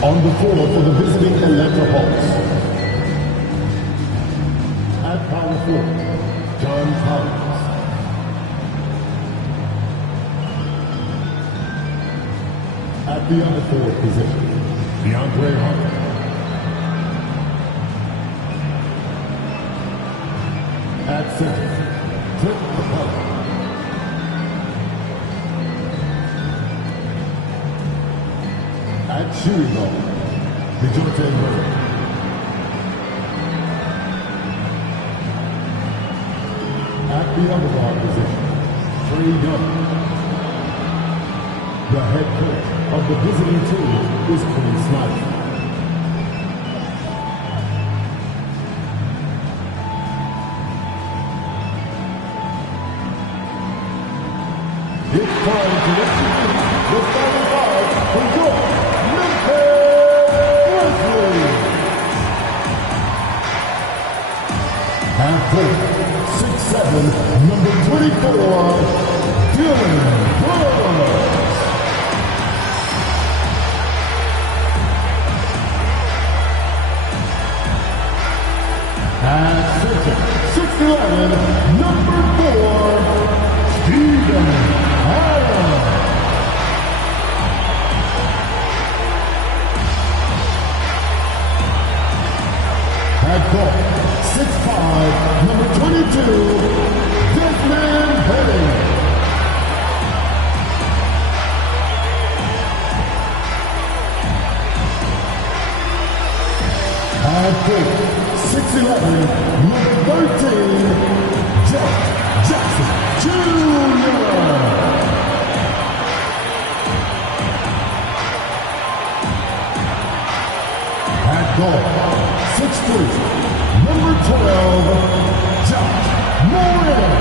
On the floor for the visiting Atlanta Hawks. At power forward, John Collins. At the other forward position, DeAndre Hunter. At center, Clint Capella. At shooting guard, DeJounte Murray. At the other guard position, Trey Young. The head coach of the visiting team is Quinn Snyder. It's time to execute the starting five for your Grizzlies. Half court, 6'7", number 24, Dylan Brooks. At center, 6'11", number 4, Steven Adams. At guard, 6'5", number 22, Desmond Henning. At pick, 6'11", number 13, Josh Jackson Jr. At guard, 6'3", number 12, Josh Moran.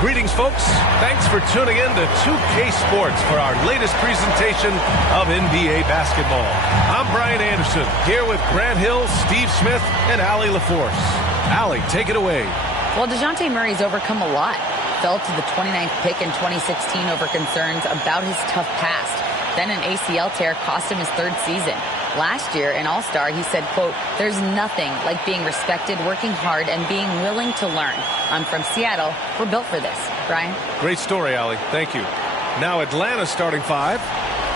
Greetings, folks. Thanks for tuning in to 2K Sports for our latest presentation of NBA basketball. I'm Brian Anderson, here with Grant Hill, Steve Smith, and Allie LaForce. Allie, take it away. Well, DeJounte Murray's overcome a lot. Fell to the 29th pick in 2016 over concerns about his tough past. Then an ACL tear cost him his third season. Last year, in All-Star, he said, quote, "There's nothing like being respected, working hard, and being willing to learn. I'm from Seattle. We're built for this." Brian? Great story, Allie. Thank you. Now Atlanta's starting five.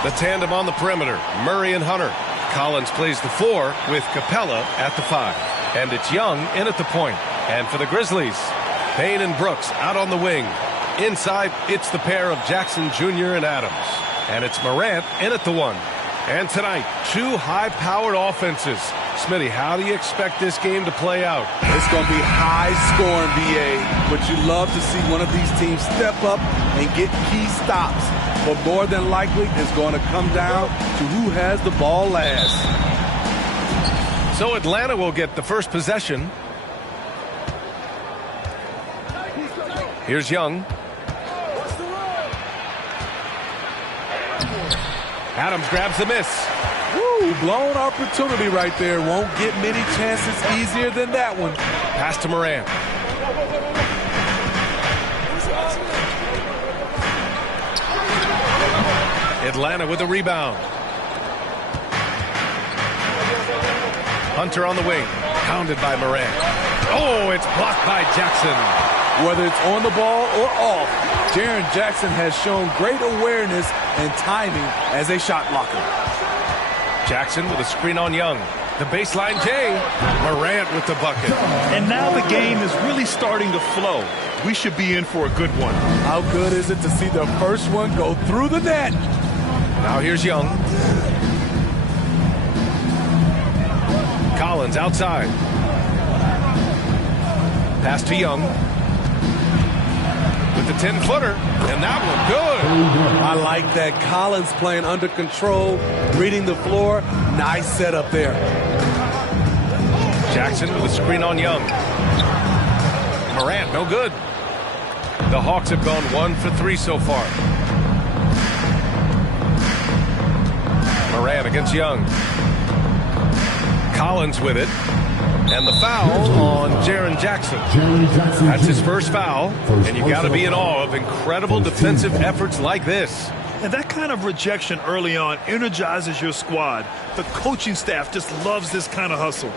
The tandem on the perimeter, Murray and Hunter. Collins plays the 4 with Capella at the 5. And it's Young in at the point. And for the Grizzlies, Payne and Brooks out on the wing. Inside, it's the pair of Jackson Jr. and Adams. And it's Morant in at the 1. And tonight, two high-powered offenses. Smitty, how do you expect this game to play out? It's going to be high-scoring, BA, but you love to see one of these teams step up and get key stops. But more than likely, it's going to come down to who has the ball last. So Atlanta will get the first possession. Here's Young. Adams grabs the miss. Woo, blown opportunity right there. Won't get many chances easier than that one. Pass to Morant. Atlanta with the rebound. Hunter on the wing. Pounded by Morant. Oh, it's blocked by Jackson. Whether it's on the ball or off, Jaren Jackson has shown great awareness and timing as a shot blocker. Jackson with a screen on Young. The baseline J. Morant with the bucket. And now the game is really starting to flow. We should be in for a good one. How good is it to see the first one go through the net? Now here's Young. Collins outside. Pass to Young. With the 10-footer, and that one good. I like that. Collins playing under control, reading the floor. Nice setup there. Jackson with a screen on Young. Morant, no good. The Hawks have gone 1 for 3 so far. Morant against Young. Collins with it. And the foul on Jaren Jackson. That's his first foul, and you got to be in awe of incredible defensive efforts like this. And that kind of rejection early on energizes your squad. The coaching staff just loves this kind of hustle.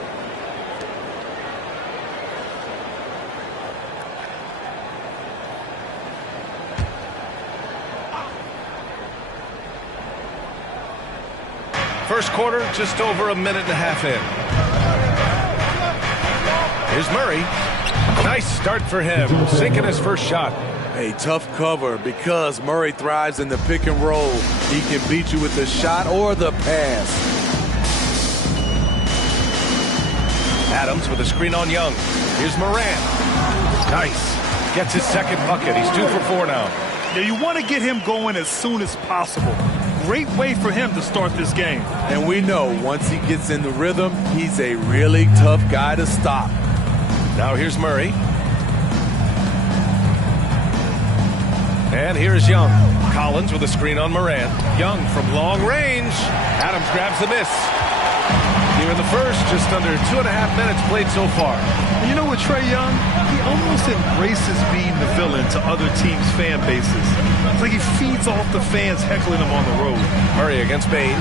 First quarter, just over a minute and a half in. Here's Murray. Nice start for him, sinking his first shot. A tough cover because Murray thrives in the pick and roll. He can beat you with the shot or the pass. Adams with a screen on Young. Here's Morant. Nice. Gets his second bucket. He's 2 for 4 now. Now you want to get him going as soon as possible. Great way for him to start this game. And we know once he gets in the rhythm, he's a really tough guy to stop. Now here's Murray. And here's Young. Collins with a screen on Morant. Young from long range. Adams grabs the miss. Here in the first, just under 2.5 minutes played so far. And you know what, Trae Young? He almost embraces being the villain to other teams' fan bases. It's like he feeds off the fans heckling him on the road. Murray against Bain.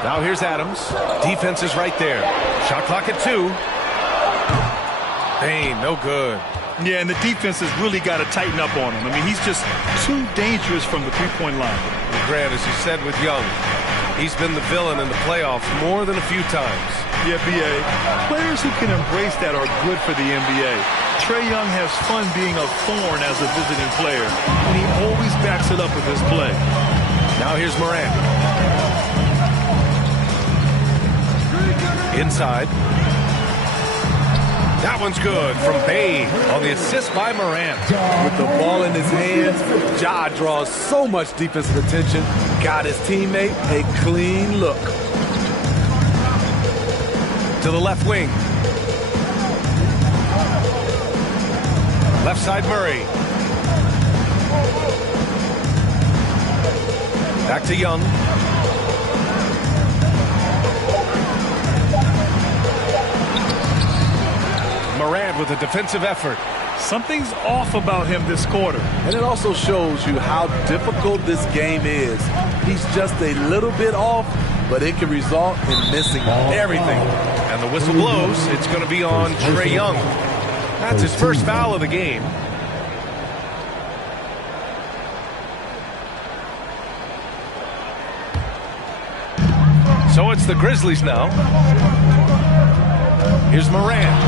Now here's Adams. Defense is right there. Shot clock at 2. Bain, no good. Yeah, and the defense has really got to tighten up on him. I mean, he's just too dangerous from the three-point line. And Grant, as you said with Young, he's been the villain in the playoffs more than a few times. Yeah, B.A. Players who can embrace that are good for the NBA. Trae Young has fun being a thorn as a visiting player, and he always backs it up with his play. Now here's Morant. Inside. That one's good from Bain on the assist by Morant. With the ball in his hands, Ja draws so much defensive attention. Got his teammate a clean look. To the left wing. Left side Murray. Back to Young. Morant with a defensive effort. Something's off about him this quarter. And it also shows you how difficult this game is. He's just a little bit off, but it can result in missing everything. And the whistle blows. It's going to be on Trae Young. That's his first foul of the game. So it's the Grizzlies now. Here's Morant.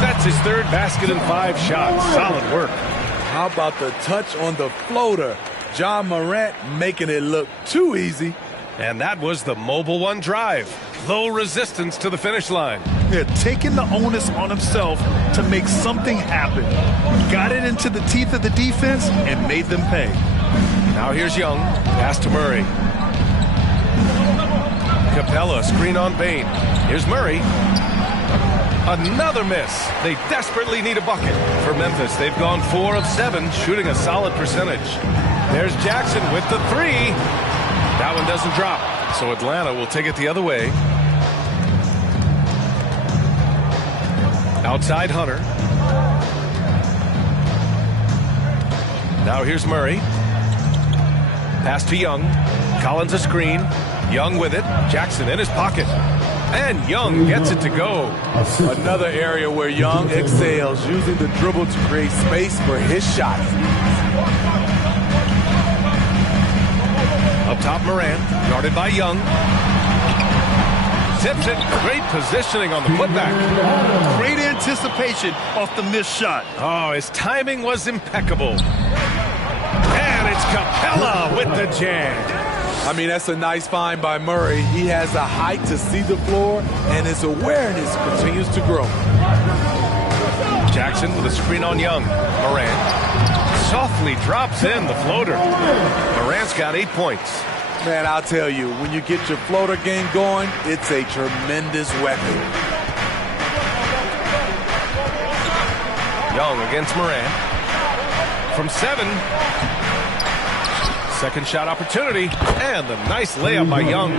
That's his third basket in 5 shots. Solid work. How about the touch on the floater? John Morant making it look too easy. And that was the mobile one drive. Low resistance to the finish line. Yeah, taking the onus on himself to make something happen. Got it into the teeth of the defense and made them pay. Now here's Young. Pass to Murray. Capella, screen on Bain. Here's Murray. Another miss. They desperately need a bucket. For Memphis, they've gone 4 of 7, shooting a solid percentage. There's Jackson with the 3. That one doesn't drop. So Atlanta will take it the other way. Outside Hunter. Now here's Murray. Pass to Young. Collins a screen. Young with it. Jackson in his pocket. And Young gets it to go. Another area where Young excels, using the dribble to create space for his shot. Up top, Morant, guarded by Young. Tips it. Great positioning on the putback. Great anticipation off the missed shot. Oh, his timing was impeccable. And it's Capella with the jam. I mean, that's a nice find by Murray. He has the height to see the floor, and his awareness continues to grow. Jackson with a screen on Young. Morant softly drops in the floater. Morant's got 8 points. Man, I'll tell you, when you get your floater game going, it's a tremendous weapon. Young against Morant. From 7. Second shot opportunity, and the nice layup by Young.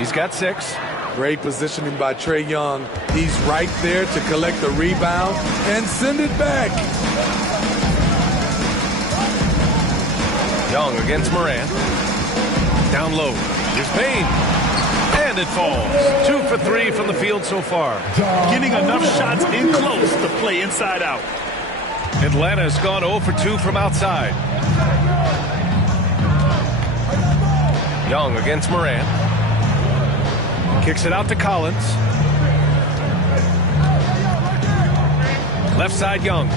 He's got 6. Great positioning by Trae Young. He's right there to collect the rebound and send it back. Young against Morant. Down low. Here's Payne. And it falls. 2 for 3 from the field so far. Getting enough shots in close to play inside out. Atlanta has gone 0 for 2 from outside. Young against Morant. Kicks it out to Collins. Left side, Young.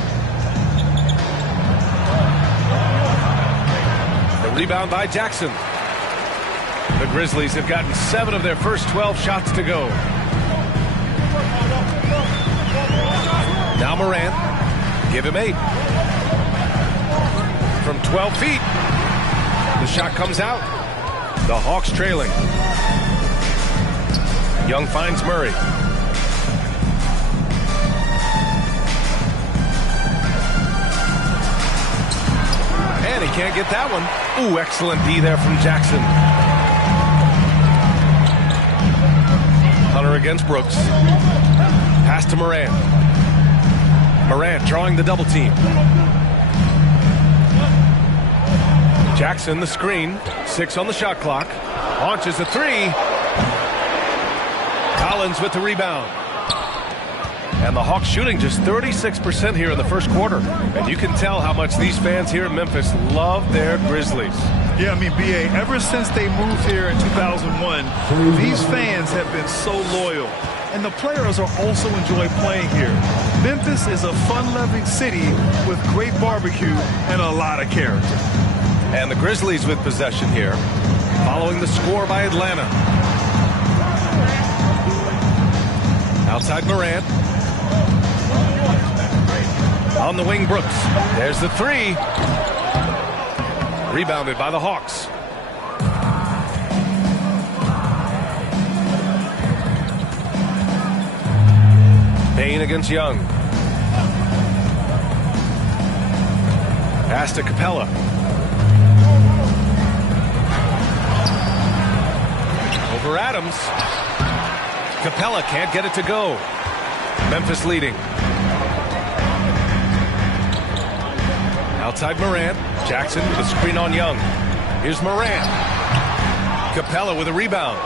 The rebound by Jackson. The Grizzlies have gotten 7 of their first 12 shots to go. Now Morant. Give him 8. From 12 feet. The shot comes out. The Hawks trailing. Young finds Murray. And he can't get that one. Ooh, excellent D there from Jackson. Hunter against Brooks. Pass to Morant. Morant drawing the double team. Jackson the screen. 6 on the shot clock. Launches a 3. Collins with the rebound. And the Hawks shooting just 36% here in the first quarter. And you can tell how much these fans here in Memphis love their Grizzlies. Yeah, I mean, B.A., ever since they moved here in 2001, these fans have been so loyal. And the players are also enjoy playing here. Memphis is a fun-loving city with great barbecue and a lot of character. And the Grizzlies with possession here, following the score by Atlanta. Outside Morant. On the wing, Brooks. There's the 3. Rebounded by the Hawks. Payne against Young. Pass to Capella. Over Adams. Capella can't get it to go. Memphis leading. Outside Morant. Jackson with a screen on Young. Here's Morant. Capella with a rebound.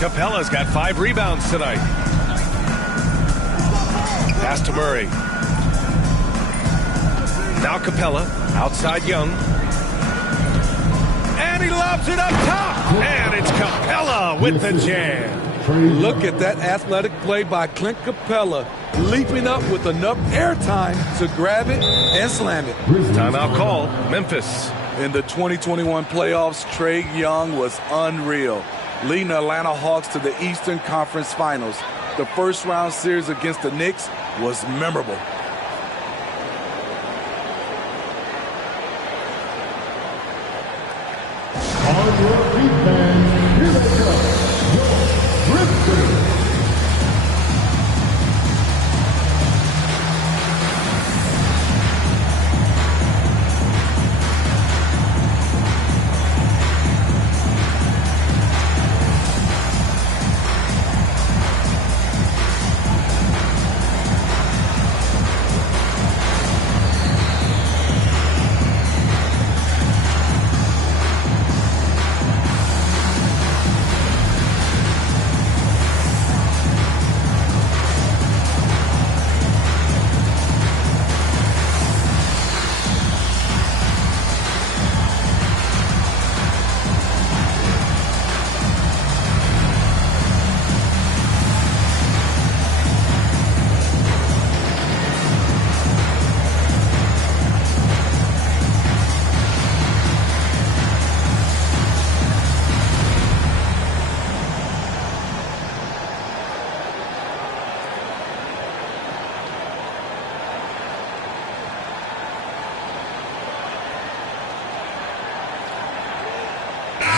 Capella's got 5 rebounds tonight. Pass to Murray. Now Capella. Outside Young. And he lobs it up top. And it's Capella with the jam. Look at that athletic play by Clint Capella, leaping up with enough airtime to grab it and slam it. Timeout call, Memphis. In the 2021 playoffs, Trae Young was unreal, leading the Atlanta Hawks to the Eastern Conference Finals. The first round series against the Knicks was memorable. On your feet, fans, here they come. Grizzlies.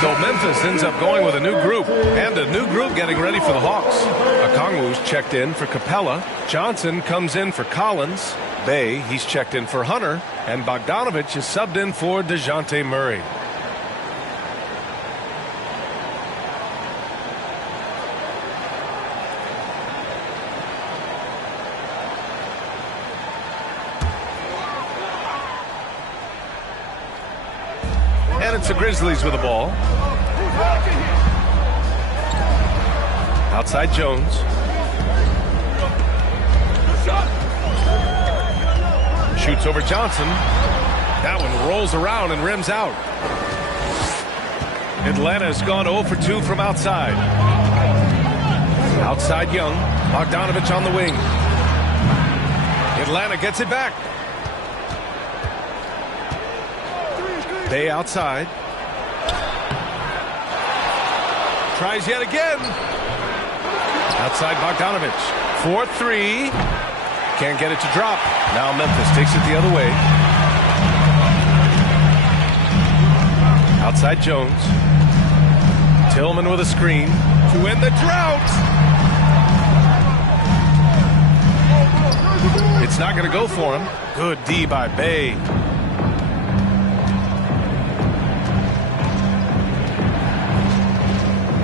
So Memphis ends up going with a new group, and a new group getting ready for the Hawks. Okongwu's checked in for Capella. Johnson comes in for Collins. Bey, he's checked in for Hunter. And Bogdanovich is subbed in for DeJounte Murray. It's the Grizzlies with the ball. Outside Jones. Shoots over Johnson. That one rolls around and rims out. Atlanta has gone 0 for 2 from outside. Outside Young. Bogdanovich on the wing. Atlanta gets it back. Bay outside. Tries yet again. Outside Bogdanovich. 4-3. Can't get it to drop. Now Memphis takes it the other way. Outside Jones. Tillman with a screen to end the drought. It's not going to go for him. Good D by Bay.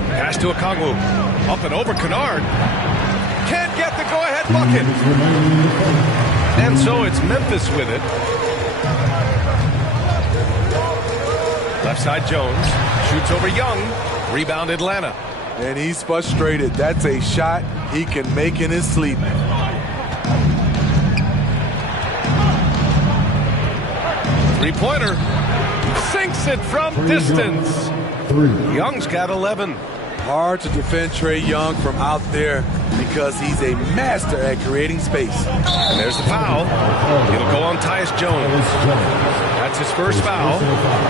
Pass to Okongwu. Up and over Kennard. Can't get the go-ahead bucket. And so it's Memphis with it. Left side Jones. Shoots over Young. Rebound Atlanta. And he's frustrated. That's a shot he can make in his sleep. Three-pointer. Sinks it from distance. Young's got 11. Hard to defend Trae Young from out there because he's a master at creating space. And there's the foul. It'll go on Tyus Jones. That's his first foul.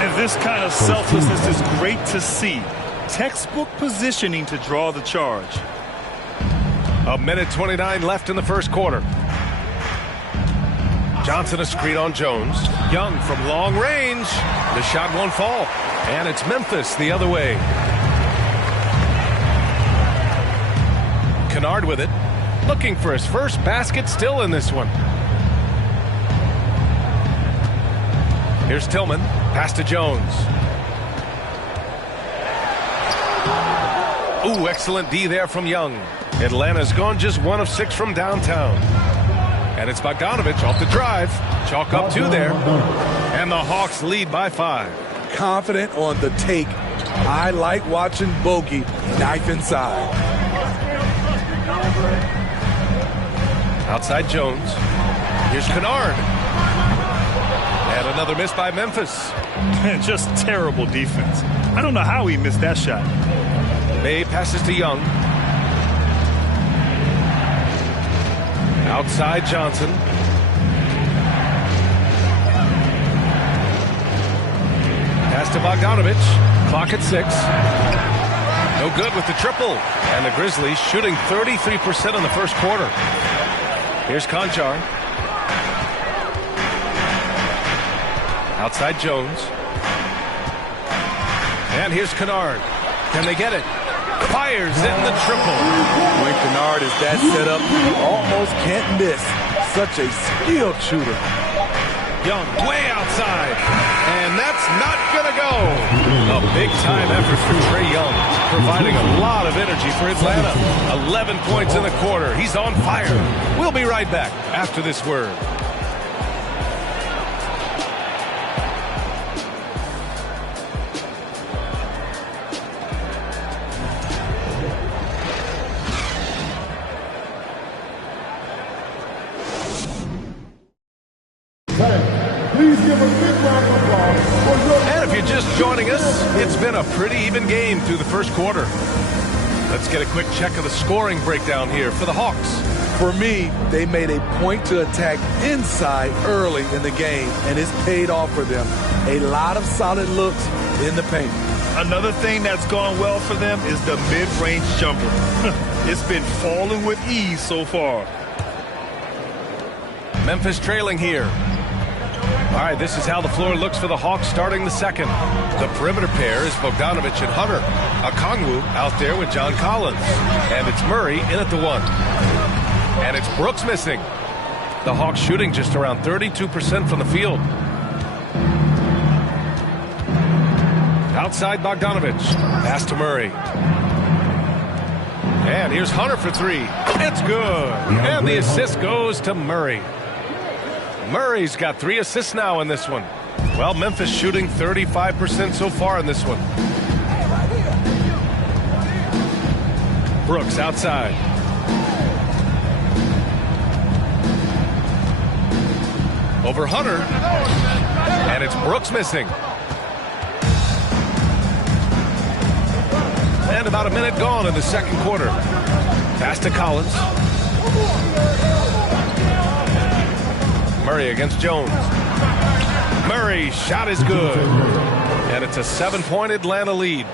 And this kind of selflessness is great to see. Textbook positioning to draw the charge. A minute 29 left in the first quarter. Johnson a screen on Jones. Young from long range. The shot won't fall. And it's Memphis the other way. Kennard with it. Looking for his first basket still in this one. Here's Tillman. Pass to Jones. Ooh, excellent D there from Young. Atlanta's gone just 1 of 6 from downtown. And it's Bogdanovich off the drive. Chalk up 2 there. And the Hawks lead by 5. Confident on the take. I like watching Bogey knife inside. Outside Jones. Here's Kennard. And another miss by Memphis. Just terrible defense. I don't know how he missed that shot. Bay passes to Young. Outside Johnson. Pass to Bogdanovich. Clock at 6. No good with the triple. And the Grizzlies shooting 33% in the first quarter. Here's Conchar. Outside Jones. And here's Kennard. Can they get it? Fires in the triple. When Kennard is that set up, you almost can't miss. Such a skilled shooter. Young way outside. And that's not going to go. A big-time effort for Trae Young, providing a lot of energy for Atlanta. 11 points in the quarter. He's on fire. We'll be right back after this word. Please give a big round of applause for your... And if you're just joining us, it's been a pretty even game through the first quarter. Let's get a quick check of the scoring breakdown here for the Hawks. For me, they made a point to attack inside early in the game, and it's paid off for them. A lot of solid looks in the paint. Another thing that's gone well for them is the mid-range jumper. It's been falling with ease so far. Memphis trailing here. All right, this is how the floor looks for the Hawks starting the second. The perimeter pair is Bogdanovich and Hunter. Okongwu out there with John Collins. And it's Murray in at the 1. And it's Brooks missing. The Hawks shooting just around 32% from the field. Outside Bogdanovich. Pass to Murray. And here's Hunter for 3. It's good. And the assist goes to Murray. Murray's got 3 assists now in this one. Well, Memphis shooting 35% so far in this one. Brooks outside. Over Hunter. And it's Brooks missing. And about a minute gone in the second quarter. Pass to Collins. Murray against Jones. Murray, shot is good. And it's a 7-point Atlanta lead.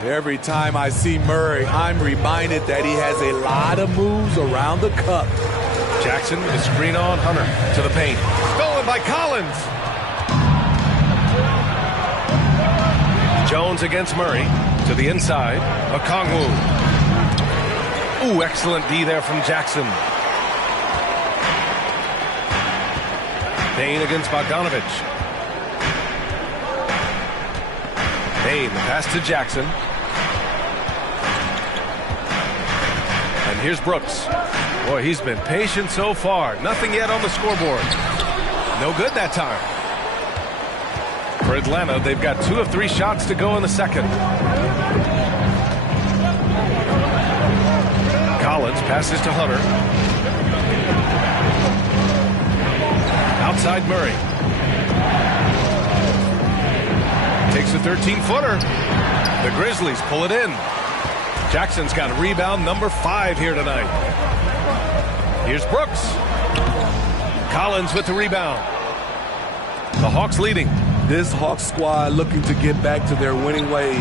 Every time I see Murray, I'm reminded that he has a lot of moves around the cup. Jackson, the screen on Hunter to the paint. Stolen by Collins. Jones against Murray to the inside. Okongwu. Ooh, excellent D there from Jackson. Payne against Bogdanovich. Payne, the pass to Jackson. And here's Brooks. Boy, he's been patient so far. Nothing yet on the scoreboard. No good that time. For Atlanta, they've got 2 of 3 shots to go in the second. Collins passes to Hunter. Outside Murray. Takes a 13-footer. The Grizzlies pull it in. Jackson's got a rebound number 5 here tonight. Here's Brooks. Collins with the rebound. The Hawks leading. This Hawks squad looking to get back to their winning ways.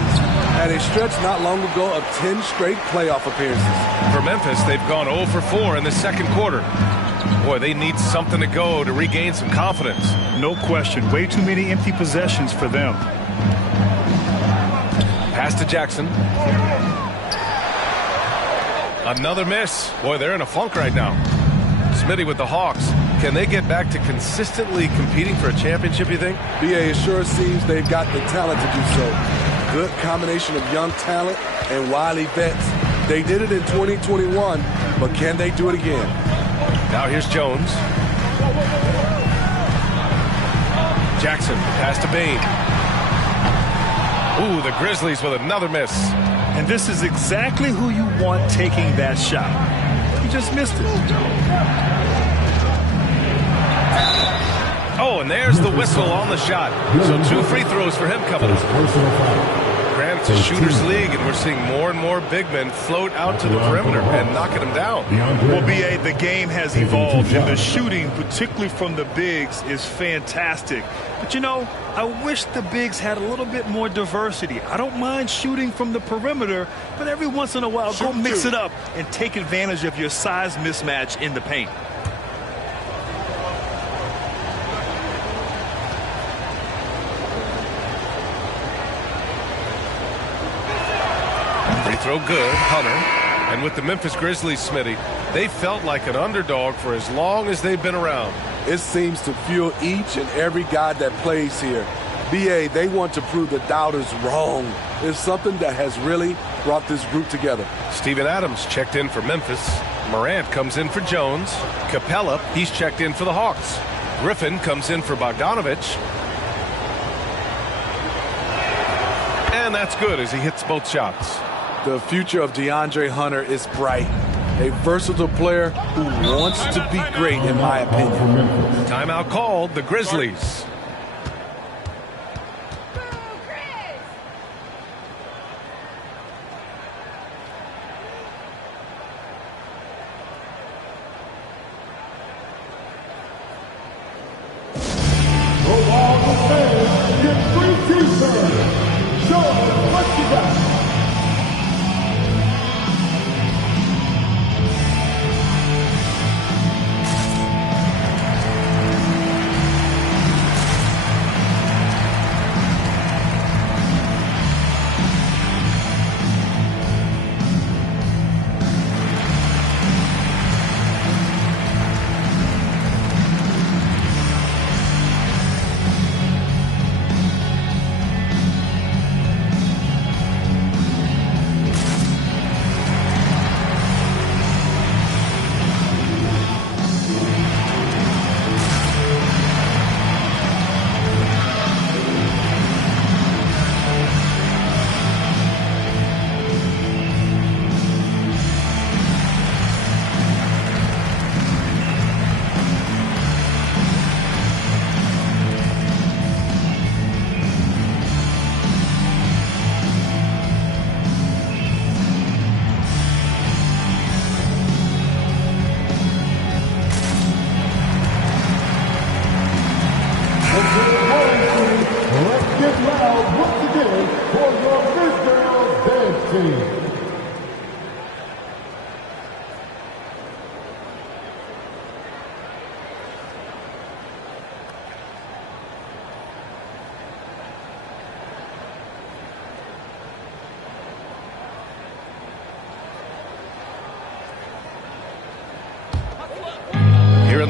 Had a stretch not long ago of 10 straight playoff appearances. For Memphis, they've gone 0 for 4 in the second quarter. Boy, they need something to go to regain some confidence. No question. Way too many empty possessions for them. Pass to Jackson. Another miss. Boy, they're in a funk right now. Smitty with the Hawks. Can they get back to consistently competing for a championship, you think? BA, it sure seems they've got the talent to do so. Good combination of young talent and wily vets. They did it in 2021, but can they do it again? Now here's Jones. Jackson, pass to Bane. Ooh, the Grizzlies with another miss. And this is exactly who you want taking that shot. He just missed it. Oh, and there's the whistle on the shot. So 2 free throws for him coming up. Grant, it's a shooter's league, and we're seeing more and more big men float out to the perimeter and knocking them down. Well, B.A., the game has evolved, and the shooting, particularly from the bigs, is fantastic. But, you know, I wish the bigs had a little bit more diversity. I don't mind shooting from the perimeter, but every once in a while, go mix it up and take advantage of your size mismatch in the paint. Throw good, Hunter. And with the Memphis Grizzlies, Smitty, they felt like an underdog for as long as they've been around. It seems to fuel each and every guy that plays here. BA, they want to prove the doubters wrong. It's something that has really brought this group together. Steven Adams checked in for Memphis. Morant comes in for Jones. Capella, he's checked in for the Hawks. Griffin comes in for Bogdanovich. And that's good as he hits both shots. The future of DeAndre Hunter is bright. A versatile player who wants to be great, in my opinion. Timeout called, the Grizzlies.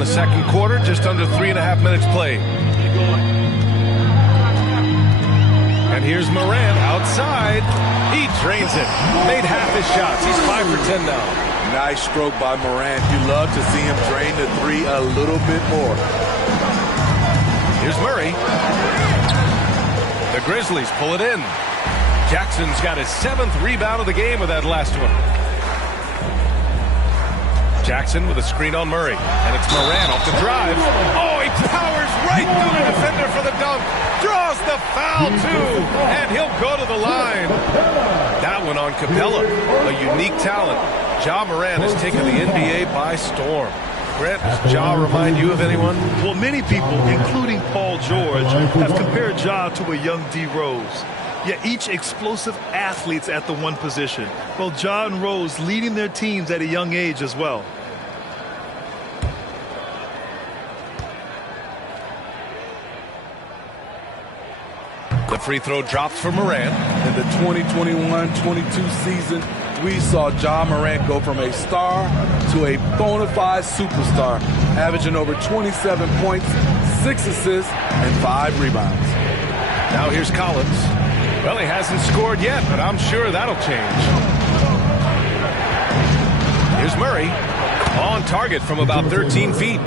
the second quarter, just under 3.5 minutes played. And here's Morant outside. He drains it. Made half his shots. He's 5 for 10 now. Nice stroke by Morant. You love to see him drain the three a little bit more. Here's Murray. The Grizzlies pull it in. Jackson's got his 7th rebound of the game with that last one. Jackson with a screen on Murray. And it's Morant off the drive. Oh, he powers right through the defender for the dunk. Draws the foul, too. And he'll go to the line. That one on Capella. A unique talent. Ja Morant has taken the NBA by storm. Grant, does Ja remind you of anyone? Well, many people, including Paul George, have compared Ja to a young D. Rose. Yet each explosive athletes at the one position. Well, Ja and Rose leading their teams at a young age as well. The free throw drops for Morant. In the 2021-22 season, we saw Ja Morant go from a star to a bona fide superstar, averaging over 27 points, 6 assists, and 5 rebounds. Now here's Collins. Well, he hasn't scored yet, but I'm sure that'll change. Here's Murray. On target from about 13 feet.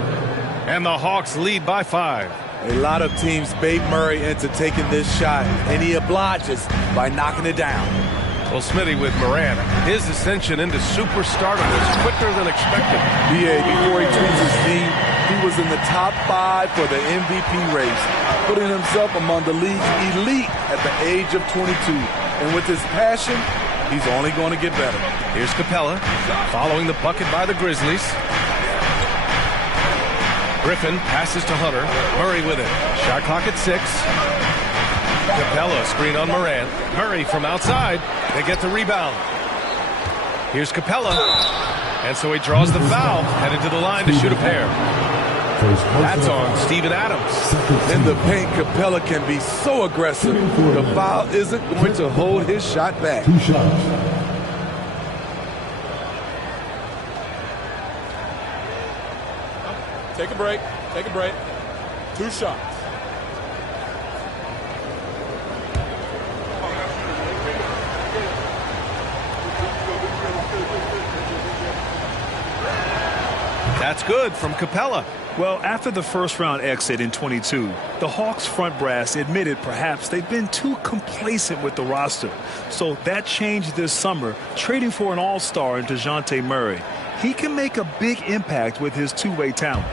And the Hawks lead by 5. A lot of teams bait Murray into taking this shot, and he obliges by knocking it down. Well, Smitty, with Morant, his ascension into superstardom was quicker than expected. B.A., before he tweets his team, he was in the top 5 for the MVP race, putting himself among the league's elite at the age of 22. And with his passion, he's only going to get better. Here's Capella, following the bucket by the Grizzlies. Griffin passes to Hunter. Murray with it. Shot clock at 6. Capella screen on Morant. Murray from outside. They get the rebound. Here's Capella. And so he draws the foul. Headed to the line to shoot a pair. That's on Steven Adams. In the paint, Capella can be so aggressive. The foul isn't going to hold his shot back. 2 shots. Take a break. Take a break. 2 shots. That's good from Capella. Well, after the first round exit in 22, the Hawks front brass admitted perhaps they've been too complacent with the roster. So that changed this summer, trading for an all-star in DeJounte Murray. He can make a big impact with his two-way talent.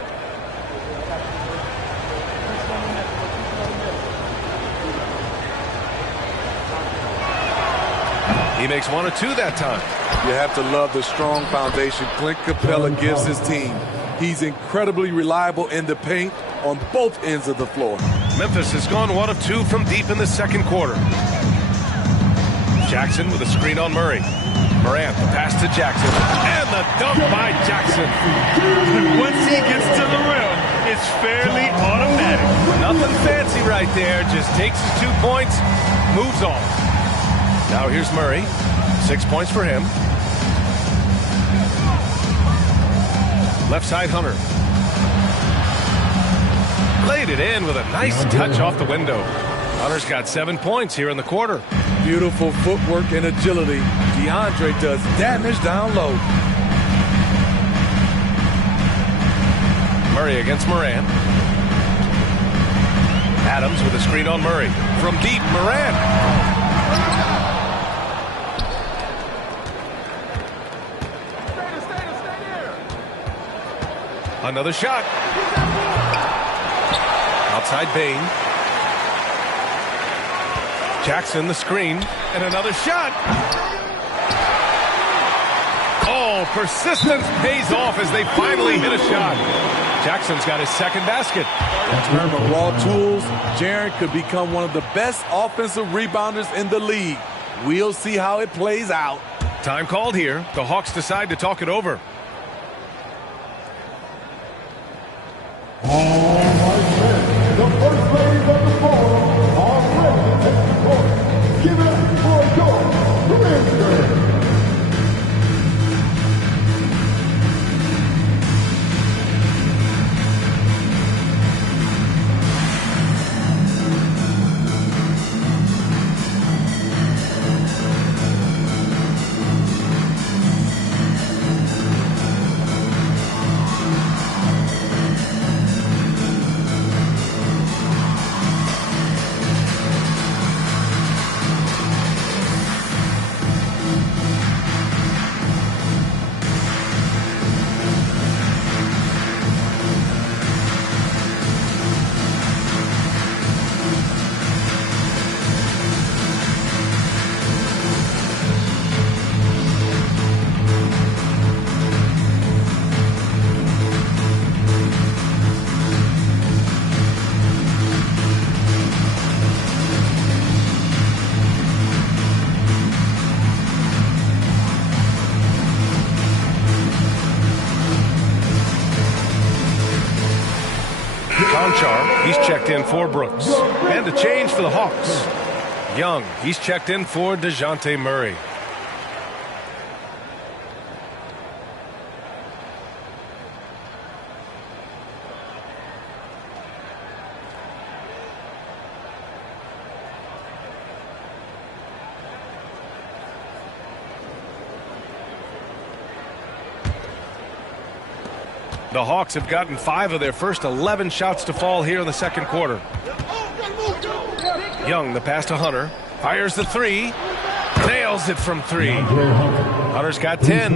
He makes 1 or 2 that time. You have to love the strong foundation Clint Capella gives his team. He's incredibly reliable in the paint on both ends of the floor. Memphis has gone 1 of 2 from deep in the second quarter. Jackson with a screen on Murray. Morant, the pass to Jackson. And the dunk by Jackson. Once he gets to the rim, it's fairly automatic. Nothing fancy right there. Just takes his 2 points, moves on. Now here's Murray. 6 points for him. Left side, Hunter. Laid it in with a nice touch off the window. Hunter's got 7 points here in the quarter. Beautiful footwork and agility. DeAndre does damage down low. Murray against Morant. Adams with a screen on Murray. From deep, Morant. Another shot. Outside Bain. Jackson the screen. And another shot. Oh, persistence pays off as they finally hit a shot. Jackson's got his second basket. In terms of raw tools, Jaren could become one of the best offensive rebounders in the league. We'll see how it plays out. Time called here. The Hawks decide to talk it over. All right, men. The first ladies of the floor are ready to take the court. Give it up for your Grizzlies. Conchar, he's checked in for Brooks. And a change for the Hawks. Young, he's checked in for DeJounte Murray. The Hawks have gotten 5 of their first 11 shots to fall here in the second quarter. Young, the pass to Hunter. Fires the 3. Nails it from 3. Hunter's got 10.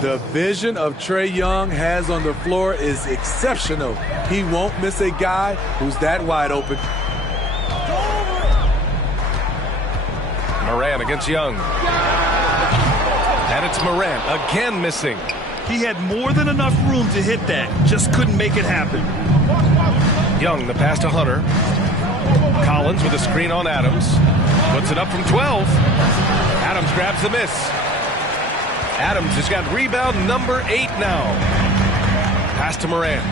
The vision of Trae Young has on the floor is exceptional. He won't miss a guy who's that wide open. Morant against Young. And it's Morant again missing. He had more than enough room to hit that. Just couldn't make it happen. Young, the pass to Hunter. Collins with a screen on Adams. Puts it up from 12. Adams grabs the miss. Adams has got rebound number 8 now. Pass to Morant.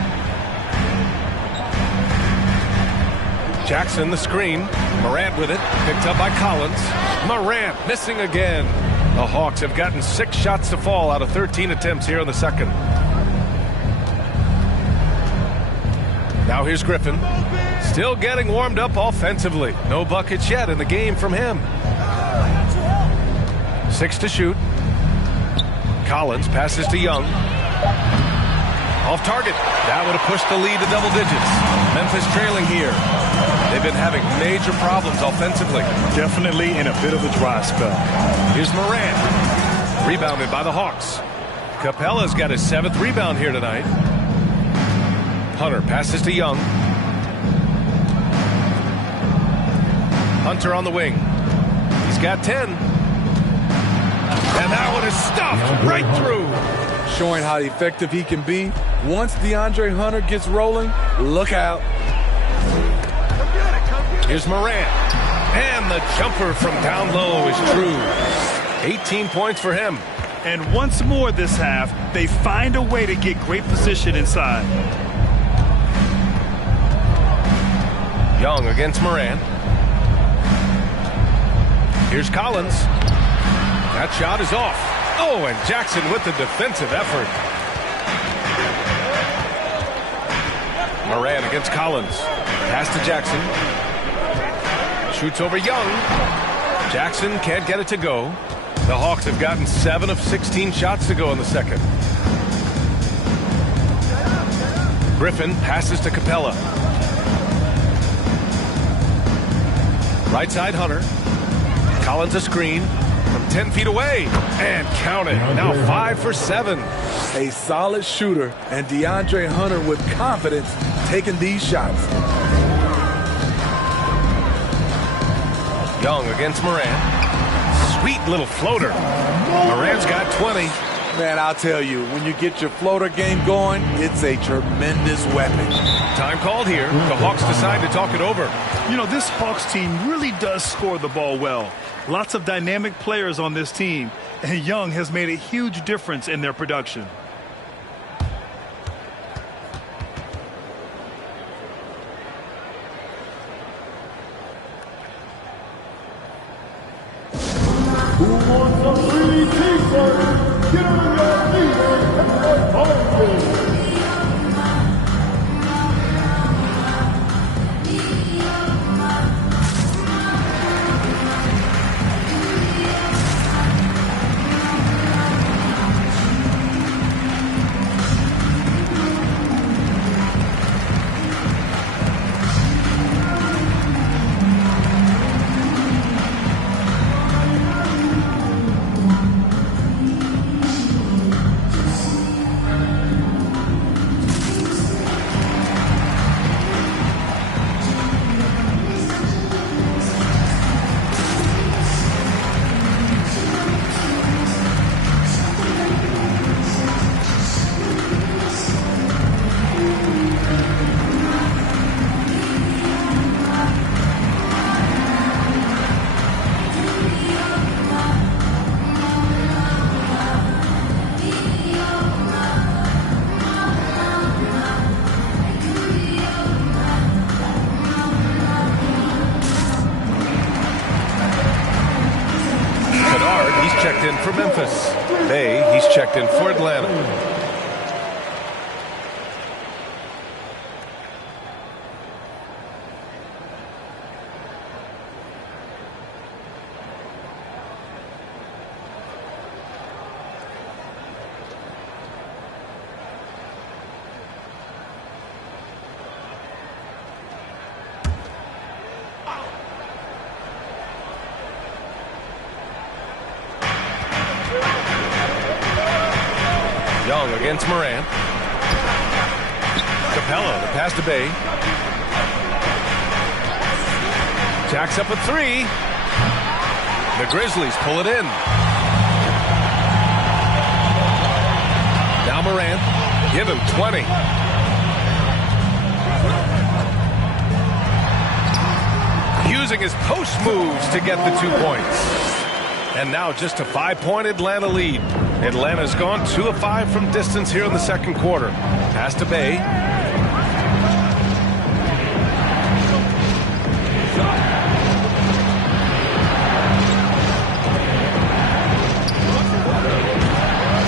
Jackson the screen. Morant with it. Picked up by Collins. Morant missing again. The Hawks have gotten 6 shots to fall out of 13 attempts here in the second. Now here's Griffin. Still getting warmed up offensively. No buckets yet in the game from him. 6 to shoot. Collins passes to Young. Off target. That would have pushed the lead to double digits. Memphis trailing here. They've been having major problems offensively. Definitely in a bit of a dry spell. Here's Morant. Rebounded by the Hawks. Capella's got his 7th rebound here tonight. Hunter passes to Young. Hunter on the wing. He's got 10. And that one is stuffed right through. Showing how effective he can be. Once DeAndre Hunter gets rolling, look out. Here's Morant. And the jumper from down low is true. 18 points for him. And once more this half, they find a way to get great position inside. Young against Morant. Here's Collins. That shot is off. Oh, and Jackson with the defensive effort. Morant against Collins. Pass to Jackson. Shoots over Young. Jackson can't get it to go. The Hawks have gotten 7 of 16 shots to go in the second. Griffin passes to Capella. Right side Hunter. Collins a screen from 10 feet away. And count it. Now 5 for 7. A solid shooter, and DeAndre Hunter with confidence taking these shots. Young against Morant. Sweet little floater. Morant's got 20. Man, I'll tell you, when you get your floater game going, it's a tremendous weapon. Time called here. The Hawks decide to talk it over. You know, this Hawks team really does score the ball well. Lots of dynamic players on this team, and Young has made a huge difference in their production. Who wants a free t-shirt? Get on your feet and find it. Bay. He's checked in for Atlanta. Young against Moran. Capella, the pass to Bay. Jacks up a three. The Grizzlies pull it in. Now Moran. Give him 20. Using his post moves to get the 2 points. And now just a 5-point Atlanta lead. Atlanta's gone 2 of 5 from distance here in the second quarter. Pass to Bay.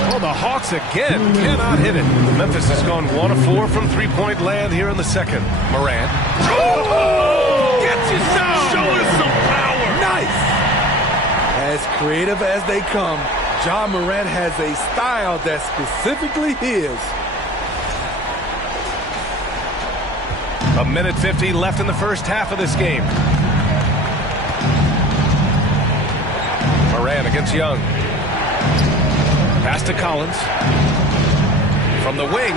Well, the Hawks again cannot hit it. Memphis has gone 1 of 4 from three-point land here in the second. Moran. Oh! Gets you some! Show us some power! Nice! As creative as they come, Ja Morant has a style that's specifically his. 1:50 left in the first half of this game. Moran against Young. Pass to Collins. From the wing.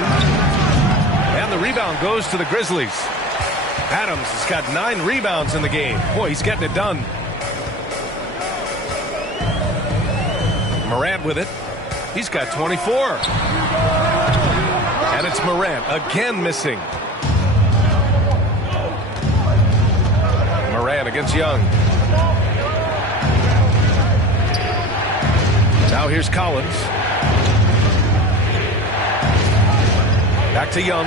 And the rebound goes to the Grizzlies. Adams has got 9 rebounds in the game. Boy, he's getting it done. Morant with it. He's got 24. And it's Morant again missing. Morant against Young. Now here's Collins. Back to Young.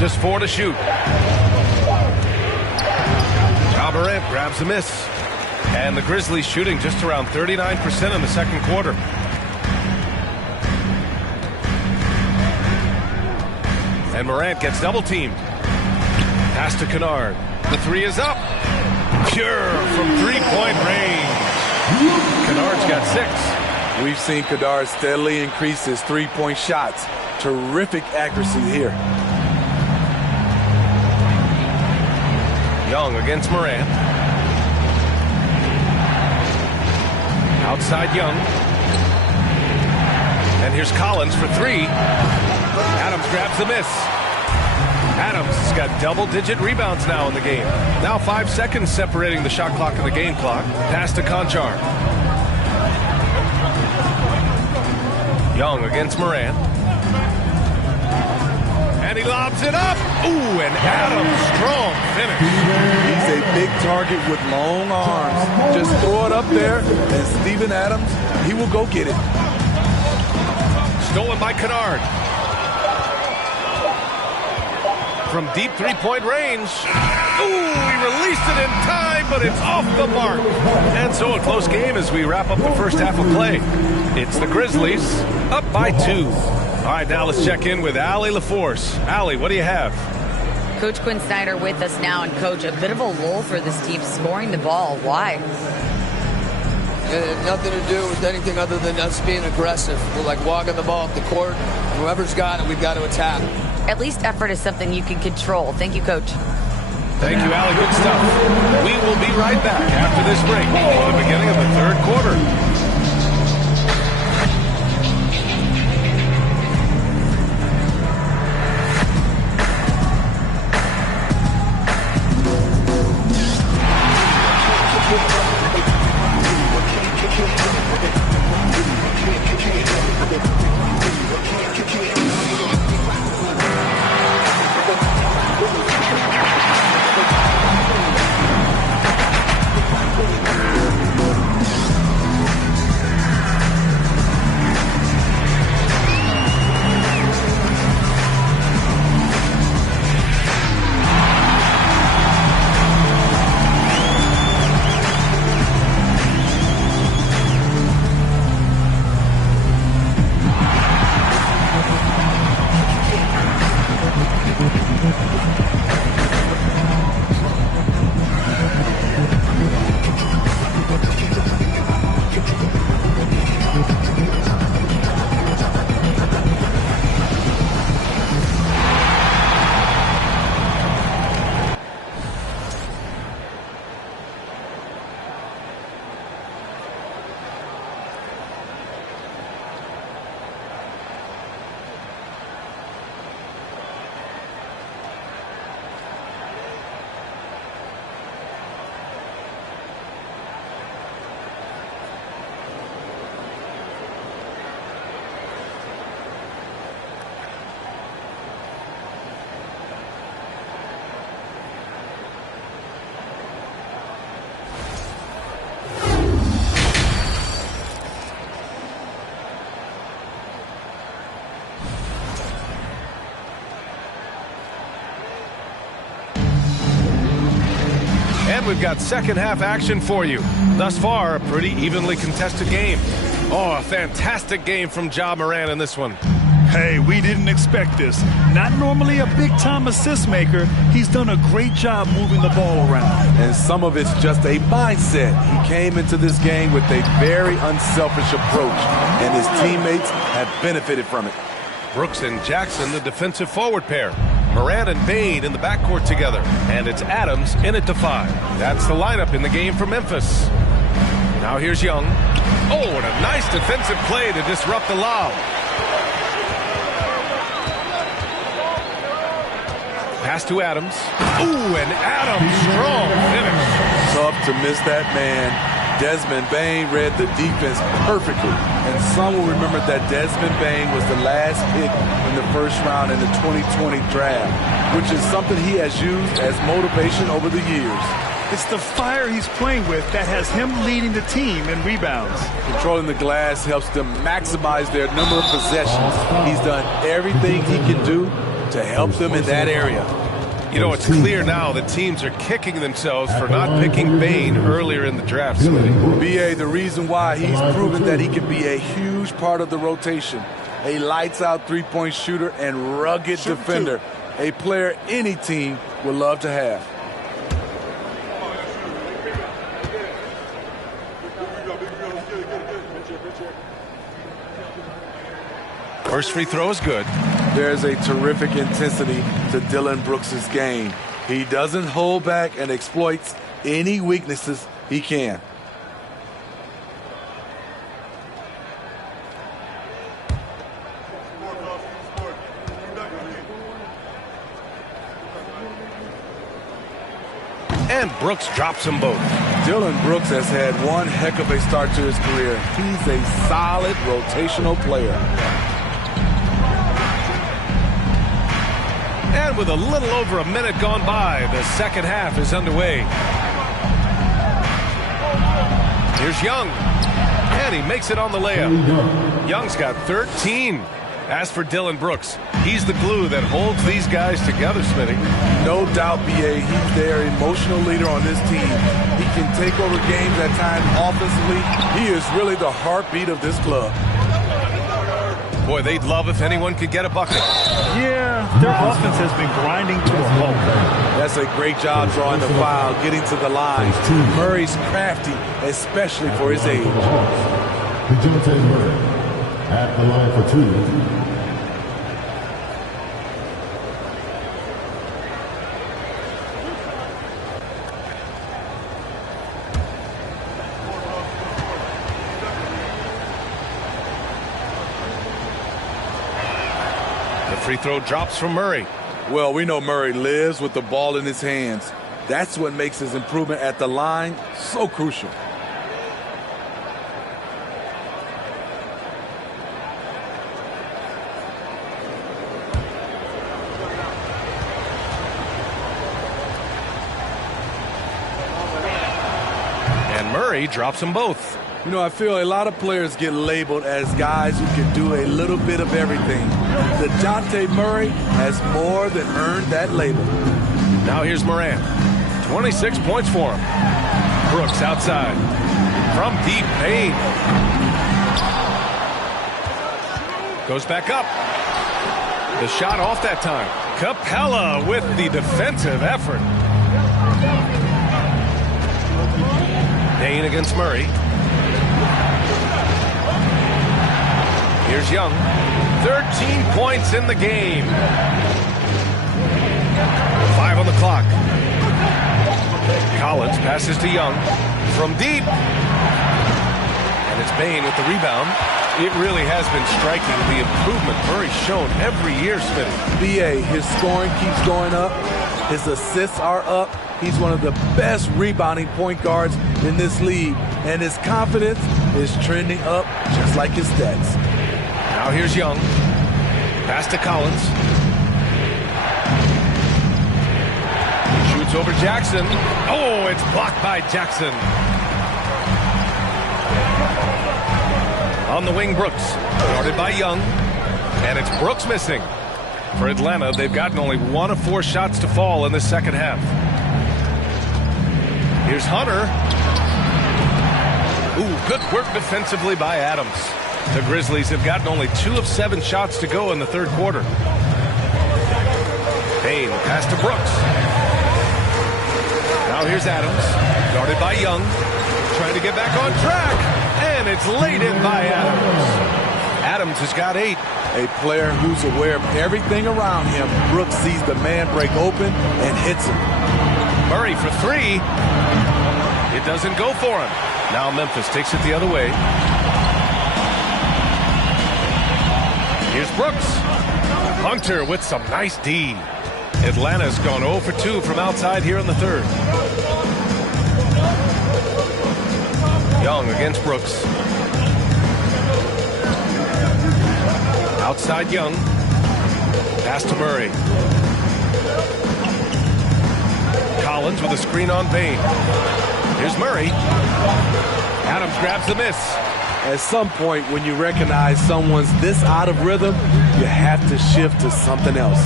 Just 4 to shoot. Ja Morant grabs the miss. And the Grizzlies shooting just around 39% in the second quarter. And Morant gets double teamed. Pass to Kennard. The 3 is up. Pure from 3-point range. Kennard's got 6. We've seen Kennard steadily increase his 3-point shots. Terrific accuracy here. Young against Morant. Outside Young. And here's Collins for 3. Adams grabs the miss. Adams has got double-digit rebounds now in the game. Now 5 seconds separating the shot clock and the game clock. Pass to Conchar. Young against Morant. And he lobs it up. Ooh, and Adams, strong finish. He's a big target with long arms. Just throw it up there, and Steven Adams, he will go get it. Stolen by Kennard. From deep 3-point range. Ooh, he released it in time, but it's off the mark. And so a close game as we wrap up the first half of play. It's the Grizzlies up by 2. All right, now let's check in with Allie LaForce. Allie, what do you have? Coach Quinn Snyder with us now, and Coach, a bit of a lull for this team scoring the ball. Why? It had nothing to do with anything other than us being aggressive. We're like walking the ball up the court. Whoever's got it, we've got to attack. At least effort is something you can control. Thank you, Coach. Thank you, Allie. Good stuff. We will be right back after this break for the beginning of the third quarter. And we've got second half action for you. Thus far, a pretty evenly contested game. Oh, a fantastic game from Ja Morant in this one. Hey, we didn't expect this. Not normally a big-time assist maker. He's done a great job moving the ball around. And some of it's just a mindset. He came into this game with a very unselfish approach, and his teammates have benefited from it. Brooks and Jackson, the defensive forward pair. Morant and Bane in the backcourt together. And it's Adams in at the 5. That's the lineup in the game for Memphis. Now here's Young. Oh, and a nice defensive play to disrupt the lob. Pass to Adams. Ooh, and Adams, strong finish. Tough to miss that man. Desmond Bane read the defense perfectly. And some will remember that Desmond Bane was the last pick in the first round in the 2020 draft, which is something he has used as motivation over the years. It's the fire he's playing with that has him leading the team in rebounds. Controlling the glass helps them maximize their number of possessions. He's done everything he can do to help them in that area. You know, it's clear now that teams are kicking themselves for not picking Bane earlier in the draft. B.A., the reason why he's proven that he can be a huge part of the rotation. A lights-out three-point shooter and rugged defender. A player any team would love to have. First free throw is good. There's a terrific intensity to Dillon Brooks' game. He doesn't hold back and exploits any weaknesses he can. And Brooks drops them both. Dillon Brooks has had one heck of a start to his career. He's a solid rotational player. And with a little over a minute gone by, the second half is underway. Here's Young. And he makes it on the layup. Young's got 13. As for Dillon Brooks, he's the glue that holds these guys together, Smitty. No doubt, B.A., he's their emotional leader on this team. He can take over games at times offensively. He is really the heartbeat of this club. Boy, they'd love if anyone could get a bucket. Yeah, their offense has been grinding to a halt. That's a great job drawing the foul, getting to the line. Murray's crafty, especially for his age. DeJounte Murray at the line for 2. Free throw drops from Murray. Well, we know Murray lives with the ball in his hands. That's what makes his improvement at the line so crucial. And Murray drops them both. You know, I feel a lot of players get labeled as guys who can do a little bit of everything. DeJounte Murray has more than earned that label. Now here's Morant. 26 points for him. Brooks outside. From deep, Bane. Goes back up. The shot off that time. Capella with the defensive effort. Bane against Murray. Here's Young. 13 points in the game. 5 on the clock. Collins passes to Young from deep. And it's Bane with the rebound. It really has been striking, the improvement Murray's shown every year, Smith. B.A., his scoring keeps going up. His assists are up. He's one of the best rebounding point guards in this league. And his confidence is trending up just like his stats. Now here's Young. Pass to Collins. Shoots over Jackson. Oh, it's blocked by Jackson. On the wing, Brooks. Guarded by Young. And it's Brooks missing. For Atlanta, they've gotten only 1 of 4 shots to fall in the second half. Here's Hunter. Ooh, good work defensively by Adams. The Grizzlies have gotten only 2 of 7 shots to go in the third quarter. Payne, pass to Brooks. Now here's Adams, guarded by Young, trying to get back on track, and it's laid in by Adams. Adams has got 8. A player who's aware of everything around him. Brooks sees the man break open and hits him. Murray for 3. It doesn't go for him. Now Memphis takes it the other way. Here's Brooks. Hunter with some nice D. Atlanta's gone 0 for 2 from outside here in the third. Young against Brooks. Outside Young. Pass to Murray. Collins with a screen on Payne. Here's Murray. Adams grabs the miss. At some point, when you recognize someone's this out of rhythm, you have to shift to something else.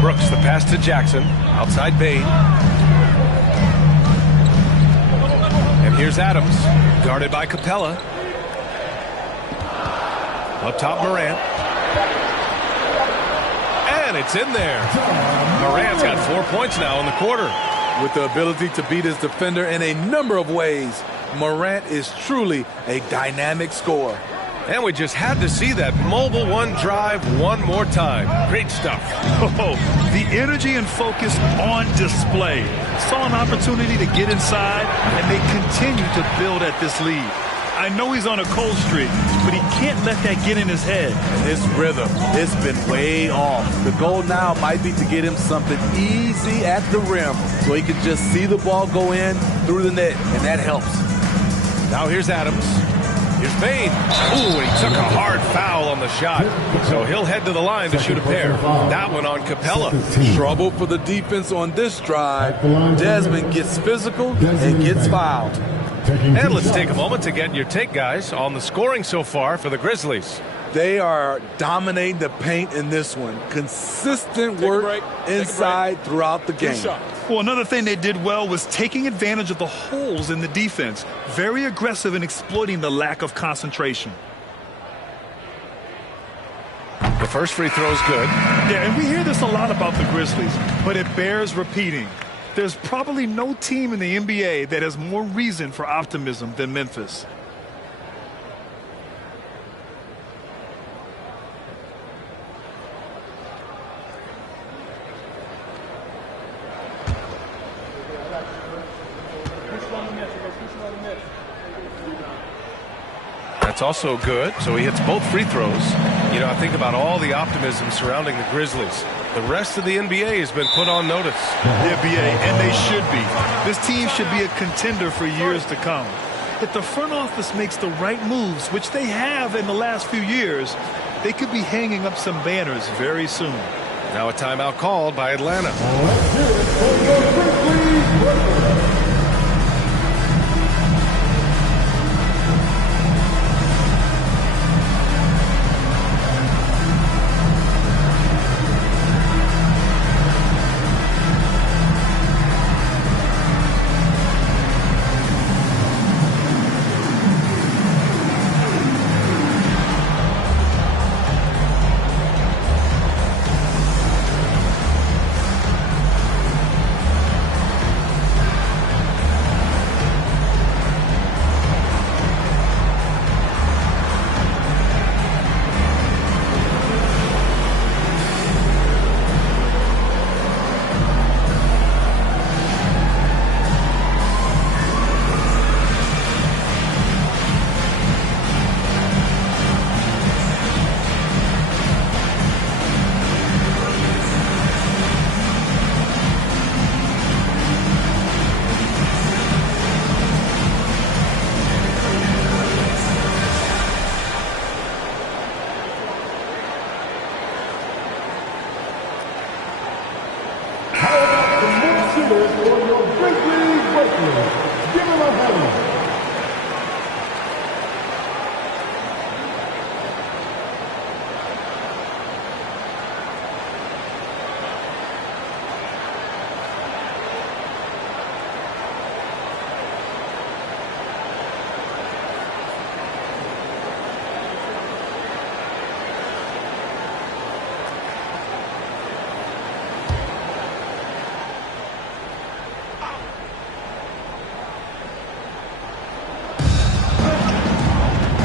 Brooks, the pass to Jackson. Outside Payne. And here's Adams, guarded by Capella. Up top, Morant. And it's in there. Morant's got 4 points now in the quarter. With the ability to beat his defender in a number of ways, Morant is truly a dynamic scorer. And we just had to see that mobile one drive one more time. Great stuff. Oh, the energy and focus on display. Saw an opportunity to get inside, and they continue to build at this lead. I know he's on a cold streak, but he can't let that get in his head. His rhythm, it's been way off. The goal now might be to get him something easy at the rim so he can just see the ball go in through the net, and that helps. Now here's Adams. Here's Payne. Ooh, and he took a hard foul on the shot. So he'll head to the line to shoot a pair. That one on Capella. Trouble for the defense on this drive. Desmond gets physical and gets fouled. And let's take a moment to get your take, guys, on the scoring so far for the Grizzlies. They are dominating the paint in this one. Consistent work inside throughout the game. Well, another thing they did well was taking advantage of the holes in the defense. Very aggressive in exploiting the lack of concentration. The first free throw is good. Yeah, and we hear this a lot about the Grizzlies, but it bears repeating. There's probably no team in the NBA that has more reason for optimism than Memphis. That's also good. So he hits both free throws. You know, I think about all the optimism surrounding the Grizzlies. The rest of the NBA has been put on notice. The NBA, and they should be. This team should be a contender for years to come. If the front office makes the right moves, which they have in the last few years, they could be hanging up some banners very soon. Now a timeout called by Atlanta.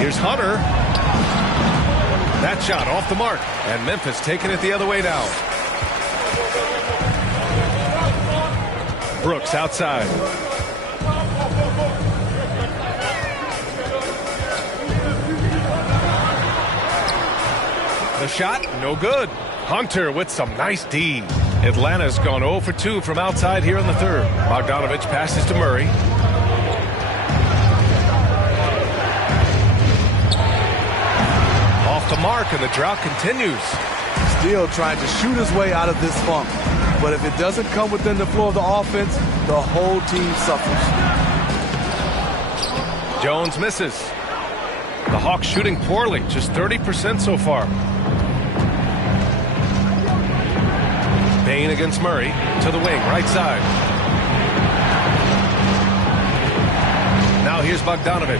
Here's Hunter. That shot off the mark, and Memphis taking it the other way now. Brooks outside. The shot, no good. Hunter with some nice D. Atlanta's gone 0 for 2 from outside here in the third. Bogdanovich passes to Murray. Off the mark, and the drought continues. Still trying to shoot his way out of this funk. But if it doesn't come within the flow of the offense, the whole team suffers. Jones misses. The Hawks shooting poorly, just 30% so far. Bain against Murray, to the wing, right side. Now here's Bogdanovich,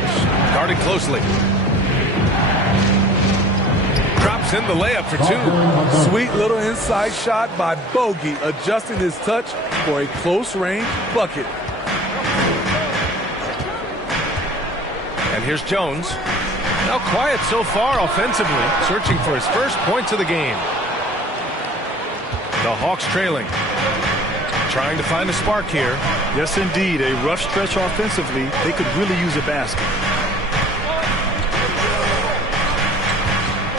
guarded closely. Drops in the layup for two. Sweet little inside shot by Bogey, adjusting his touch for a close-range bucket. And here's Jones. Now quiet so far offensively, searching for his first points of the game. The Hawks trailing. Trying to find a spark here. Yes, indeed. A rough stretch offensively. They could really use a basket.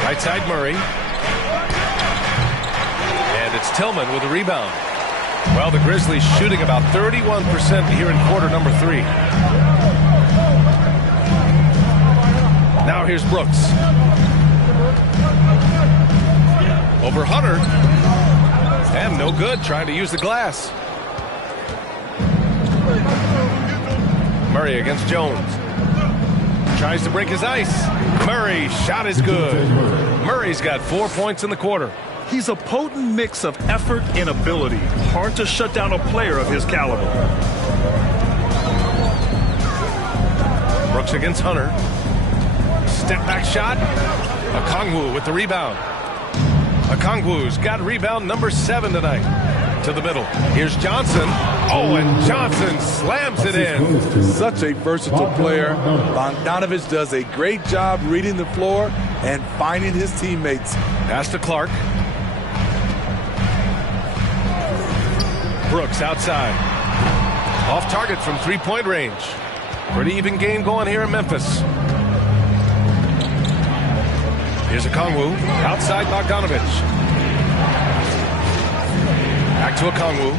Right side Murray. And it's Tillman with a rebound. Well, the Grizzlies shooting about 31% here in quarter number 3. Now here's Brooks. Over Hunter. And no good, trying to use the glass. Murray against Jones. Tries to break his ice. Murray, shot is good. Murray's got 4 points in the quarter. He's a potent mix of effort and ability. Hard to shut down a player of his caliber. Brooks against Hunter. Step back shot. Okongwu with the rebound. Okongwu's got rebound number 7 tonight. To the middle. Here's Johnson. Oh, and Johnson slams it in. Such a versatile player. Bogdanovich does a great job reading the floor and finding his teammates. Pass to Clark. Brooks outside. Off target from three-point range. Pretty even game going here in Memphis. Here's Okongwu. Outside Bogdanovich. Back to Okongwu.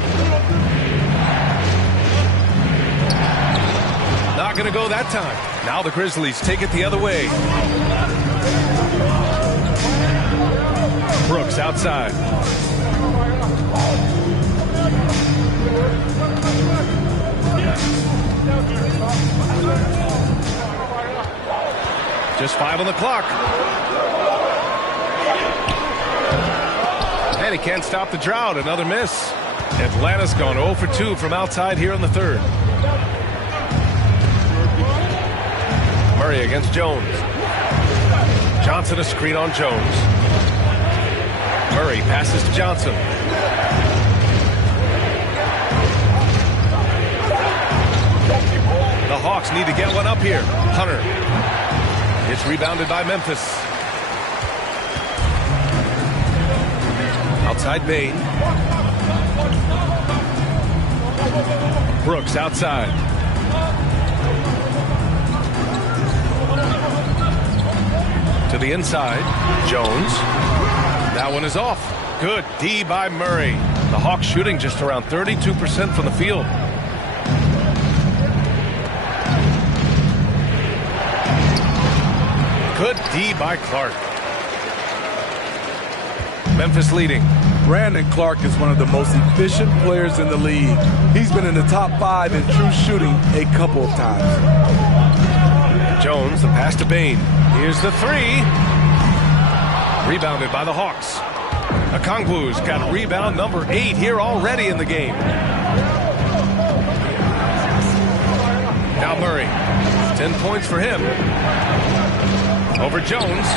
Not going to go that time. Now the Grizzlies take it the other way. Brooks outside. Just 5 on the clock. And he can't stop the drought. Another miss. Atlanta's gone 0 for 2 from outside here in the third. Murray against Jones. Johnson a screen on Jones. Murray passes to Johnson. The Hawks need to get one up here. Hunter. It's rebounded by Memphis. Outside Bain. Brooks outside. To the inside. Jones. That one is off. Good D by Murray. The Hawks shooting just around 32% from the field. Good D by Clark. Memphis leading. Brandon Clark is one of the most efficient players in the league. He's been in the top 5 in true shooting a couple of times. Jones, the pass to Bain. Here's the 3. Rebounded by the Hawks. Okongwu's got rebound number 8 here already in the game. Now Murray. 10 points for him. Over Jones.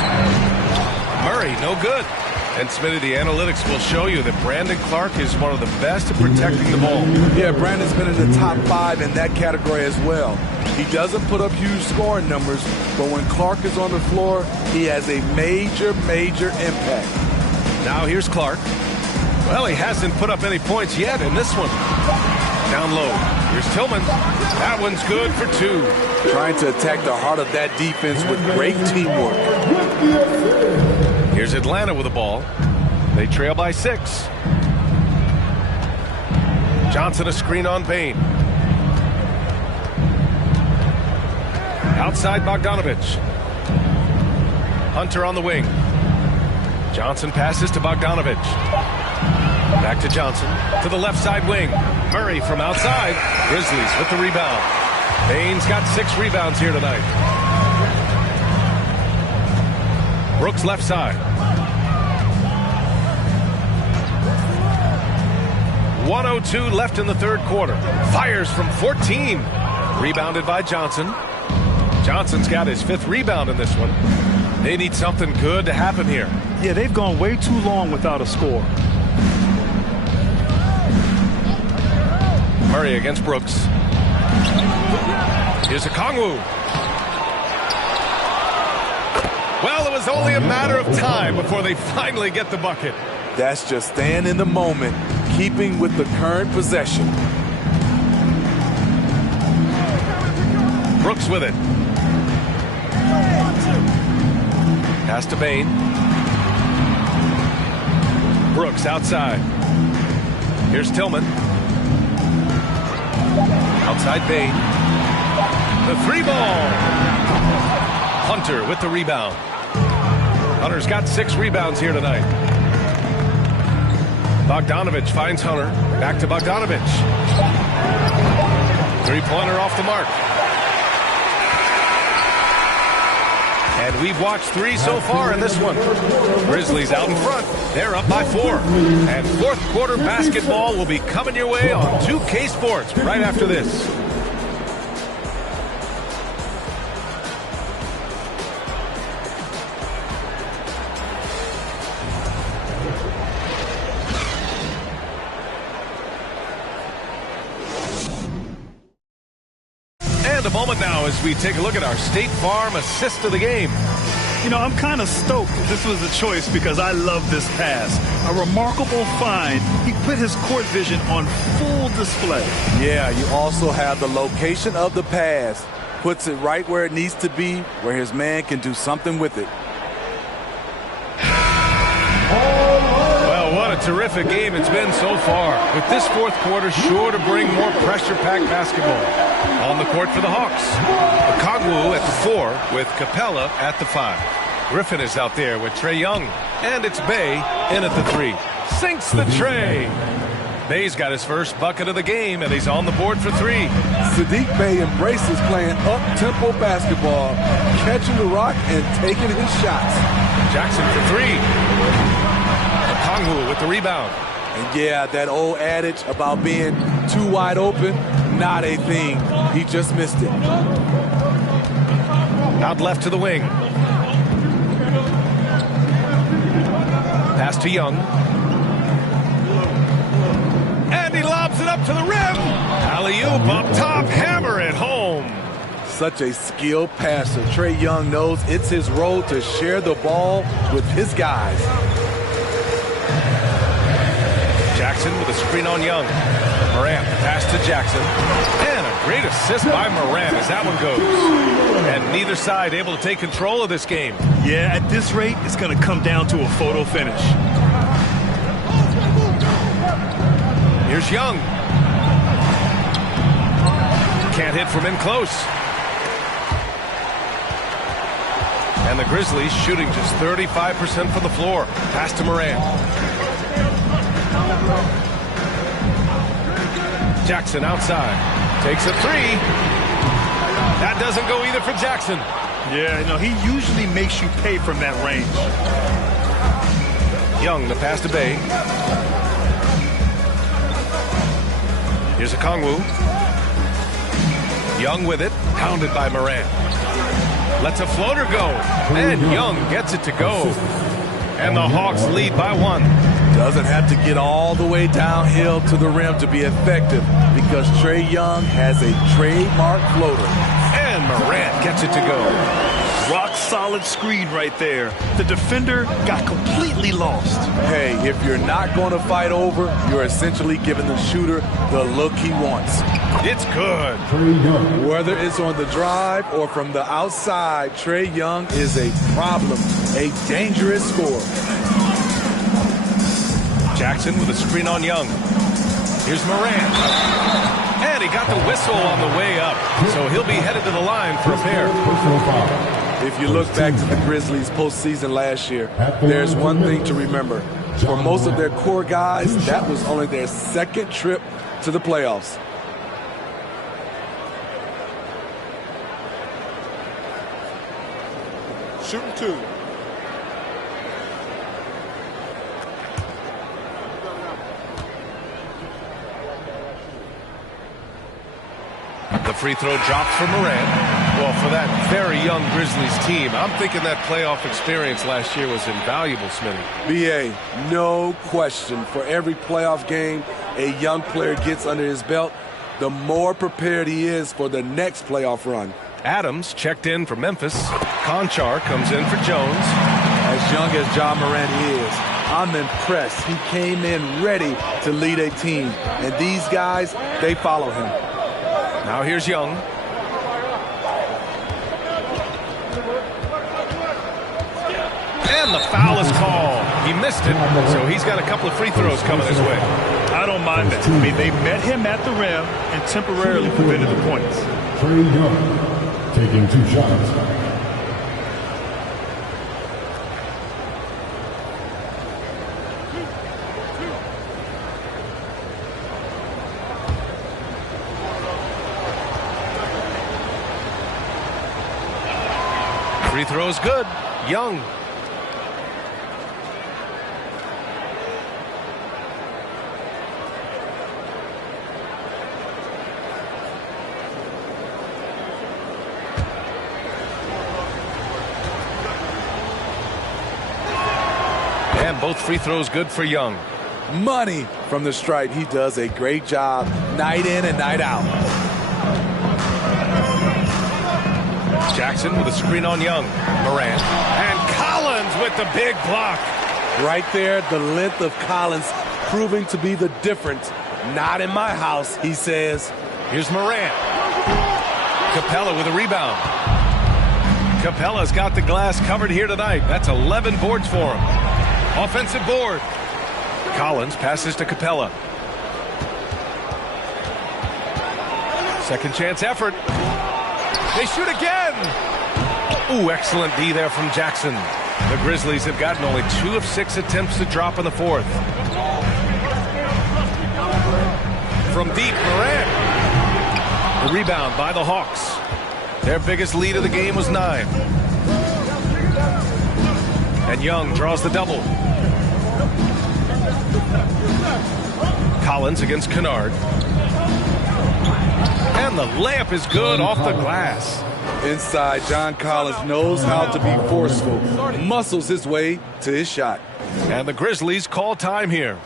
Murray, no good. And Smitty, the analytics will show you that Brandon Clark is one of the best at protecting the ball. Yeah, Brandon's been in the top 5 in that category as well. He doesn't put up huge scoring numbers, but when Clark is on the floor, he has a major impact. Now here's Clark. Well, he hasn't put up any points yet in this one. Down low. Here's Tillman. That one's good for 2. Trying to attack the heart of that defense with great teamwork. Here's Atlanta with the ball. They trail by 6. Johnson a screen on Bain. Outside Bogdanovich. Hunter on the wing. Johnson passes to Bogdanovich. Back to Johnson. To the left side wing. Murray from outside. Grizzlies with the rebound. Bain's got 6 rebounds here tonight. Brooks left side. 1:02 left in the third quarter. Fires from 14. Rebounded by Johnson. Johnson's got his 5th rebound in this one. They need something good to happen here. Yeah, they've gone way too long without a score. Murray against Brooks. Here's Okongwu. Well, it was only a matter of time before they finally get the bucket. That's just staying in the moment, keeping with the current possession. Brooks with it. Pass to Bain. Brooks outside. Here's Tillman. Outside Bain. The 3-ball. Hunter with the rebound. Hunter's got 6 rebounds here tonight. Bogdanovich finds Hunter. Back to Bogdanovich. 3-pointer off the mark. And we've watched 3 so far in this one. Grizzlies out in front. They're up by 4. And fourth quarter basketball will be coming your way on 2K Sports right after this. A moment now as we take a look at our State Farm assist of the game. You know, I'm kind of stoked this was a choice because I love this pass. A remarkable find. He put his court vision on full display. Yeah, you also have the location of the pass. Puts it right where it needs to be, where his man can do something with it. Well, what a terrific game it's been so far. With this fourth quarter sure to bring more pressure-packed basketball. On the court for the Hawks. Okongwu at the 4 with Capella at the 5. Griffin is out there with Trae Young. And it's Bey in at the 3. Sinks the tray. Bey's got his first bucket of the game, and he's on the board for 3. Saddiq Bey embraces playing up-tempo basketball, catching the rock and taking his shots. Jackson for 3. Okongwu with the rebound. And yeah, that old adage about being too wide open, not a thing. He just missed it. Out left to the wing. Pass to Young. And he lobs it up to the rim. Alley-oop up top, hammer it home. Such a skilled passer. Trae Young knows it's his role to share the ball with his guys. Jackson with a screen on Young. Morant pass to Jackson. And a great assist by Morant as that one goes. And neither side able to take control of this game. Yeah, at this rate, it's going to come down to a photo finish. Here's Young. Can't hit from in close. And the Grizzlies shooting just 35% from the floor. Pass to Morant. Jackson outside. Takes a 3. That doesn't go either for Jackson. Yeah, no, he usually makes you pay from that range. Young, the pass to Bey. Here's Okongwu. Young with it. Pounded by Morant. Lets a floater go. And Young gets it to go. And the Hawks lead by 1. Doesn't have to get all the way downhill to the rim to be effective because Trae Young has a trademark floater. And Morant gets it to go. Rock solid screen right there. The defender got completely lost. Hey, if you're not going to fight over, you're essentially giving the shooter the look he wants. It's good. Whether it's on the drive or from the outside, Trae Young is a problem, a dangerous scorer. Jackson with a screen on Young. Here's Morant. And he got the whistle on the way up, so he'll be headed to the line for a pair. If you look back to the Grizzlies postseason last year, there's one thing to remember. For most of their core guys, that was only their second trip to the playoffs. Shooting 2. The free throw drops for Morant. Well, for that very young Grizzlies team, I'm thinking that playoff experience last year was invaluable, Smitty. B.A., no question. For every playoff game a young player gets under his belt, the more prepared he is for the next playoff run. Adams checked in for Memphis. Conchar comes in for Jones. As young as Ja Morant is, I'm impressed. He came in ready to lead a team. And these guys, they follow him. Now here's Young. And the foul is called. He missed it, so he's got a couple of free throws coming his way. I don't mind that. I mean, they met him at the rim and temporarily prevented the points. Trae Young taking 2 shots. Free throw's good. Young. And both free throws good for Young. Money from the stripe. He does a great job night in and night out. Jackson with a screen on Young. Morant. And Collins with the big block. Right there, the length of Collins proving to be the difference. Not in my house, he says. Here's Morant. Capella with a rebound. Capella's got the glass covered here tonight. That's 11 boards for him. Offensive board. Collins passes to Capella. Second chance effort. They shoot again. Ooh, excellent D there from Jackson. The Grizzlies have gotten only 2 of 6 attempts to drop in the fourth. From deep, Morant. The rebound by the Hawks. Their biggest lead of the game was 9. And Young draws the double. Collins against Kennard. And the layup is good off the glass. Inside, John Collins knows how to be forceful. Muscles his way to his shot. And the Grizzlies call time here.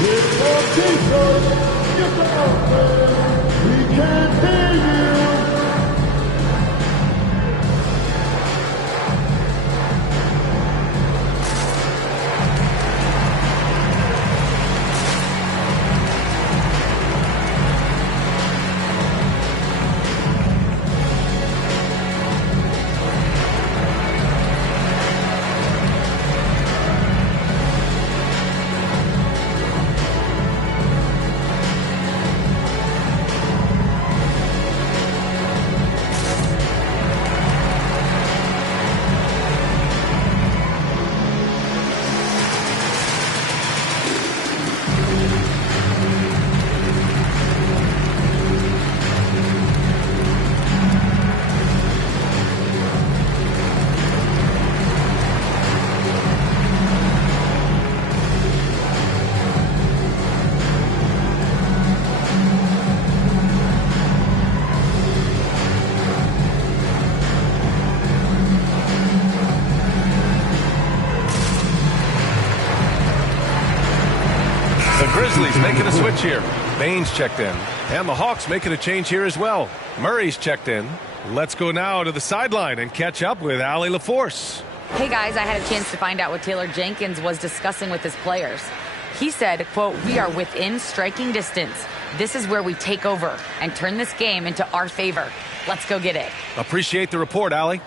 We can't hear you. change here. Baines checked in. And the Hawks making a change here as well. Murray's checked in. Let's go now to the sideline and catch up with Allie LaForce. Hey guys, I had a chance to find out what Taylor Jenkins was discussing with his players. He said, quote, "We are within striking distance. This is where we take over and turn this game into our favor. Let's go get it." Appreciate the report, Allie.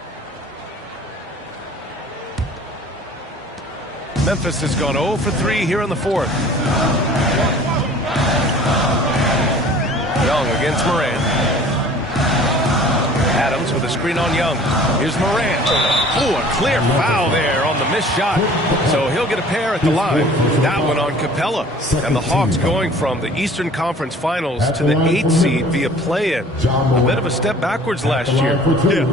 Memphis has gone 0 for 3 here in the fourth. Young against Morant. Adams with a screen on Young. Here's Morant. Oh, a clear foul there on the missed shot. So he'll get a pair at the line. That one on Capella. And the Hawks going from the Eastern Conference Finals to the 8th seed via play-in. A bit of a step backwards last year. Yeah.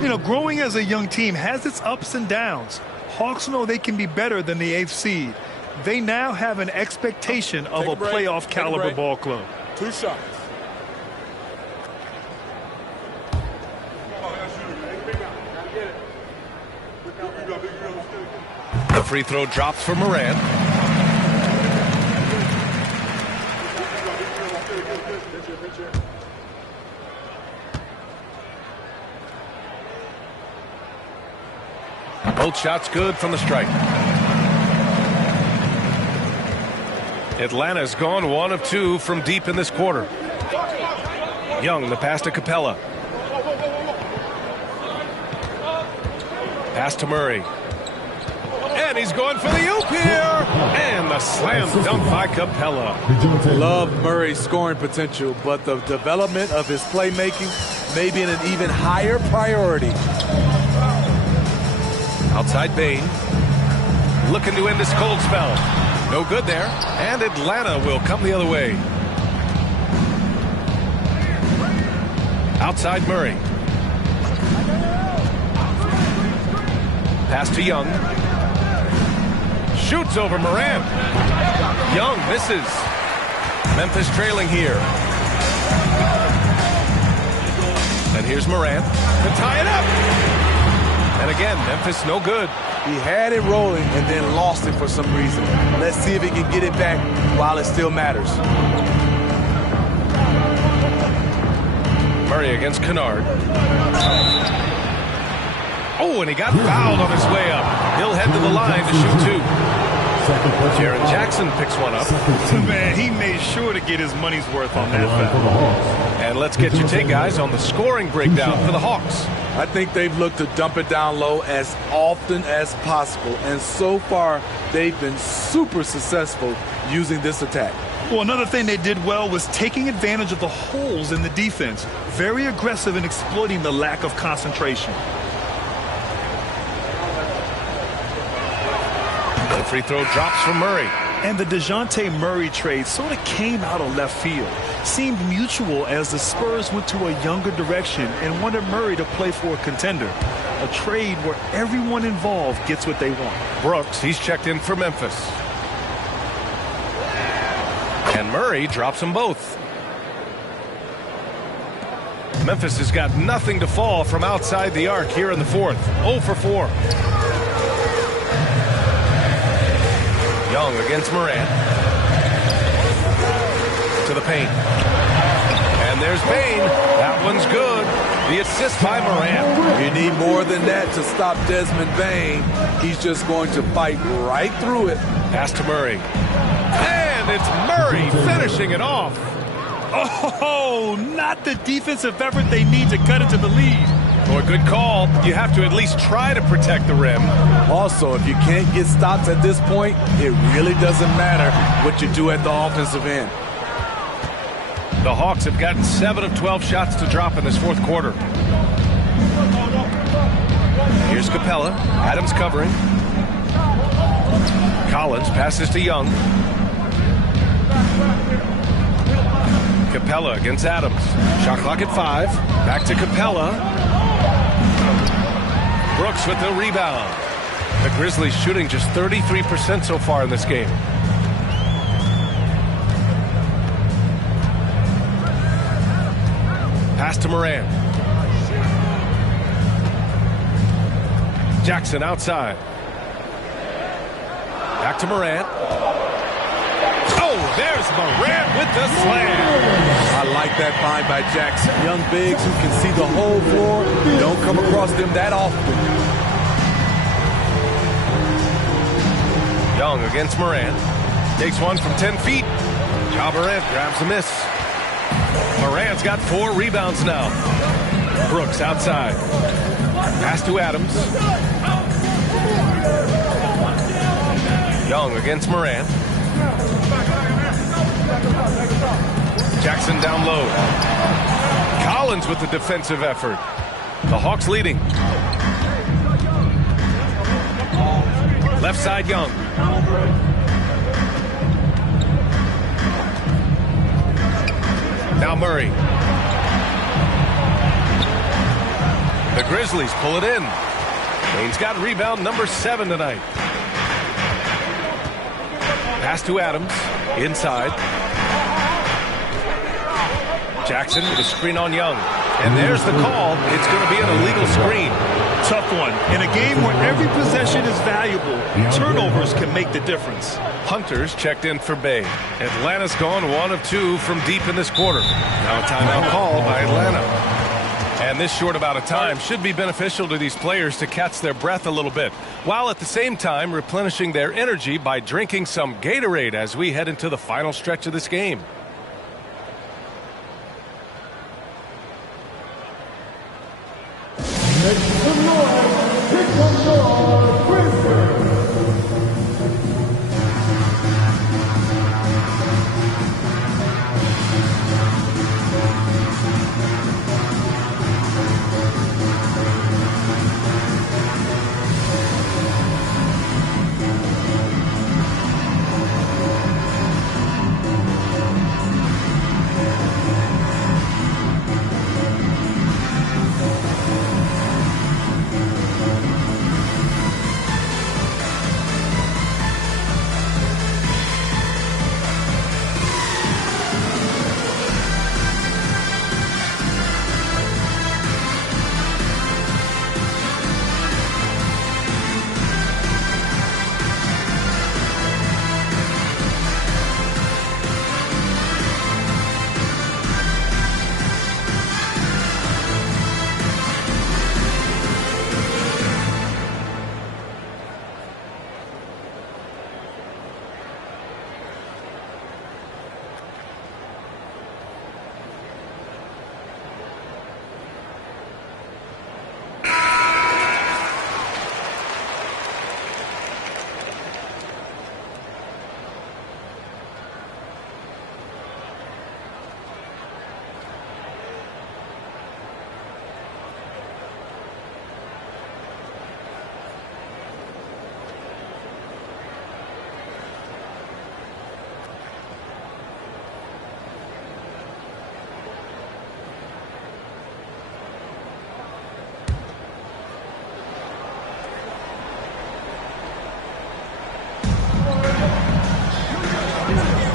You know, growing as a young team has its ups and downs. Hawks know they can be better than the 8th seed. They now have an expectation of a playoff caliber ball club. 2 shots. The free throw drops for Morant. Both shots good from the stripe. Atlanta's gone 1 of 2 from deep in this quarter. Young, the pass to Capella. Pass to Murray. And he's going for the oop here. And the slam dunk by Capella. Love Murray's scoring potential, but the development of his playmaking may be an even higher priority. Outside Bain. Looking to end this cold spell. No good there. And Atlanta will come the other way. Outside Murray. Pass to Young. Shoots over Morant. Young misses. Memphis trailing here. And here's Morant to tie it up. And again, Memphis no good. He had it rolling and then lost it for some reason. Let's see if he can get it back while it still matters. Murray against Kennard. Oh, and he got fouled on his way up. He'll head to the line to shoot 2. Jaren Jackson picks one up. Man, he made sure to get his money's worth on that foul. And let's get your take, guys, on the scoring breakdown for the Hawks. I think they've looked to dump it down low as often as possible. And so far, they've been super successful using this attack. Well, another thing they did well was taking advantage of the holes in the defense. Very aggressive in exploiting the lack of concentration. The free throw drops for Murray. And the DeJounte Murray trade sort of came out of left field. Seemed mutual as the Spurs went to a younger direction and wanted Murray to play for a contender. A trade where everyone involved gets what they want. Brooks, he's checked in for Memphis. And Murray drops them both. Memphis has got nothing to fall from outside the arc here in the fourth. 0 for 4. Young against Morant. To the paint. And there's Bain. That one's good. The assist by Morant. You need more than that to stop Desmond Bain. He's just going to fight right through it. Pass to Murray. And it's Murray finishing it off. Oh, not the defensive effort they need to cut into the lead. For a good call, you have to at least try to protect the rim. Also, if you can't get stops at this point, it really doesn't matter what you do at the offensive end. The Hawks have gotten 7 of 12 shots to drop in this fourth quarter. Here's Capella. Adams covering. Collins passes to Young. Capella against Adams. Shot clock at 5. Back to Capella. Brooks with the rebound. The Grizzlies shooting just 33% so far in this game. Pass to Morant. Jackson outside. Back to Morant. Oh, Oh, there's Morant with the slam. I like that find by Jackson. Young bigs who can see the whole floor. Don't come across them that often. Young against Morant. Takes one from 10 feet. Ja Morant grabs a miss. Morant's got 4 rebounds now. Brooks outside. Pass to Adams. Young against Morant. Jackson down low. Collins with the defensive effort. The Hawks leading. Left side, Young. Now Murray. The Grizzlies pull it in. Kane's got rebound number 7 tonight. Pass to Adams. Inside. Jackson with a screen on Young. And there's the call. It's going to be an illegal screen. Tough one. In a game where every possession is valuable, turnovers can make the difference. Hunters checked in for Bay. Atlanta's gone 1 of 2 from deep in this quarter. Now a timeout called by Atlanta. And this short amount of time should be beneficial to these players to catch their breath a little bit, while at the same time replenishing their energy by drinking some Gatorade as we head into the final stretch of this game. Make some noise. Kick some noise. Grizzlies.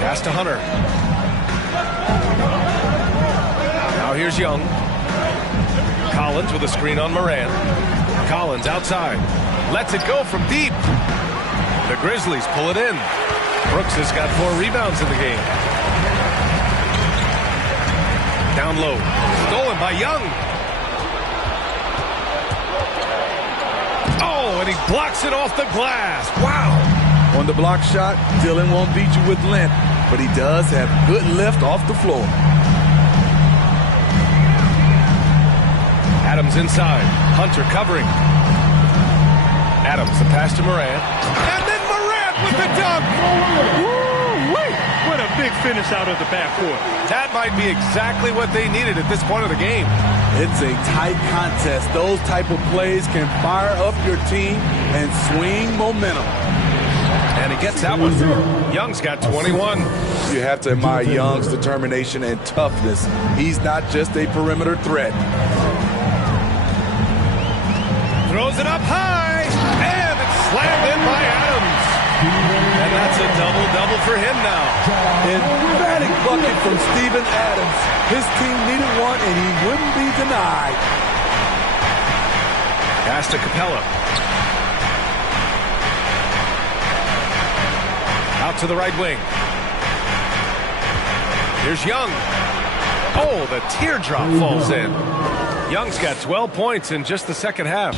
Pass to Hunter. Now here's Young. Collins with a screen on Morant. Collins outside. Lets it go from deep. The Grizzlies pull it in. Brooks has got 4 rebounds in the game. Down low. Stolen by Young. Oh, and he blocks it off the glass. Wow. On the block shot, Dylan won't beat you with length, but he does have good lift off the floor. Adams inside. Hunter covering. Adams, the pass to Morant. And then Morant with the dunk. Woo-wee! What a big finish out of the backcourt. That might be exactly what they needed at this point of the game. It's a tight contest. Those type of plays can fire up your team and swing momentum. And he gets that one. Young's got 21. You have to admire Young's determination and toughness. He's not just a perimeter threat. Throws it up high. And it's slammed in by Adams. And that's a double-double for him now. Emphatic bucket from Steven Adams. His team needed one, and he wouldn't be denied. Pass to Capella. Out to the right wing. Here's Young. Oh, the teardrop falls in. Young's got 12 points in just the second half.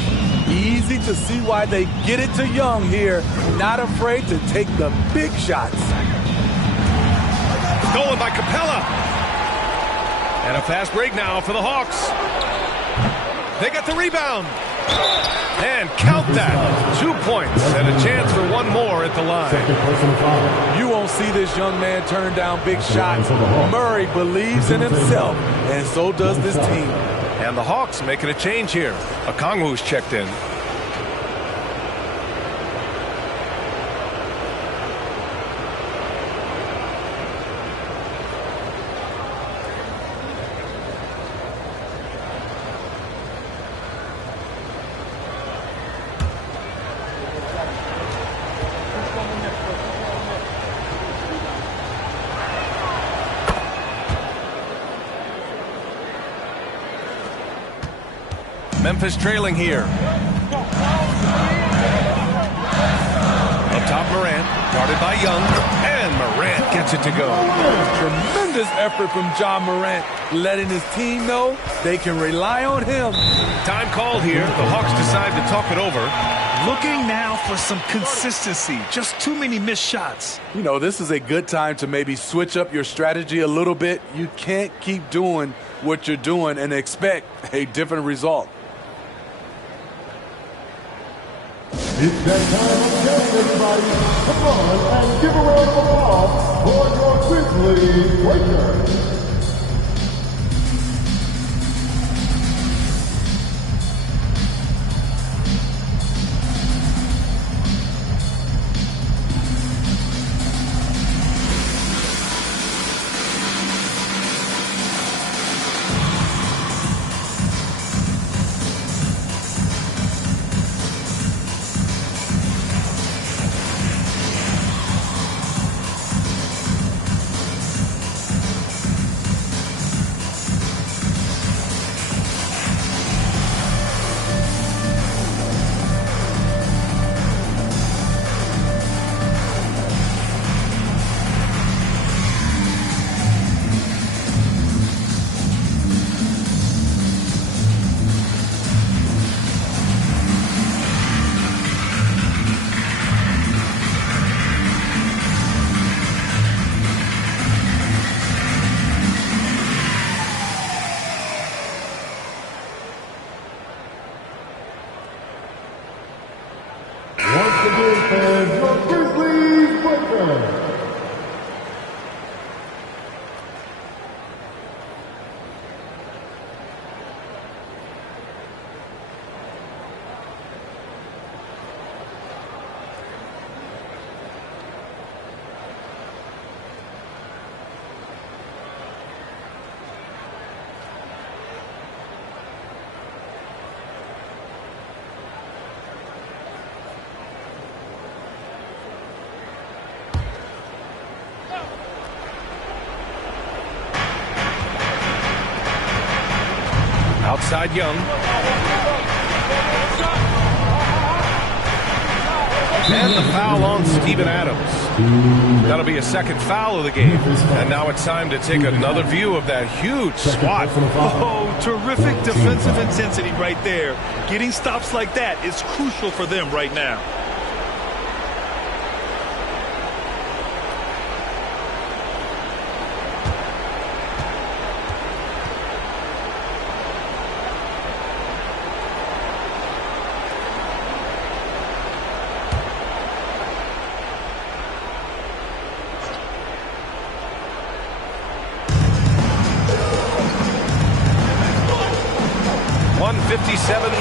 Easy to see why they get it to Young here. Not afraid to take the big shots. Stolen by Capella. And a fast break now for the Hawks. They got the rebound. And count that. 2 points and a chance for one more at the line. You won't see this young man turn down big shots. Murray believes in himself, and so does this team. And the Hawks making a change here. Okongwu's checked in. Memphis trailing here. Up top, Morant. Guarded by Young. And Morant gets it to go. Tremendous effort from Ja Morant, letting his team know they can rely on him. Time called here. The Hawks decide to talk it over. Looking now for some consistency. Just too many missed shots. You know, this is a good time to maybe switch up your strategy a little bit. You can't keep doing what you're doing and expect a different result. It's that time again, everybody. Come on and give a round of applause for your Grizzlies Lakers. Once again, fans, your Grizzlies Lakers. Outside Young. And the foul on Steven Adams. That'll be a second foul of the game. And now it's time to take another view of that huge swat. Oh, terrific defensive intensity right there. Getting stops like that is crucial for them right now.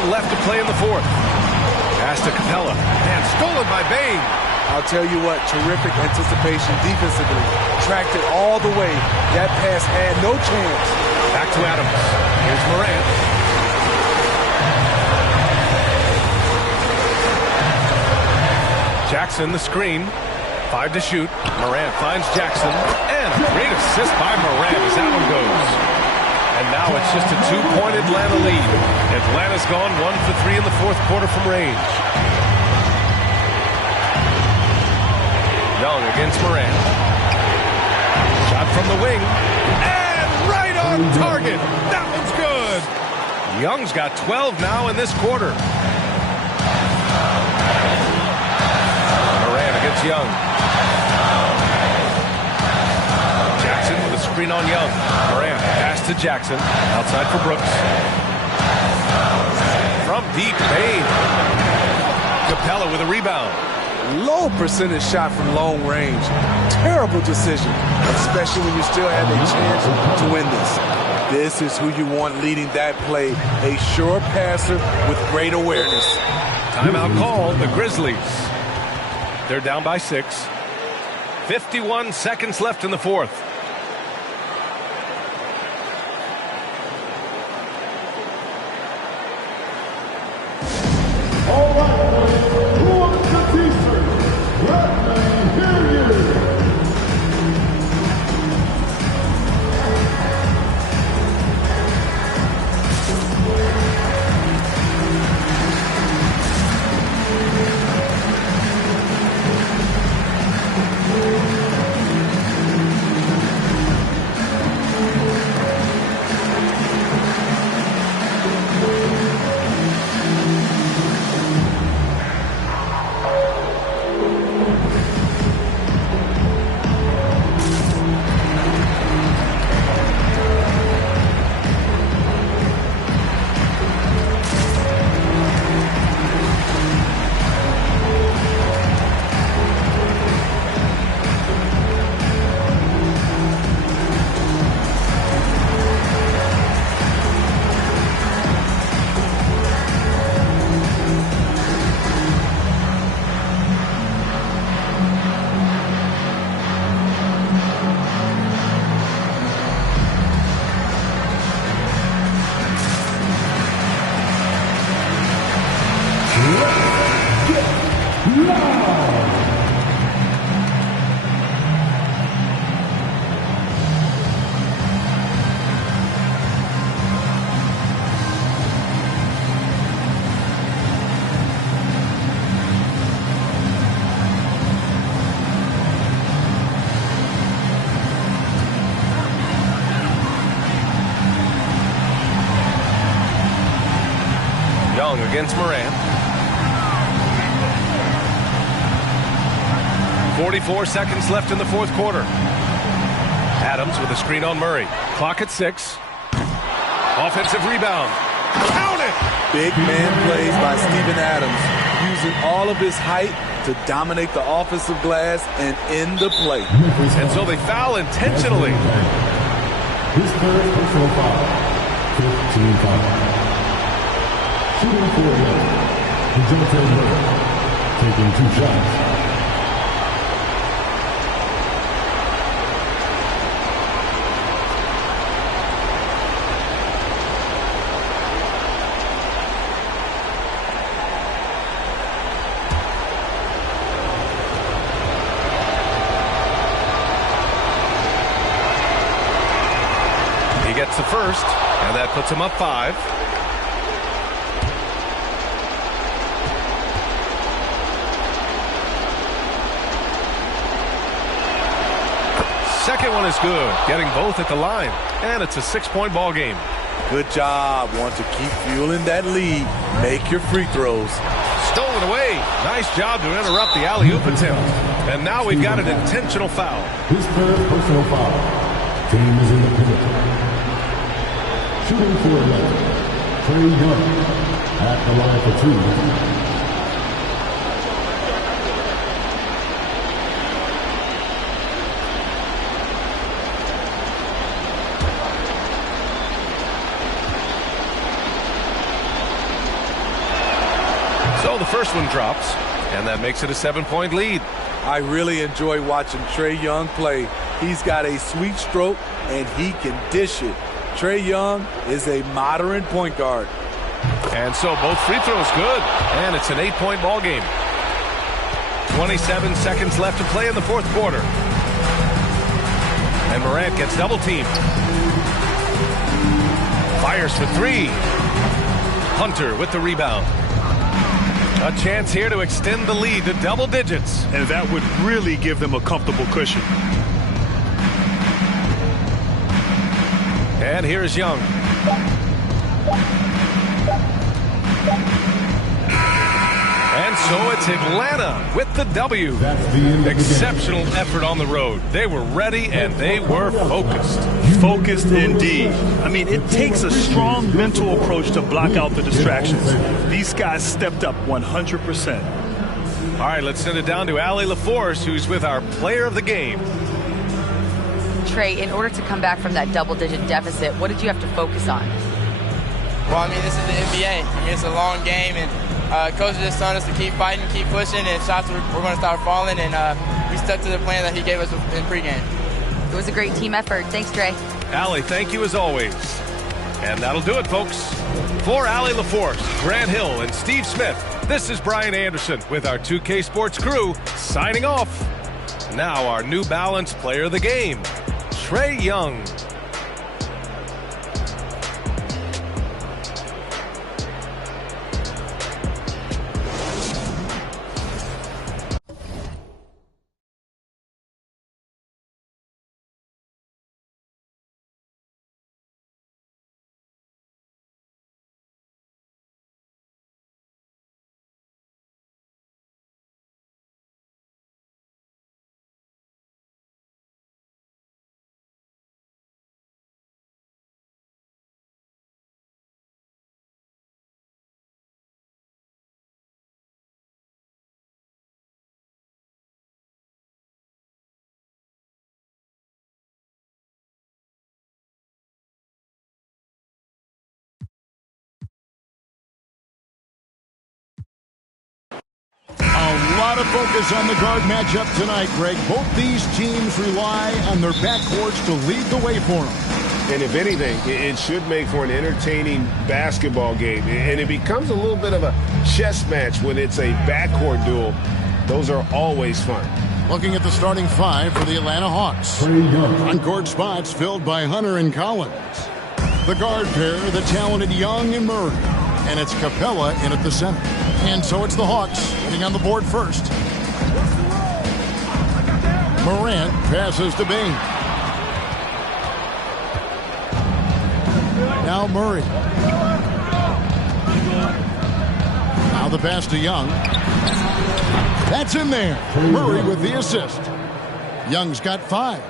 Left to play in the fourth. Pass to Capella. And stolen by Bain. I'll tell you what, terrific anticipation defensively. Tracked it all the way. That pass had no chance. Back to Adams. Here's Morant. Jackson the screen. 5 to shoot. Morant finds Jackson. And a great assist by Morant as that one goes. And now it's just a 2-point Atlanta lead. Atlanta's gone 1 for 3 in the fourth quarter from range. Young against Morant. Shot from the wing. And right on target. That one's good. Young's got 12 now in this quarter. Moran against Young. Jackson with a screen on Young. Moran pass to Jackson. Outside for Brooks. From deep, Payne. Capella with a rebound. Low percentage shot from long range. Terrible decision, especially when you still have a chance to win this. This is who you want leading that play. A sure passer with great awareness. Timeout call, the Grizzlies. They're down by 6. 51 seconds left in the fourth. All right, who wants the t-shirt? Let me hear you. Young against Moran. 44 seconds left in the fourth quarter. Adams with a screen on Murray. Clock at 6. Offensive rebound. Count it! Big man plays by Steven Adams, using all of his height to dominate the offensive glass and end the play. And so they foul intentionally. His third personal foul. 15 foul. Shooting for DeJounte Murray, taking 2 shots. He gets the first, and that puts him up 5. Second one is good, getting both at the line, and it's a 6-point ball game. Good job. Want to keep fueling that lead. Make your free throws. Stolen away. Nice job to interrupt the alley-oop attempt. And now we've got an intentional foul. His third personal foul. Team is in the penalty. Shooting for 11. Trae Young at the line for 2. So the first one drops, and that makes it a 7-point lead. I really enjoy watching Trae Young play. He's got a sweet stroke, and he can dish it. Trae Young is a modern point guard. And so both free throws good, and it's an 8-point ball game. 27 seconds left to play in the fourth quarter. And Morant gets double-teamed. Fires for 3. Hunter with the rebound. A chance here to extend the lead to double digits. And that would really give them a comfortable cushion. And here's Young. And so it's Atlanta with the W. Exceptional effort on the road. They were ready and they were focused. Focused indeed. I mean, it takes a strong mental approach to block out the distractions. These guys stepped up 100%. All right, let's send it down to Allie LaForce, who's with our player of the game. Trey, in order to come back from that double-digit deficit, what did you have to focus on? Well, I mean, this is the NBA. I mean, it's a long game, and Coach just told us to keep fighting, keep pushing, and shots we're going to start falling, and we stuck to the plan that he gave us in pregame. It was a great team effort. Thanks, Trey. Allie, thank you as always. And that'll do it, folks. For Allie LaForce, Grant Hill, and Steve Smith, this is Brian Anderson with our 2K Sports crew signing off. Now our New Balance player of the game, Trae Young. A lot of focus on the guard matchup tonight, Greg. Both these teams rely on their backcourts to lead the way for them. And if anything, it should make for an entertaining basketball game. And it becomes a little bit of a chess match when it's a backcourt duel. Those are always fun. Looking at the starting five for the Atlanta Hawks. Front-court spots filled by Hunter and Collins. The guard pair, the talented Young and Murray. And it's Capella in at the center. And so it's the Hawks getting on the board first. Morant passes to Bain. Now Murray. Now the pass to Young. That's in there. Murray with the assist. Young's got 5.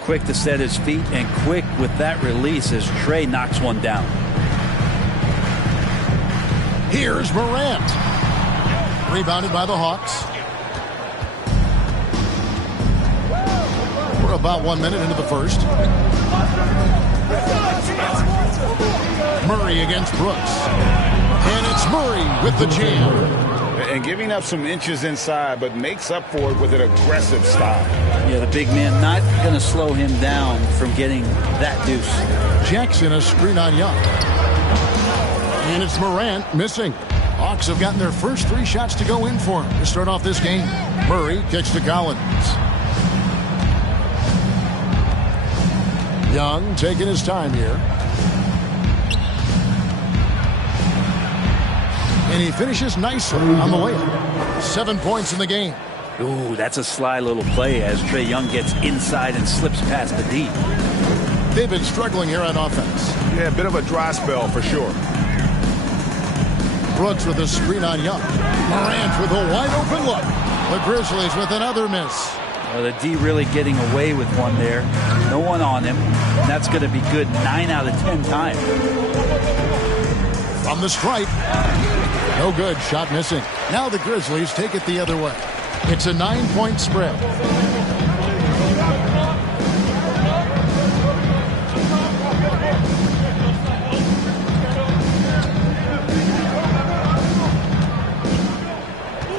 Quick to set his feet and quick with that release as Trae knocks one down. Here's Morant. Rebounded by the Hawks. We're about 1 minute into the first. Murray against Brooks. And it's Murray with the jam. And giving up some inches inside, but makes up for it with an aggressive style. Yeah, the big man not going to slow him down from getting that deuce. Jackson a screen on Young. And it's Morant missing. Hawks have gotten their first 3 shots to go in for him to start off this game. Murray kicks to Collins. Young taking his time here. And he finishes nicely on the layup. 7 points in the game. Ooh, that's a sly little play as Trae Young gets inside and slips past the D. They've been struggling here on offense. Yeah, a bit of a dry spell for sure. Brooks with a screen on Young. Morant with a wide open look. The Grizzlies with another miss. Well, the D really getting away with one there. No one on him. And that's going to be good 9 out of 10 times. From the stripe. No good. Shot missing. Now the Grizzlies take it the other way. It's a 9-point spread.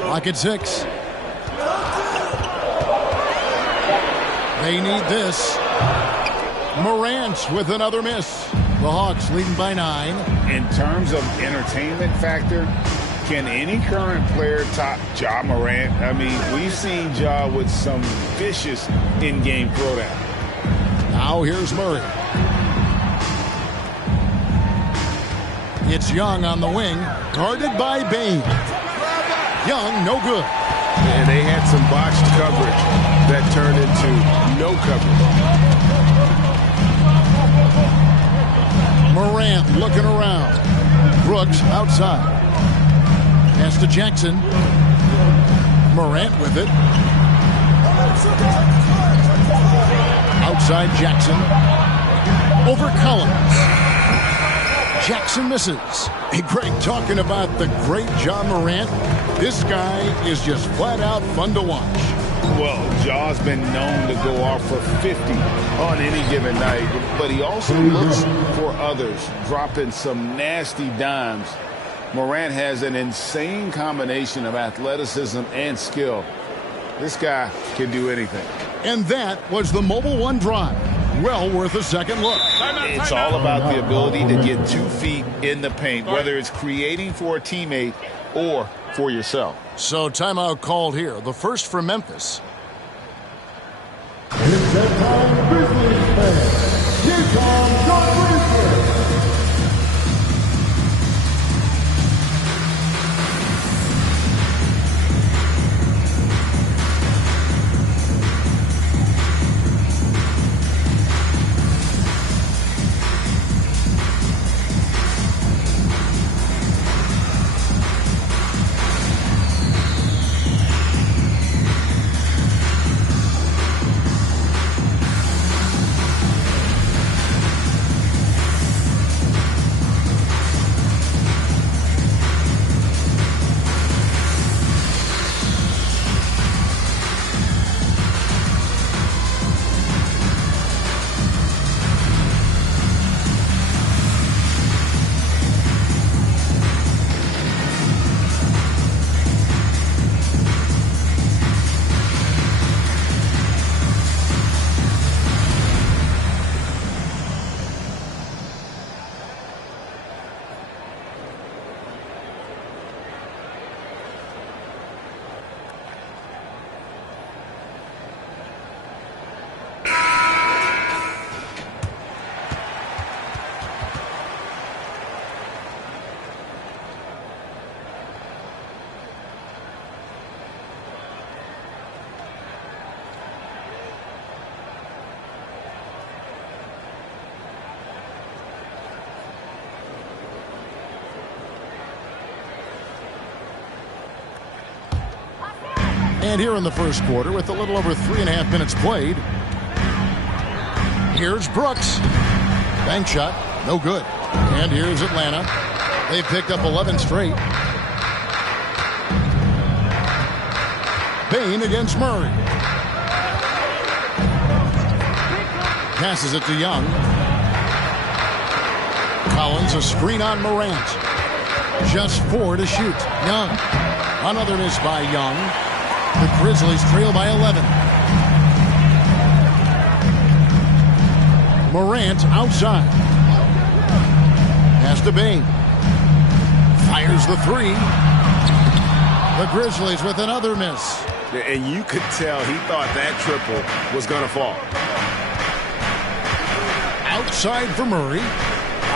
Clock at 6. They need this. Morant with another miss. The Hawks leading by 9. In terms of entertainment factor, can any current player top Ja Morant? I mean, we've seen Ja with some vicious in-game throwdown. Now here's Murray. It's Young on the wing, guarded by Bain. Young, no good. And they had some botched coverage that turned into no coverage. Morant looking around. Brooks outside. Pass to Jackson. Morant with it. Outside Jackson. Over Collins. Jackson misses. Hey, Greg, talking about the great Ja Morant, this guy is just flat out fun to watch. Well, Ja's been known to go off for 50 on any given night, but he also looks for others, dropping some nasty dimes. Morant has an insane combination of athleticism and skill. This guy can do anything. And that was the Mobile One drive. Well worth a second look. It's all about the ability to get 2 feet in the paint, whether it's creating for a teammate or for yourself. So timeout called here. The first for Memphis. It's that time, Grizzlies fans. Here comes the Grizzlies. And here in the first quarter, with a little over 3.5 minutes played, here's Brooks. Bank shot, no good. And here's Atlanta. They've picked up 11 straight. Bain against Murray. Passes it to Young. Collins, a screen on Morant. Just 4 to shoot. Young. Another miss by Young. The Grizzlies trail by 11. Morant outside. Pass to Bain. Fires the 3. The Grizzlies with another miss. And you could tell he thought that triple was going to fall. Outside for Murray.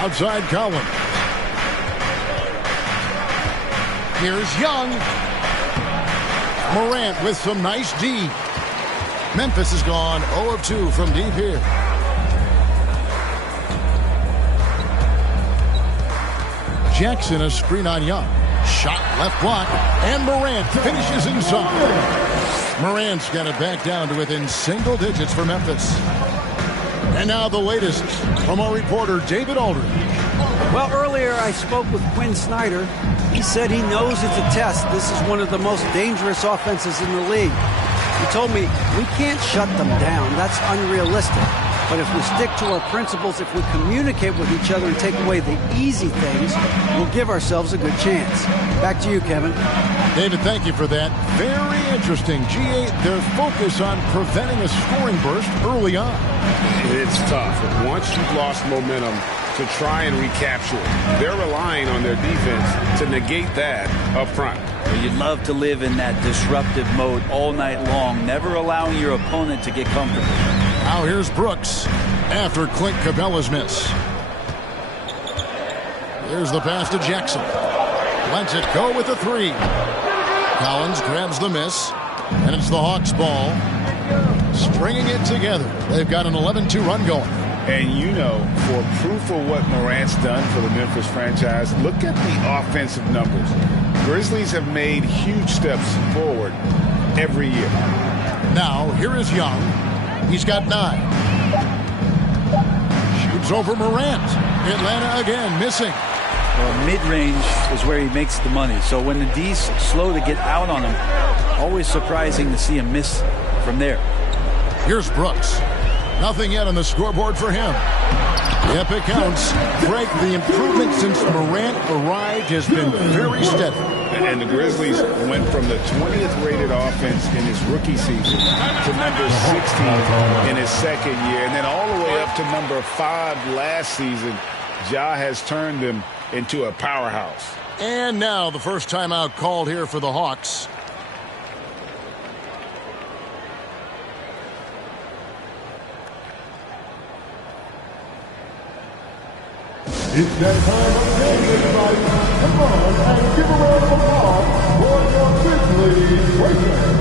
Outside Collins. Here's Young. Morant with some nice D. Memphis has gone 0 of 2 from deep here. Jackson, a screen on Young. Shot left block. And Morant finishes inside. Morant's got it back down to within single digits for Memphis. And now the latest from our reporter, David Aldridge. Well, earlier I spoke with Quinn Snyder. He said he knows it's a test. This is one of the most dangerous offenses in the league. He told me we can't shut them down. That's unrealistic. But if we stick to our principles, if we communicate with each other and take away the easy things, we'll give ourselves a good chance. Back to you, Kevin. David, thank you for that. Very interesting. G8, their focus on preventing a scoring burst early on. It's tough. Once you've lost momentum, to try and recapture it. They're relying on their defense to negate that up front. Well, you'd love to live in that disruptive mode all night long, never allowing your opponent to get comfortable. Now here's Brooks after Clint Capella's miss. Here's the pass to Jackson. Lets it go with a 3. Collins grabs the miss, and it's the Hawks' ball. Stringing it together. They've got an 11-2 run going. And you know, for proof of what Morant's done for the Memphis franchise, look at the offensive numbers. Grizzlies have made huge steps forward every year. Now, here is Young. He's got 9. Shoots over Morant. Atlanta again missing. Well, mid-range is where he makes the money. So when the D's slow to get out on him, always surprising to see him miss from there. Here's Brooks. Nothing yet on the scoreboard for him. Yep, it counts. Greg, the improvement since Morant arrived has been very steady. And the Grizzlies went from the 20th rated offense in his rookie season to number 16 in his second year, and then all the way up to number 5 last season. Ja has turned them into a powerhouse. And now the first timeout called here for the Hawks. It's that time of day, everybody. Come on and give a round of applause for your Grizzlies Racers.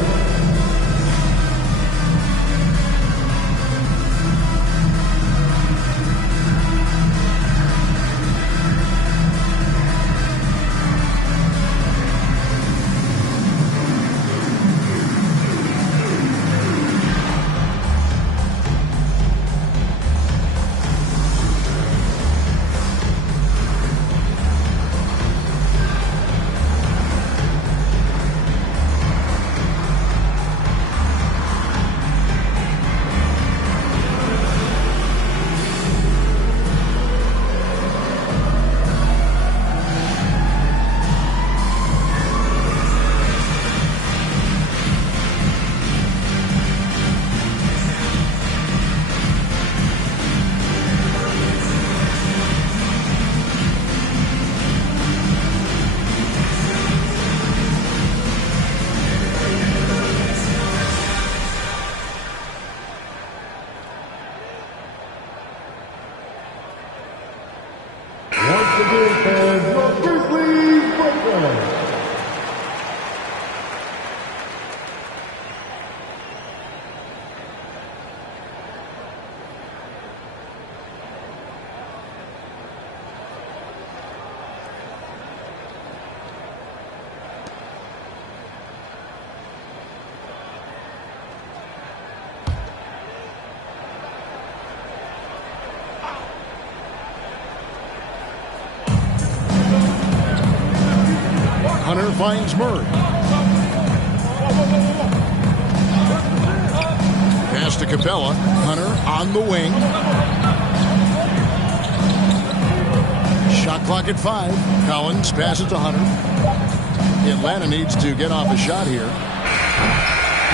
Hunter finds Murray. Pass to Capella. Hunter on the wing. Shot clock at 5. Collins passes to Hunter. Atlanta needs to get off a shot here.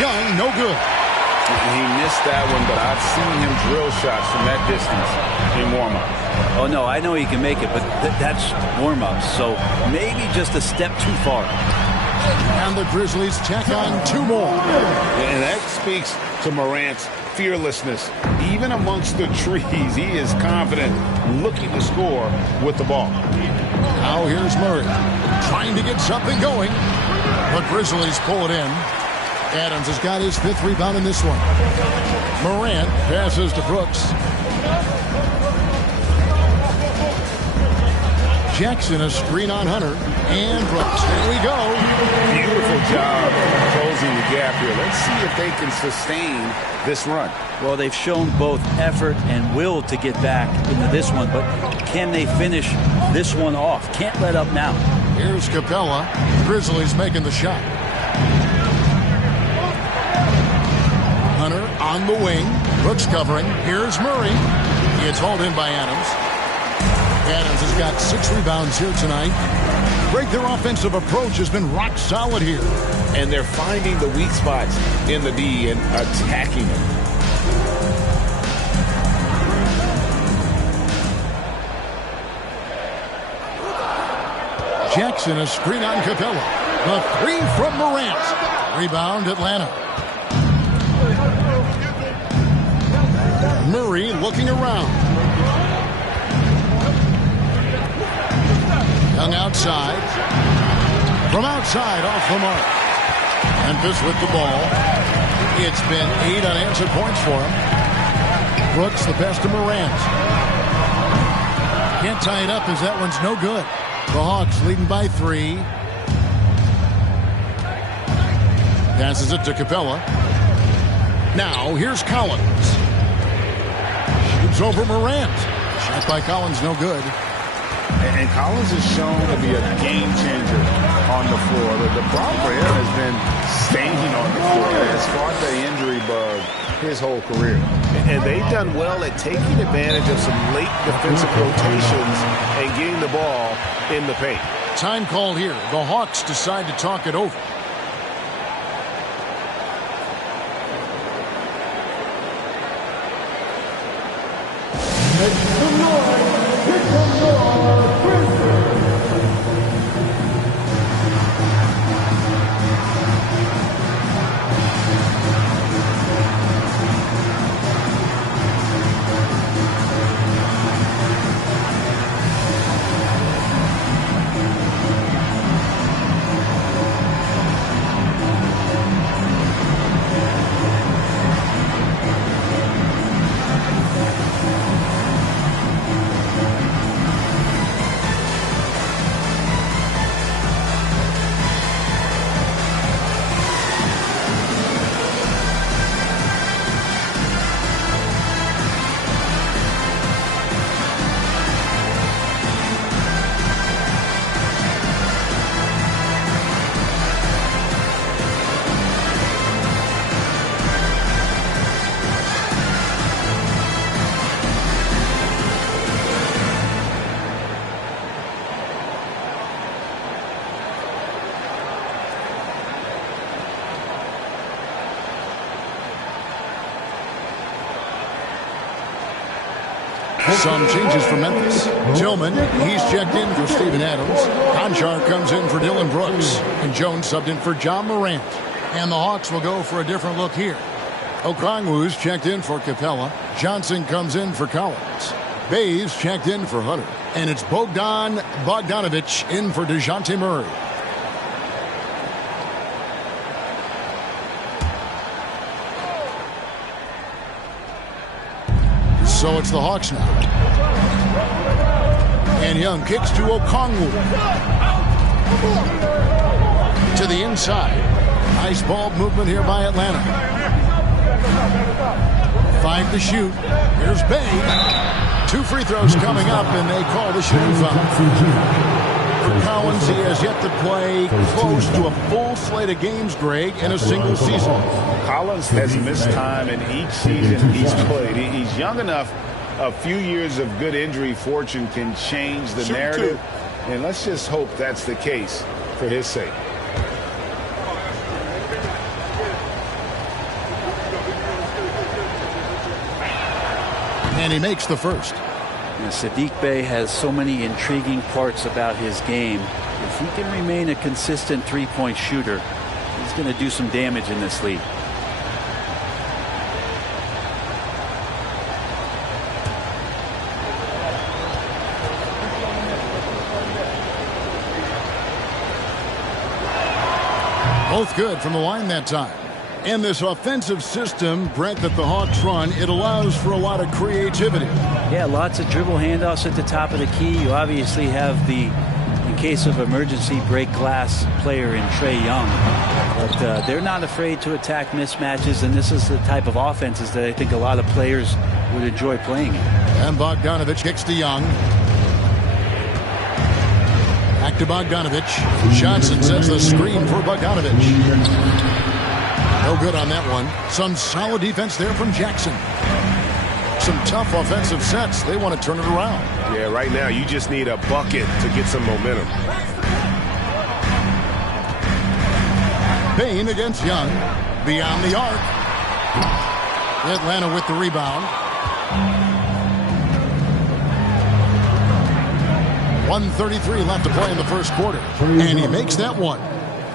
Young, no good. He missed that one, but I've seen him drill shots from that distance in warm-up. Oh, no, I know he can make it, but that's warm-up, so maybe just a step too far. And the Grizzlies tack on 2 more. And that speaks to Morant's fearlessness. Even amongst the trees, he is confident, looking to score with the ball. Now here's Murray, trying to get something going. The Grizzlies pull it in. Adams has got his 5th rebound in this one. Morant passes to Brooks. Jackson a screen on Hunter. And Brooks. There we go. Beautiful job closing the gap here. Let's see if they can sustain this run. Well, they've shown both effort and will to get back into this one, but can they finish this one off? Can't let up now. Here's Capella. Grizzlies making the shot. Hunter on the wing. Brooks covering. Here's Murray. It's hauled in by Adams. Adams has got 6 rebounds here tonight. Greg, their offensive approach has been rock solid here. And they're finding the weak spots in the D and attacking them. Jackson a screen on Capella. The 3 from Morant. Rebound Atlanta. Murray looking around. Young outside. From outside off the mark. Memphis with the ball. It's been 8 unanswered points for him. Brooks the best of Morant. Can't tie it up as that one's no good. The Hawks leading by 3. Passes it to Capella. Now here's Collins. Shoots over Morant. Shot by Collins, no good. And Collins is shown to be a game changer on the floor. The problem for him has been staying on the floor. It's fought the injury bug his whole career. And they've done well at taking advantage of some late defensive rotations and getting the ball in the paint. Time called here. The Hawks decide to talk it over. Some changes for Memphis. Tillman, he's checked in for Steven Adams. Conchar comes in for Dylan Brooks. And Jones subbed in for John Morant. And the Hawks will go for a different look here. Okongwu's checked in for Capella. Johnson comes in for Collins. Bays checked in for Hunter. And it's Bogdan Bogdanovic in for DeJounte Murray. So it's the Hawks now. And Young kicks to Okongwu. To the inside. Nice ball movement here by Atlanta. 5 to shoot. Here's Bay. 2 free throws coming up, and they call the shooting foul. For Collins, he has yet to play close to a full slate of games, Greg, in a single season. Collins has missed time in each season he's played. He's young enough. A few years of good injury fortune can change the narrative. And let's just hope that's the case for his sake. And he makes the first. And Saddiq Bey has so many intriguing parts about his game. If he can remain a consistent three-point shooter, he's going to do some damage in this league. Both good from the line that time. And this offensive system, Brent, that the Hawks run, it allows for a lot of creativity. Yeah, lots of dribble handoffs at the top of the key. You obviously have the, in case of emergency, break glass player in Trae Young. But they're not afraid to attack mismatches, and this is the type of offenses that I think a lot of players would enjoy playing in. And Bogdanovic kicks to Young. Back to Bogdanovic. Johnson sets the screen for Bogdanovic. No good on that one. Some solid defense there from Jackson. Some tough offensive sets. They want to turn it around. Yeah, right now you just need a bucket to get some momentum. Payne against Young. Beyond the arc. Atlanta with the rebound. 1:33 left to play in the first quarter. And he makes that one.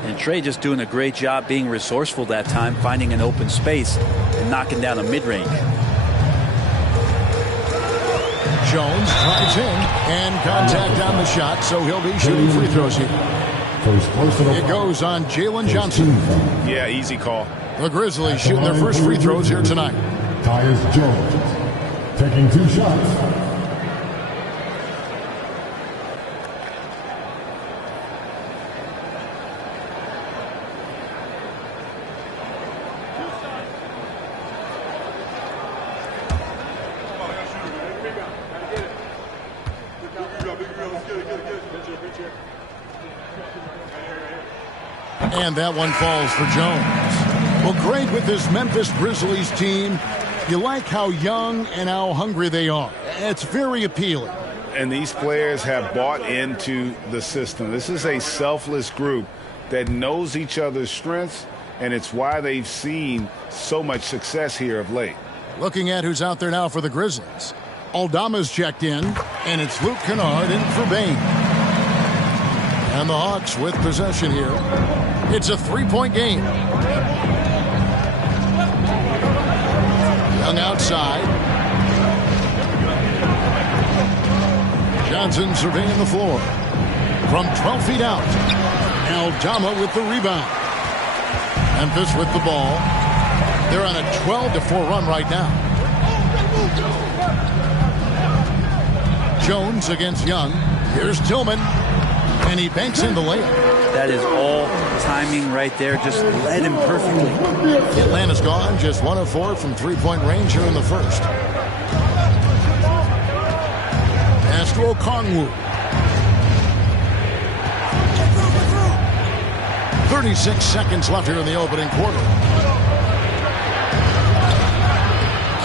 And Trae just doing a great job being resourceful that time, finding an open space and knocking down a mid-range. Jones drives in and contact on the shot, so he'll be shooting free throws here. It goes on Jalen Johnson. Yeah, easy call. The Grizzlies shooting their first free throws here tonight. Tyus Jones taking 2 shots. And that one falls for Jones. Well, great with this Memphis Grizzlies team. You like how young and how hungry they are. It's very appealing. And these players have bought into the system. This is a selfless group that knows each other's strengths, and it's why they've seen so much success here of late. Looking at who's out there now for the Grizzlies. Aldama's checked in, and it's Luke Kennard in for Bain. And the Hawks with possession here. It's a three-point game. Young outside. Johnson surveying the floor. From 12 feet out. Aldama with the rebound. Memphis with the ball. They're on a 12-4 run right now. Jones against Young. Here's Tillman. And he banks in the layup. That is all timing right there. Just led him perfectly. Atlanta's gone. Just 1 of 4 from three-point range here in the first. Pass to Okongwu. 36 seconds left here in the opening quarter.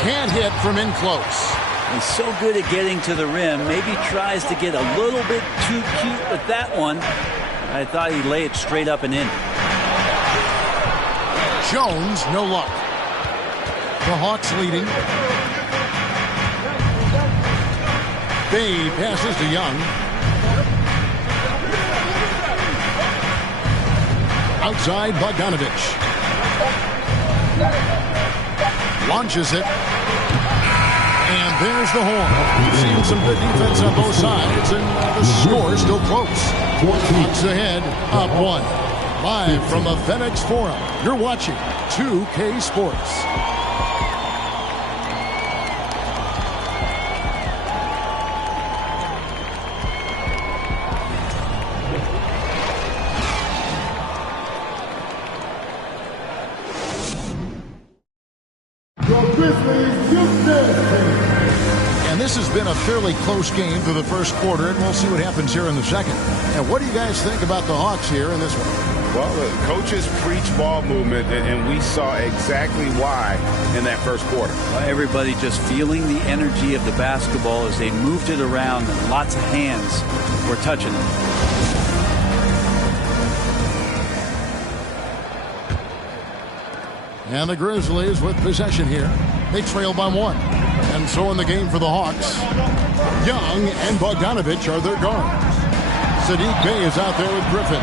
Can't hit from in close. He's so good at getting to the rim. Maybe tries to get a little bit too cute with that one. I thought he'd lay it straight up and in. Jones, no luck. The Hawks leading. Bay passes to Young. Outside, Bogdanovich. Launches it. And there's the horn. We've seen some good defense on both sides, and the score is still close. Hawks ahead, up 1. Live from the FedEx Forum, you're watching 2K Sports. And this has been a fairly close game through the first quarter, and we'll see what happens here in the second. And what do you guys think about the Hawks here in this one? Well, the coaches preach ball movement, and we saw exactly why in that first quarter. Everybody just feeling the energy of the basketball as they moved it around. Lots of hands were touching it. And the Grizzlies with possession here. They trail by 1. And so in the game for the Hawks, Young and Bogdanovich are their guards. Sadiq Bey is out there with Griffin.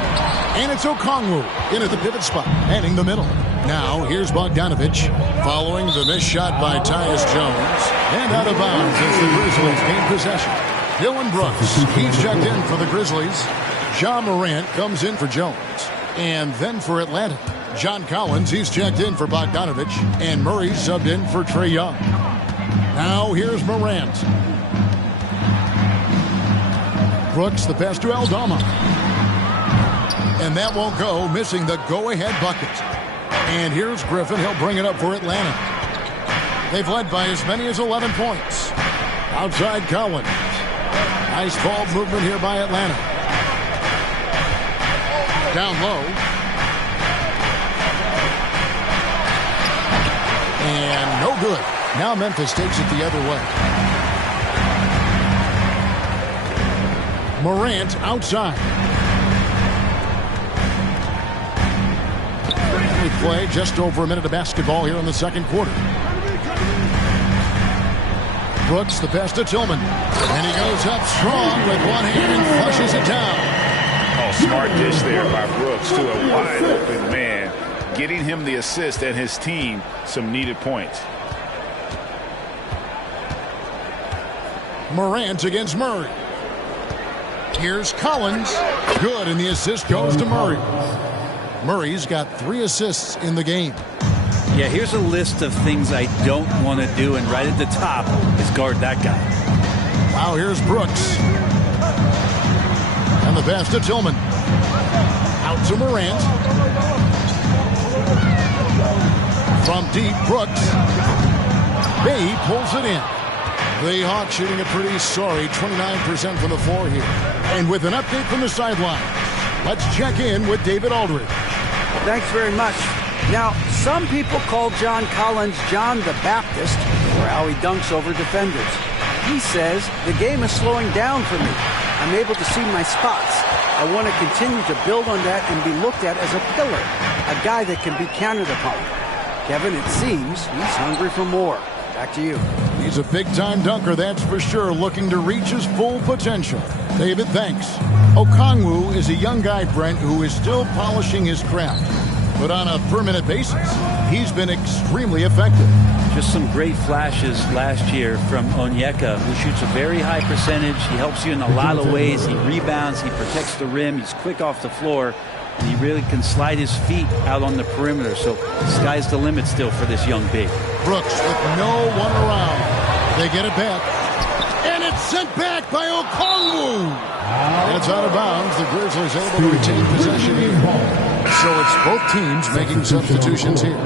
And it's Okongwu in at the pivot spot, heading the middle. Now here's Bogdanovich following the missed shot by Tyus Jones. And out of bounds as the Grizzlies gain possession. Dylan Brooks, he's checked in for the Grizzlies. Ja Morant comes in for Jones. And then for Atlanta, John Collins, he's checked in for Bogdanovich. And Murray subbed in for Trae Young. Now here's Morant. Brooks, the pass to Aldama. And that won't go, missing the go-ahead bucket. And here's Griffin. He'll bring it up for Atlanta. They've led by as many as 11 points. Outside Collins. Nice ball movement here by Atlanta. Down low. And no good. Now Memphis takes it the other way. Morant outside. We play just over a minute of basketball here in the second quarter. Brooks, the pass to Tillman. And he goes up strong with one hand and flushes it down. Oh, smart dish there by Brooks to a wide open man, getting him the assist and his team some needed points. Morant against Murray. Here's Collins. Good, and the assist goes to Murray. Murray's got 3 assists in the game. Yeah, here's a list of things I don't want to do, and right at the top is guard that guy. Wow, here's Brooks. And the pass to Tillman. Out to Morant. From deep, Brooks. Bay pulls it in. The Hawks shooting a pretty sorry 29% from the floor here. And with an update from the sideline, let's check in with David Aldridge. Thanks very much. Now, some people call John Collins John the Baptist for how he dunks over defenders. He says, the game is slowing down for me. I'm able to see my spots. I want to continue to build on that and be looked at as a pillar, a guy that can be counted upon. Kevin, it seems he's hungry for more. Back to you. He's a big-time dunker, that's for sure, looking to reach his full potential. David, thanks. Okongwu is a young guy, Brent, who is still polishing his craft. But on a per-minute basis, he's been extremely effective. Just some great flashes last year from Onyeka, who shoots a very high percentage. He helps you in a lot of ways. He rebounds, he protects the rim, he's quick off the floor, and he really can slide his feet out on the perimeter. So sky's the limit still for this young big. Brooks with no one around. They get it back. And it's sent back by Okongwu. And it's out of bounds. The Grizzlies able to retain possession here. So it's both teams making substitutions here.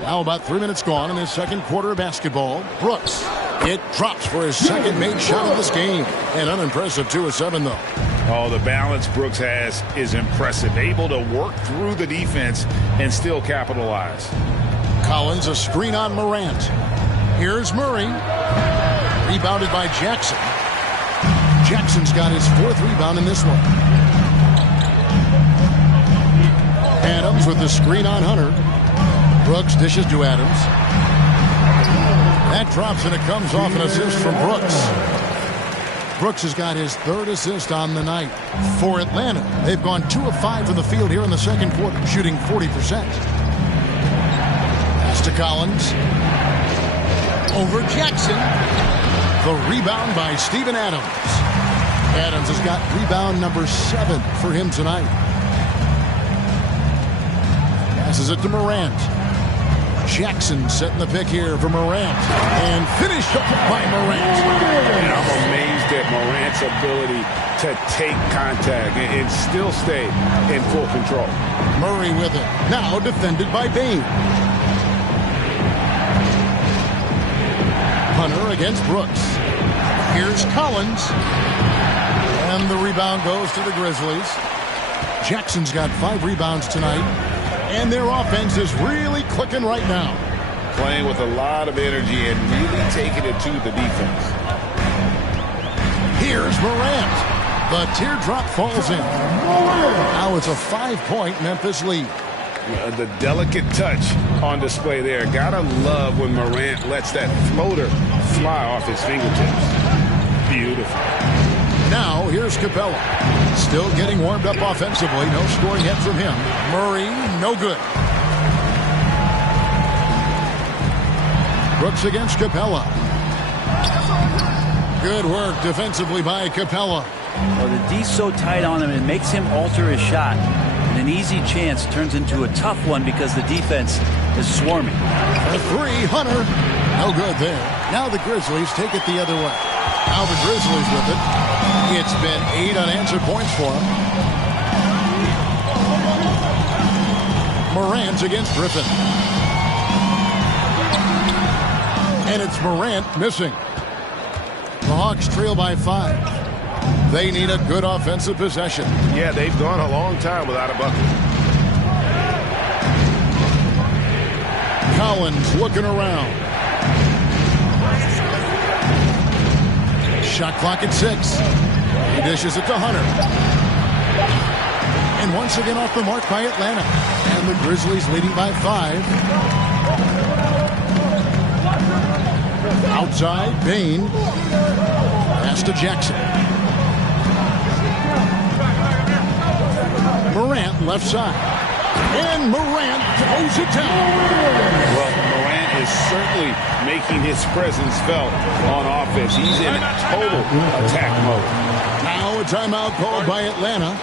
Now about 3 minutes gone in this second quarter of basketball. Brooks. It drops for his second made shot of this game. An unimpressive 2 of 7, though. Oh, the balance Brooks has is impressive. Able to work through the defense and still capitalize. Collins, a screen on Morant. Here's Murray. Rebounded by Jackson. Jackson's got his 4th rebound in this one. Adams with the screen on Hunter. Brooks dishes to Adams. That drops and it comes off an assist from Brooks. Brooks has got his 3rd assist on the night. For Atlanta, they've gone 2 of 5 from the field here in the second quarter, shooting 40%. Pass to Collins. Over Jackson. The rebound by Steven Adams. Adams has got rebound number 7 for him tonight. Passes it to Morant. Jackson setting the pick here for Morant. And finished up by Morant. And I'm amazed at Morant's ability to take contact and still stay in full control. Murray with it. Now defended by Bain. Hunter against Brooks. Here's Collins. And the rebound goes to the Grizzlies. Jackson's got 5 rebounds tonight. And their offense is really clicking right now. Playing with a lot of energy and really taking it to the defense. Here's Morant. The teardrop falls in. Now it's a 5-point Memphis lead. The delicate touch on display there. Gotta love when Morant lets that floater fly off his fingertips. Beautiful. Now here's Capella. Still getting warmed up offensively. No scoring yet from him. Murray, no good. Brooks against Capella. Good work defensively by Capella. Well, the D's so tight on him, it makes him alter his shot. And an easy chance turns into a tough one because the defense is swarming. A 3, Hunter. No good there. Now the Grizzlies take it the other way. Now the Grizzlies with it. It's been 8 unanswered points for him. Morant against Griffin. And it's Morant missing. The Hawks trail by 5. They need a good offensive possession. Yeah, they've gone a long time without a bucket. Collins looking around. Shot clock at 6. He dishes it to Hunter. And once again off the mark by Atlanta. And the Grizzlies leading by 5. Outside, Bain. Pass to Jackson. Morant left side. And Morant throws it down. Well, Morant is certainly making his presence felt on offense. He's in total attack mode. Now a timeout called by Atlanta.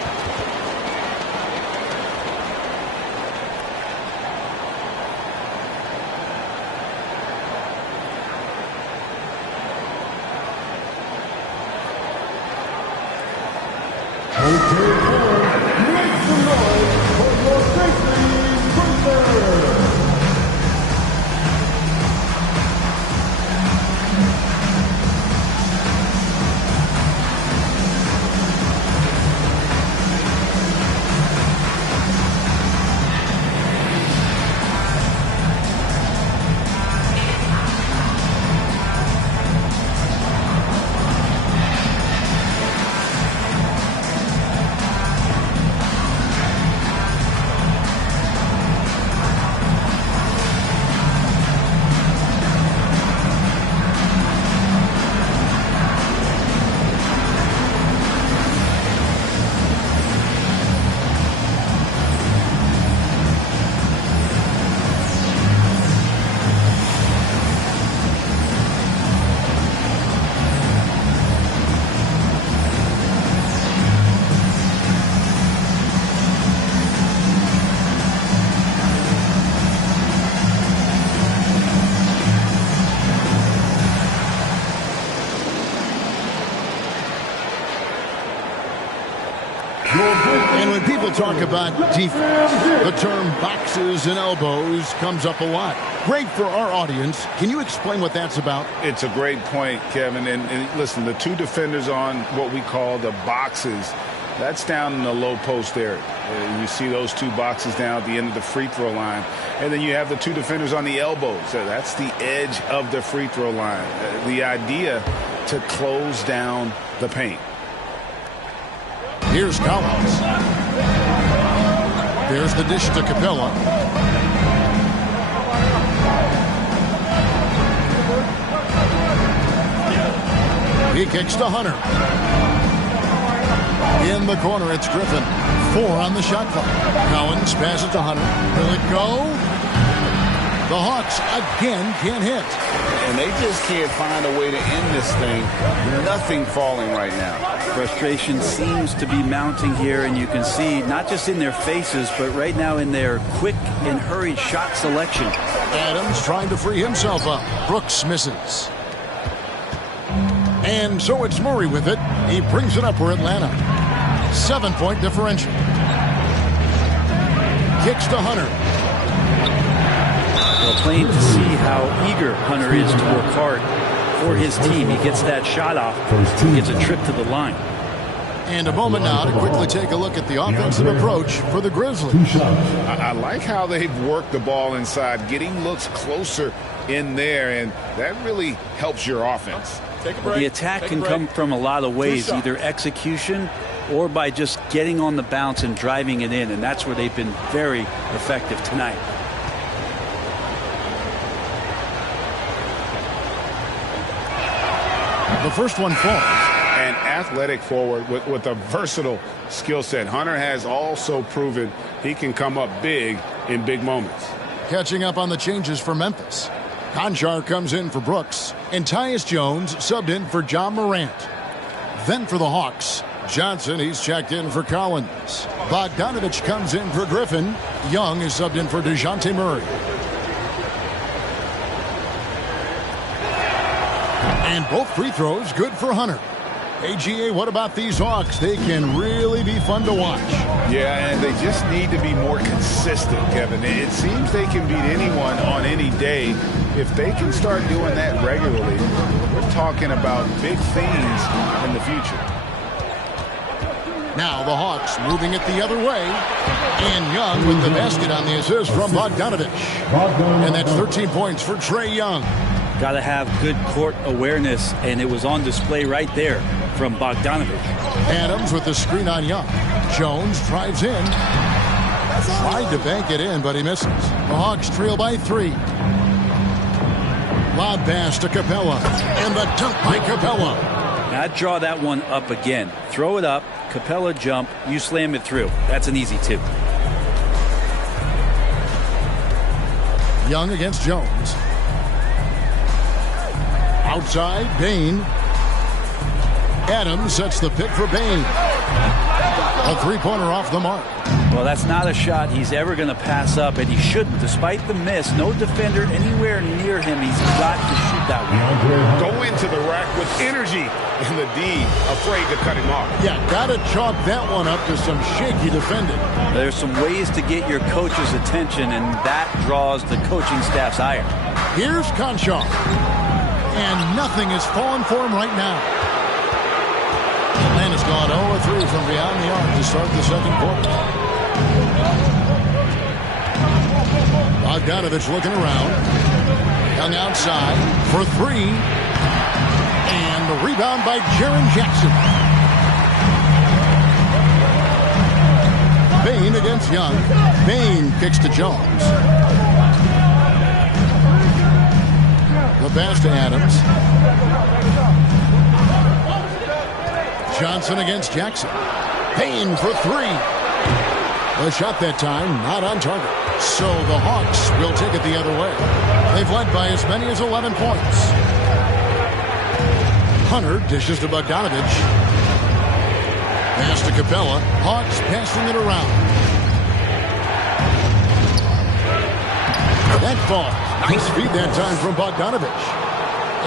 And when people talk about defense, the term boxes and elbows comes up a lot. Great for our audience. Can you explain what that's about? It's a great point, Kevin. And listen, the two defenders on what we call the boxes, that's down in the low post area. You see those two boxes down at the end of the free throw line. And then you have the two defenders on the elbows. That's the edge of the free throw line. The idea to close down the paint. Here's Collins. There's the dish to Capella. He kicks to Hunter. In the corner, it's Griffin. 4 on the shot clock. Collins passes to Hunter. Will it go? The Hawks again can't hit. And they just can't find a way to end this thing. Nothing falling right now. Frustration seems to be mounting here, and you can see not just in their faces, but right now in their quick and hurried shot selection. Adams trying to free himself up. Brooks misses. And so it's Murray with it. He brings it up for Atlanta. 7-point differential. Kicks to Hunter. Well, plain to see how eager Hunter is to work hard for his team. He gets that shot off. He gets a trip to the line. And a moment now to quickly take a look at the offensive approach for the Grizzlies. I like how they've worked the ball inside, getting looks closer in there, and that really helps your offense. The attack can come from a lot of ways, either execution or by just getting on the bounce and driving it in, and that's where they've been very effective tonight. The first one falls. An athletic forward with a versatile skill set. Hunter has also proven he can come up big in big moments. Catching up on the changes for Memphis. Conchar comes in for Brooks, and Tyus Jones subbed in for John Morant. Then for the Hawks, Johnson, he's checked in for Collins. Bogdanovich comes in for Griffin. Young is subbed in for DeJounte Murray. And both free throws good for Hunter. AGA, what about these Hawks? They can really be fun to watch. Yeah, and they just need to be more consistent, Kevin. It seems they can beat anyone on any day. If they can start doing that regularly, we're talking about big things in the future. Now the Hawks moving it the other way. And Young with the basket on the assist from Bogdanovich. And that's 13 points for Trae Young. Got to have good court awareness, and it was on display right there from Bogdanovich. Adams with the screen on Young. Jones drives in. Tried to bank it in, but he misses. The Hawks trail by 3. Lob pass to Capella. And the dunk by Capella. Now I'd draw that one up again. Throw it up, Capella jump, you slam it through. That's an easy 2. Young against Jones. Outside, Bain. Adams sets the pick for Bain. A 3-pointer off the mark. Well, that's not a shot he's ever going to pass up, and he shouldn't. Despite the miss, no defender anywhere near him. He's got to shoot that one. Go into the rack with energy, and the D afraid to cut him off. Yeah, got to chalk that one up to some shaky defending. There's some ways to get your coach's attention, and that draws the coaching staff's ire. Here's Conchar. And nothing is falling for him right now. Atlanta's gone 0-3 from beyond the arc to start the second quarter. Bogdanovich looking around. Young outside for 3. And the rebound by Jaren Jackson. Bain against Young. Bain kicks to Jones. The pass to Adams. Johnson against Jackson. Payne for 3. The shot that time not on target. So the Hawks will take it the other way. They've led by as many as 11 points. Hunter dishes to Bogdanovich. Pass to Capella. Hawks passing it around. That ball. Nice feed that time from Bogdanovich.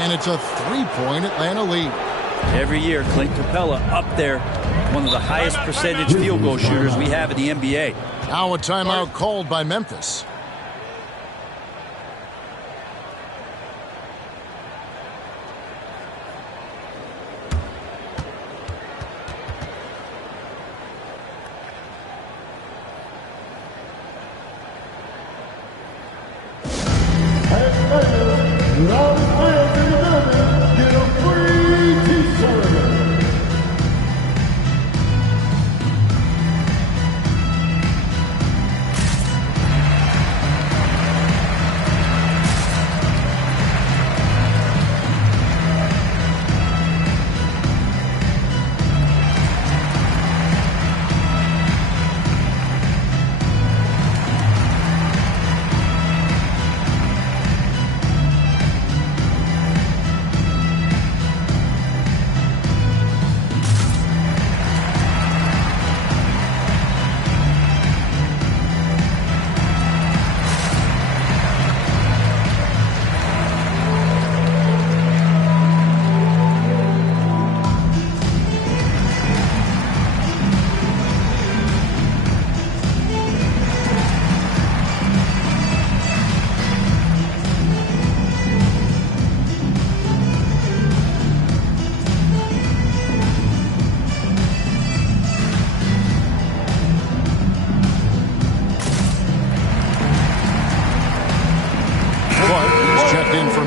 And it's a 3-point Atlanta lead. Every year, Clint Capella up there one of the highest percentage field goal shooters we have in the NBA. Now a timeout called by Memphis.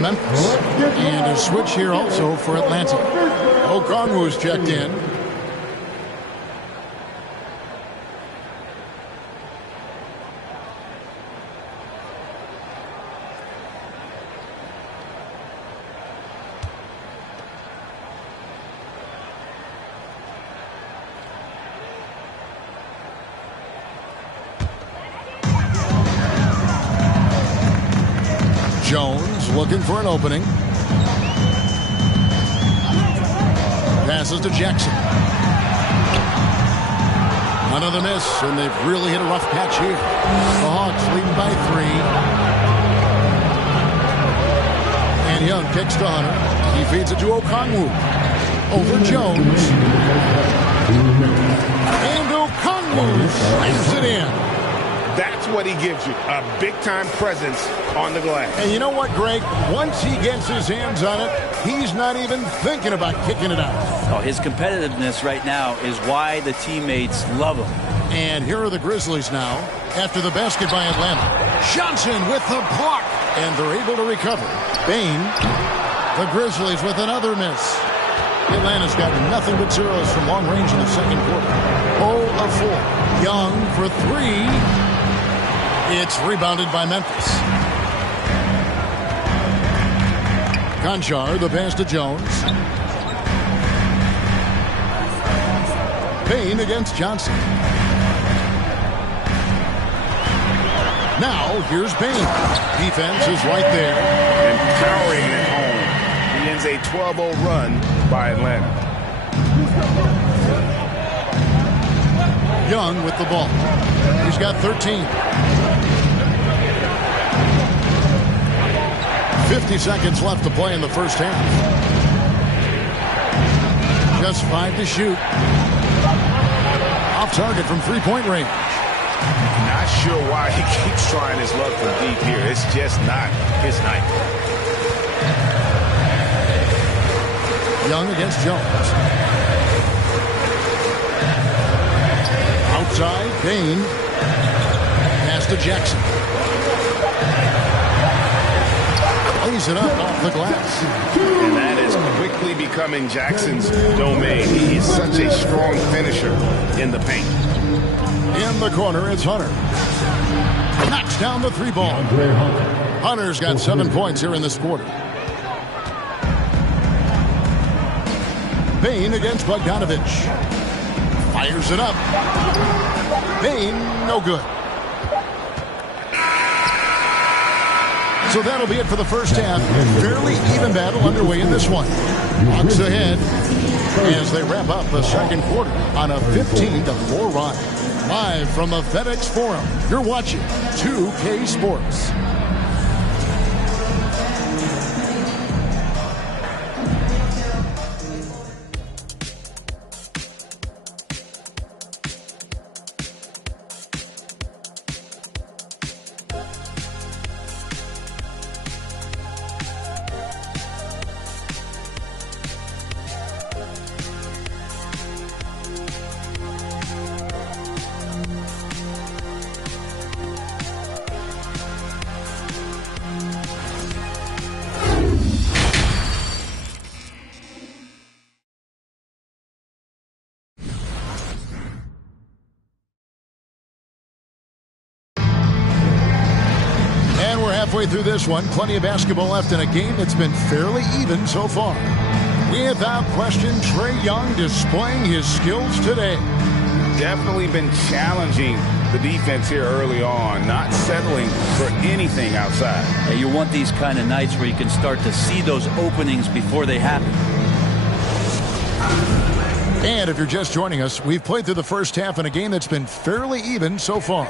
Memphis. And a switch here also for Atlanta. Okongwu's checked in. Jones looking for an opening. Passes to Jackson. Another miss, and they've really hit a rough patch here. The Hawks leading by 3. And Young kicks to Hunter. He feeds it to Okongwu. Over Jones. And Okongwu slams it in. That's what he gives you, a big-time presence on the glass. And you know what, Greg? Once he gets his hands on it, he's not even thinking about kicking it out. Oh, his competitiveness right now is why the teammates love him. And here are the Grizzlies now after the basket by Atlanta. Johnson with the block, and they're able to recover. Bain, the Grizzlies with another miss. Atlanta's got nothing but zeros from long range in the second quarter. 0 of 4. Young for 3. It's rebounded by Memphis. Conchar, the pass to Jones. Payne against Johnson. Now, here's Payne. Defense is right there. And powering it home. He ends a 12-0 run by Atlanta. Young with the ball. He's got 13. 50 seconds left to play in the first half. Just 5 to shoot. Off target from three-point range. Not sure why he keeps trying his luck from deep here. It's just not his night. Young against Jones. Outside, Bain. Pass to Jackson. Lays it up off the glass. And that is quickly becoming Jackson's domain. He is such a strong finisher in the paint. In the corner, it's Hunter. Knocks down the 3-ball. Hunter's got 7 points here in this quarter. Bain against Bogdanovich. Fires it up. Bain, no good. So that'll be it for the first half. Fairly even battle underway in this one. Hawks ahead as they wrap up the second quarter on a 15-4 run. Live from the FedEx Forum, you're watching 2K Sports. halfway through this one. Plenty of basketball left in a game that's been fairly even so far. Without question, Trae Young displaying his skills today. Definitely been challenging the defense here early on, not settling for anything outside. And you want these kind of nights where you can start to see those openings before they happen. And if you're just joining us, we've played through the first half in a game that's been fairly even so far.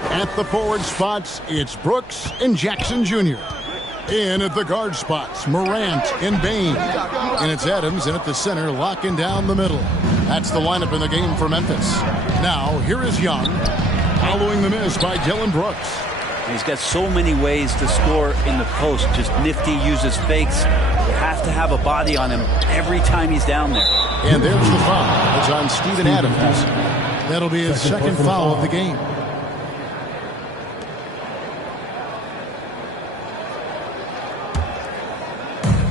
At the forward spots, it's Brooks and Jackson Jr. In at the guard spots, Morant and Bain. And it's Adams in at the center, locking down the middle. That's the lineup in the game for Memphis. Now, here is Young, following the miss by Dylan Brooks. He's got so many ways to score in the post. Just nifty, uses fakes. You have to have a body on him every time he's down there. And there's the foul. It's on Steven Adams. That'll be his second foul of the game.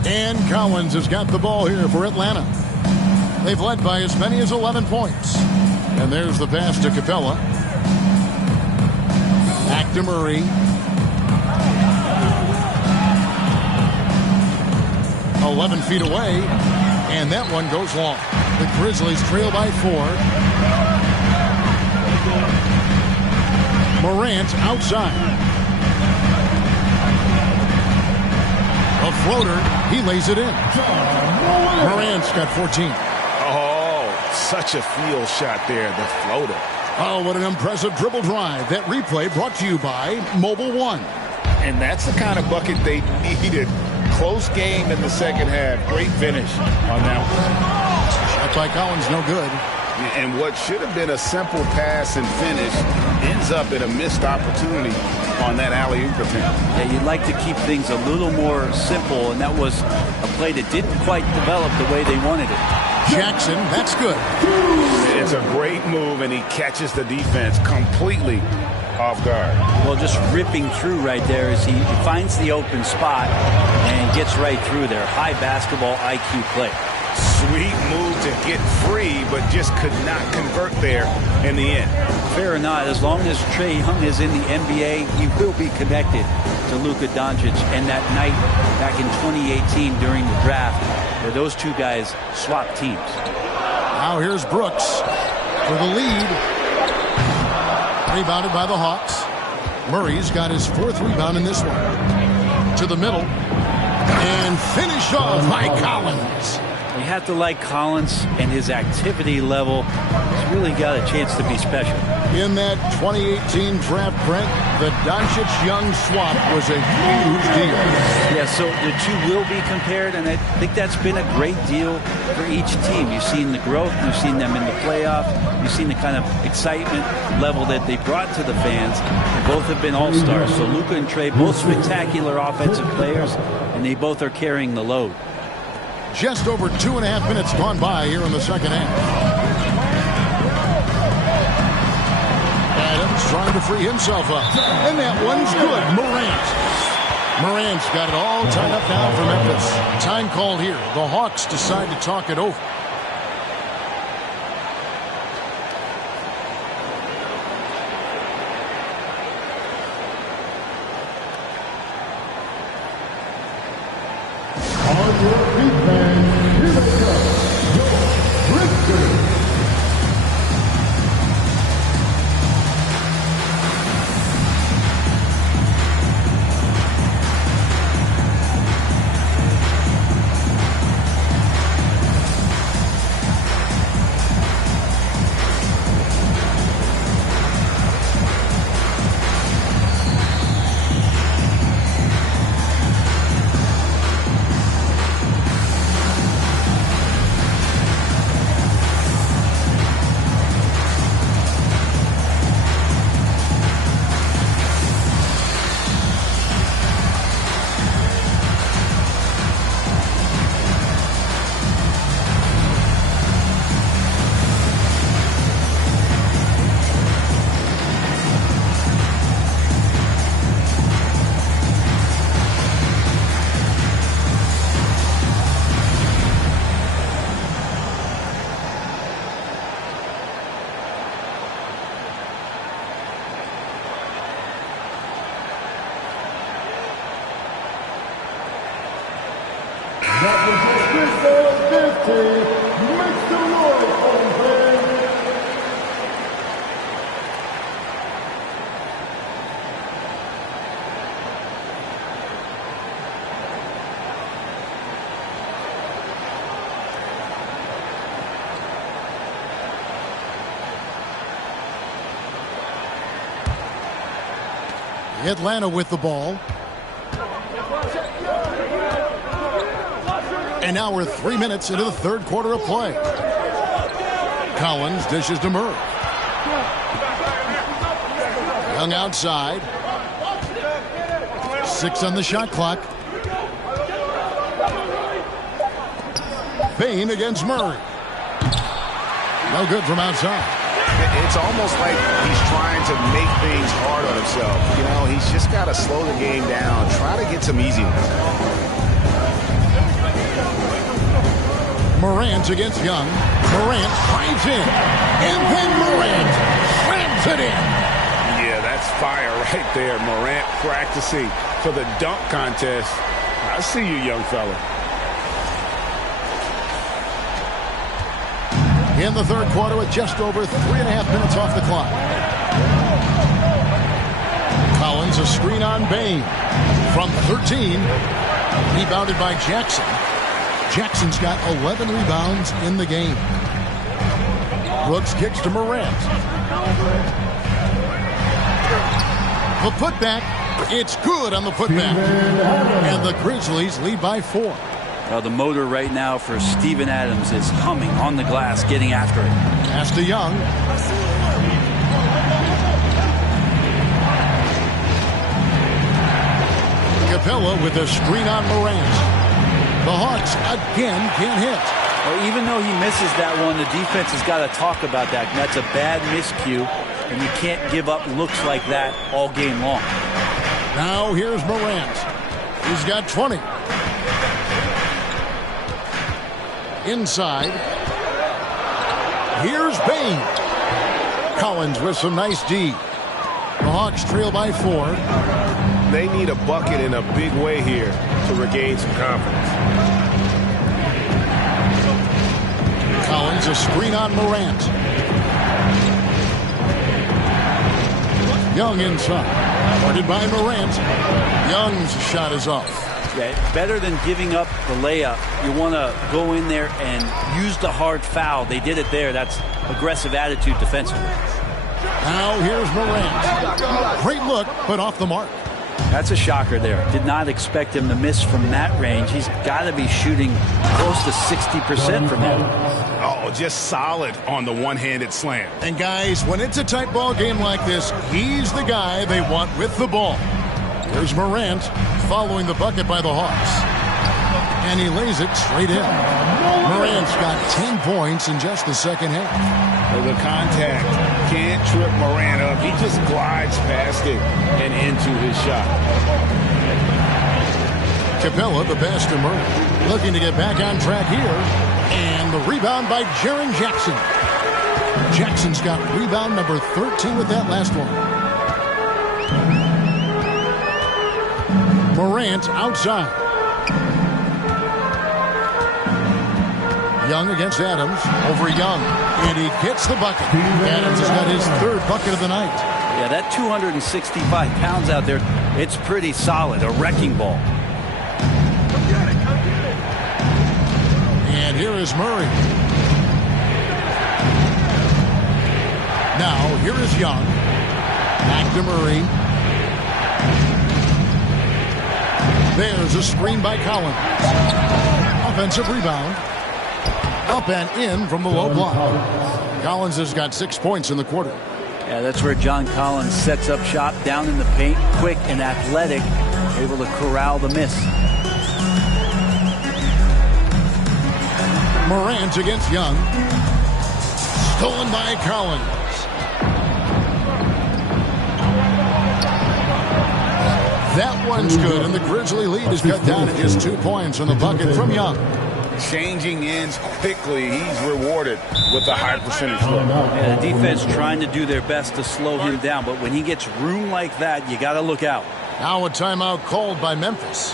And Collins has got the ball here for Atlanta. They've led by as many as 11 points. And there's the pass to Capella. Back to Murray. "11 feet away. And that one goes long. The Grizzlies trail by 4. Morant outside. A floater. He lays it in. Morant's got 14. Oh, such a field shot there, the floater. Oh, what an impressive dribble drive. That replay brought to you by Mobile One. And that's the kind of bucket they needed. Close game in the second half. Great finish on that one. Shot by Collins, no good. And what should have been a simple pass and finish ends up in a missed opportunity on that alley-oop attempt. Yeah, you'd like to keep things a little more simple, and that was a play that didn't quite develop the way they wanted it. Jackson, that's good. It's a great move, and he catches the defense completely off guard. Well, just ripping through right there as he finds the open spot and gets right through there. High basketball IQ play. Sweet move to get free, but just could not convert there in the end. Fair or not, as long as Trae Young is in the NBA, he will be connected to Luka Doncic. And that night back in 2018 during the draft, where those two guys swapped teams. Now here's Brooks for the lead. Rebounded by the Hawks. Murray's got his 4th rebound in this one. To the middle. And finished off by Collins. You have to like Collins and his activity level. He's really got a chance to be special. In that 2018 draft, Brent, the Doncic-Young swap was a huge deal. Yeah, so the two will be compared, and I think that's been a great deal for each team. You've seen the growth. You've seen them in the playoffs. You've seen the kind of excitement level that they brought to the fans. They both have been all-stars. So Luka and Trae, both spectacular offensive players, and they both are carrying the load. Just over 2.5 minutes gone by here in the second half. Adams trying to free himself up. And that one's good. Morant's got it all tied up now for Memphis. Time called here. The Hawks decide to talk it over. Representing 15, make some noise, home fans. Atlanta with the ball. And now we're 3 minutes into the third quarter of play. Collins dishes to Murray. Young outside. 6 on the shot clock. Payne against Murray. No good from outside. It's almost like he's trying to make things hard on himself. You know, he's just got to slow the game down, try to get some easiness. Morant against Young. Morant drives in. And then Morant slams it in. Yeah, that's fire right there. Morant practicing for the dunk contest. I see you, young fella. In the third quarter with just over 3.5 minutes off the clock. Collins, a screen on Bain. From 13, rebounded by Jackson. Jackson's got 11 rebounds in the game. Brooks kicks to Morant. The putback, it's good on the putback. And the Grizzlies lead by 4. The motor right now for Steven Adams is humming on the glass, getting after it. Pass to Young. Capella with a screen on Morant. The Hawks again can't hit. Well, even though he misses that one, the defense has got to talk about that. That's a bad miscue, and you can't give up looks like that all game long. Now here's Morant. He's got 20. Inside. Here's Bain. Collins with some nice D. The Hawks trail by 4. They need a bucket in a big way here to regain some confidence. Collins, a screen on Morant. Young inside. Guarded by Morant. Young's shot is off. Yeah, better than giving up the layup. You want to go in there and use the hard foul. They did it there. That's aggressive attitude defensively. Now here's Morant. Great look, but off the mark. That's a shocker there. Did not expect him to miss from that range. He's got to be shooting close to 60% from that. Oh, just solid on the one-handed slam. And guys, when it's a tight ball game like this, he's the guy they want with the ball. There's Morant following the bucket by the Hawks. And he lays it straight in. Morant's got 10 points in just the second half. The contact can't trip Morant up. He just glides past it and into his shot. Capella, the pass to Murray. Looking to get back on track here. And the rebound by Jaren Jackson. Jackson's got rebound number 13 with that last one. Morant outside. Young against Adams. Over Young. And he gets the bucket. Adams has got his third bucket of the night. Yeah, that 265 pounds out there, it's pretty solid. A wrecking ball. And here is Murray. Now, here is Young. Back to Murray. There's a screen by Collins. Offensive rebound. Up and in from the low block. Collins has got 6 points in the quarter. Yeah, that's where John Collins sets up shop down in the paint, quick and athletic, able to corral the miss. Morant against Young. Stolen by Collins. That one's good, and the Grizzly lead is cut down to just 2 points on the bucket from Young. Changing ends quickly. He's rewarded with a high percentage look. Yeah, the defense trying to do their best to slow him down, but when he gets room like that, you got to look out. Now a timeout called by Memphis.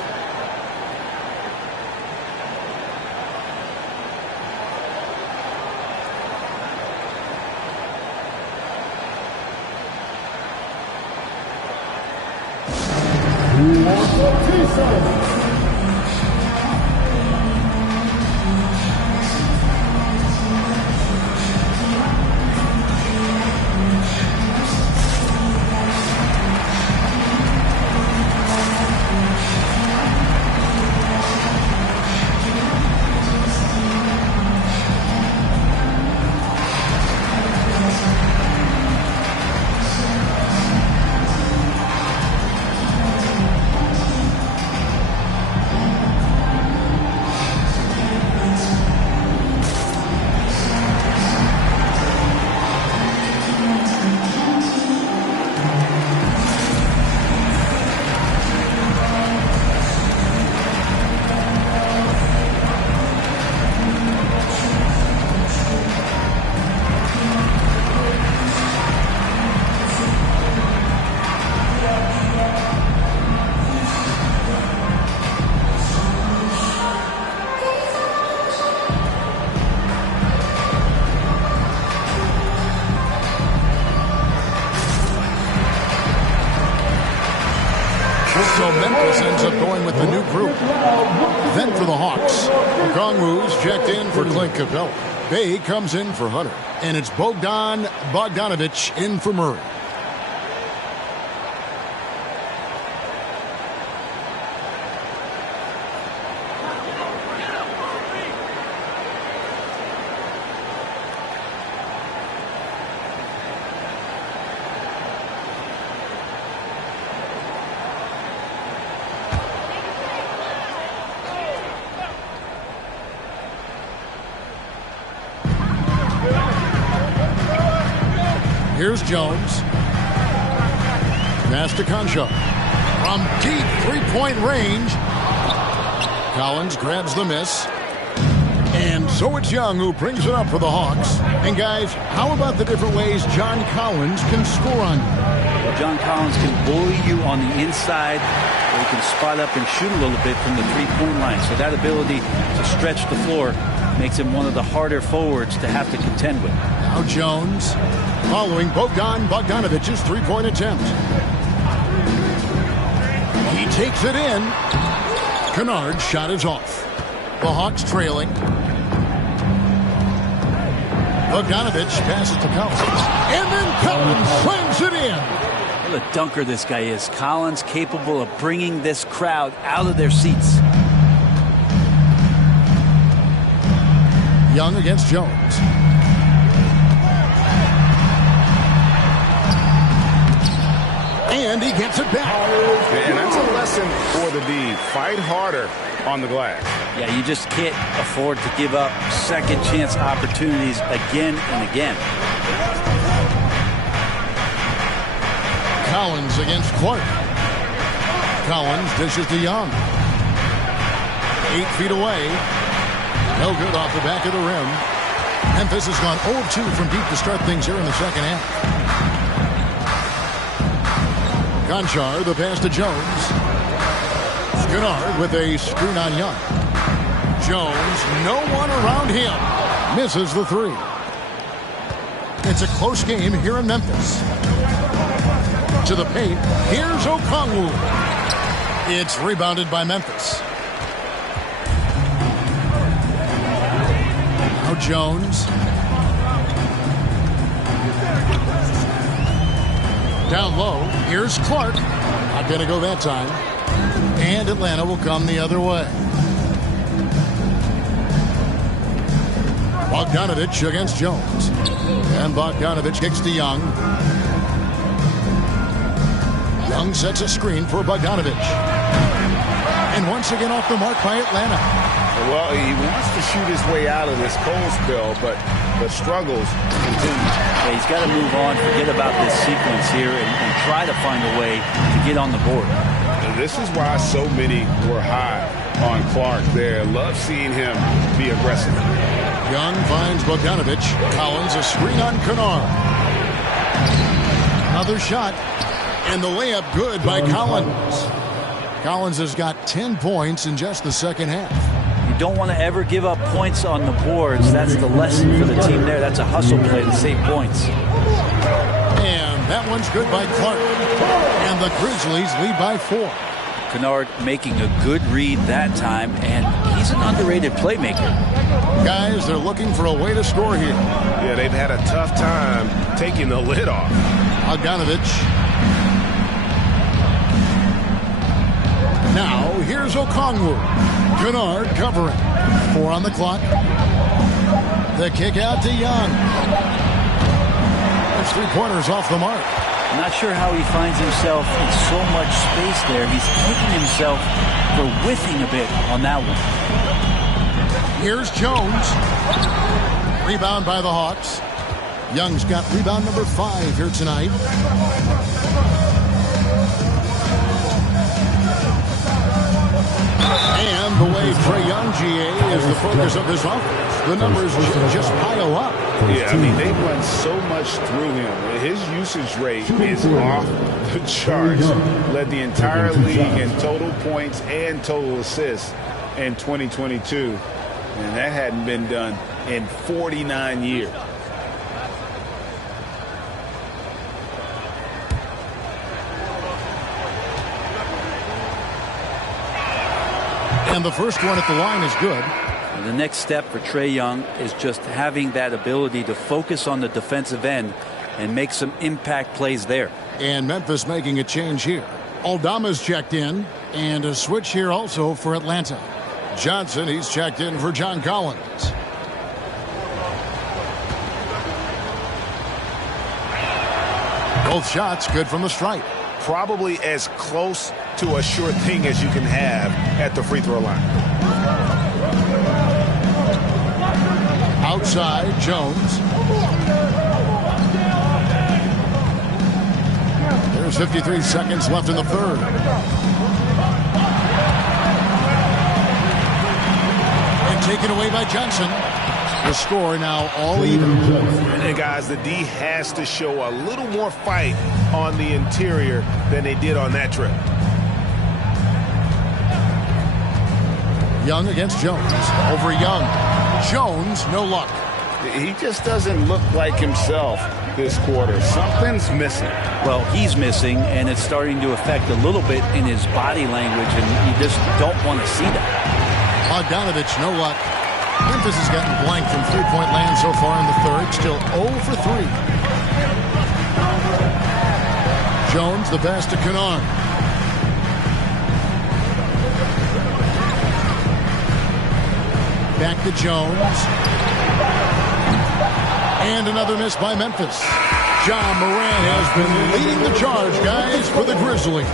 So Memphis ends up going with the new group. Then for the Hawks, Okongwu's checked in for Clint Capella. Bay comes in for Hunter. And it's Bogdanovich in for Murray. Here's Jones. Pass to Concha. From deep three-point range. Collins grabs the miss. And so it's Young who brings it up for the Hawks. And guys, how about the different ways John Collins can score on you? Well, John Collins can bully you on the inside, or he can spot up and shoot a little bit from the three-point line. So that ability to stretch the floor makes him one of the harder forwards to have to contend with. Now Jones following Bogdanovich's three-point attempt. He takes it in. Kennard's shot is off. The Hawks trailing. Bogdanovich passes to Collins. And then Collins slams it in. What a dunker this guy is. Collins capable of bringing this crowd out of their seats. Young against Jones. And he gets it back. And that's a lesson for the D. Fight harder on the glass. Yeah, you just can't afford to give up second chance opportunities again and again. Collins against Clark. Collins dishes to Young. 8 feet away. No good off the back of the rim. Memphis has gone 0-2 from deep to start things here in the second half. Conchar, the pass to Jones. Kennard with a screen on Young. Jones, no one around him. Misses the three. It's a close game here in Memphis. To the paint. Here's Okongwu. It's rebounded by Memphis. Now Jones. Down low. Here's Clark. Not going to go that time. And Atlanta will come the other way. Bogdanovich against Jones. And Bogdanovich kicks to Young. Young sets a screen for Bogdanovich. And once again off the mark by Atlanta. Well, he wants to shoot his way out of this cold spell, but the struggles continue. Yeah, he's got to move on, forget about this sequence here, and try to find a way to get on the board. And this is why so many were high on Clark there. Love seeing him be aggressive. Young finds Bogdanovich. Collins a screen on Kennard. Another shot. And the layup good by Collins. Collins has got 10 points in just the second half. You don't want to ever give up points on the boards. That's the lesson for the team there. That's a hustle play to save points. And that one's good by Clark. And the Grizzlies lead by 4. Kennard making a good read that time, and he's an underrated playmaker. Guys, they're looking for a way to score here. Yeah, they've had a tough time taking the lid off. Bogdanovich. Now, here's Okongwu. Kennard covering. 4 on the clock. The kick out to Young. There's 3-pointers off the mark. I'm not sure how he finds himself in so much space there. He's kicking himself for whiffing a bit on that one. Here's Jones. Rebound by the Hawks. Young's got rebound number 5 here tonight. And the way Trae Young, GA, is the focus of this offense. The numbers just pile up. Yeah, I mean, they run so much through him. His usage rate is off the charts. Led the entire league in total points and total assists in 2022. And that hadn't been done in 49 years. And the first one at the line is good. And the next step for Trae Young is just having that ability to focus on the defensive end and make some impact plays there. And Memphis making a change here. Aldama's checked in, and a switch here also for Atlanta. Johnson, he's checked in for John Collins. Both shots good from the stripe. Probably as close to a sure thing as you can have at the free throw line. Outside, Jones. There's 53 seconds left in the third. And taken away by Johnson. The score now all even. And guys, the D has to show a little more fight on the interior than they did on that trip. Young against Jones. Over Young. Jones, no luck. He just doesn't look like himself this quarter. Something's missing. Well, he's missing, and it's starting to affect a little bit in his body language, and you just don't want to see that. Bogdanovich, no luck. Memphis has gotten blank from three-point land so far in the third. Still 0 for 3. Jones, the pass to Kennard. Back to Jones. And another miss by Memphis. John Moran has been leading the charge, guys, for the Grizzlies.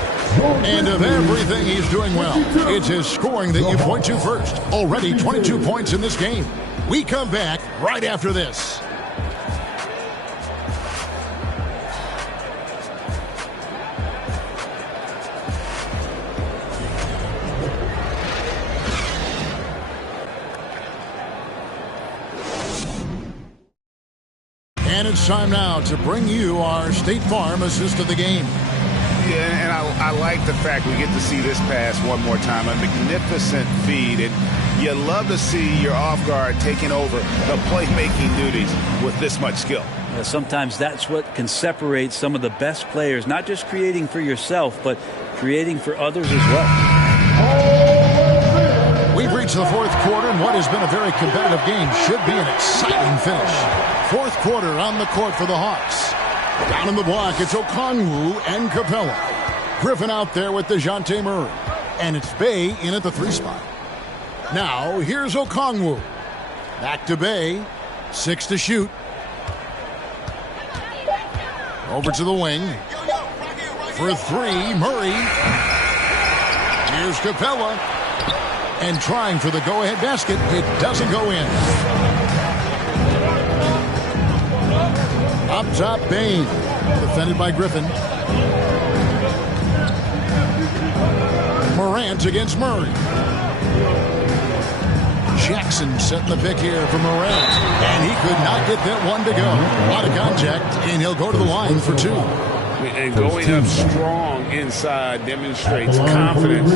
And of everything he's doing well, it's his scoring that you point to first. Already 22 points in this game. We come back right after this. And it's time now to bring you our State Farm assist of the game. Yeah, and I like the fact we get to see this pass one more time. A magnificent feed. And you love to see your off guard taking over the playmaking duties with this much skill. Yeah, sometimes that's what can separate some of the best players, not just creating for yourself, but creating for others as well. We've reached the fourth quarter, and what has been a very competitive game should be an exciting finish. Fourth quarter on the court for the Hawks. Down in the block, it's Okongwu and Capella. Griffin out there with DeJounte Murray. And it's Bey in at the 3 spot. Now, here's Okongwu. Back to Bey. 6 to shoot. Over to the wing. For 3, Murray. Here's Capella. And trying for the go-ahead basket. It doesn't go in. Up top, Bain. Defended by Griffin. Morant against Murray. Jackson setting the pick here for Morant. And he could not get that one to go. A lot of contact, and he'll go to the line for 2. And going up strong inside demonstrates confidence.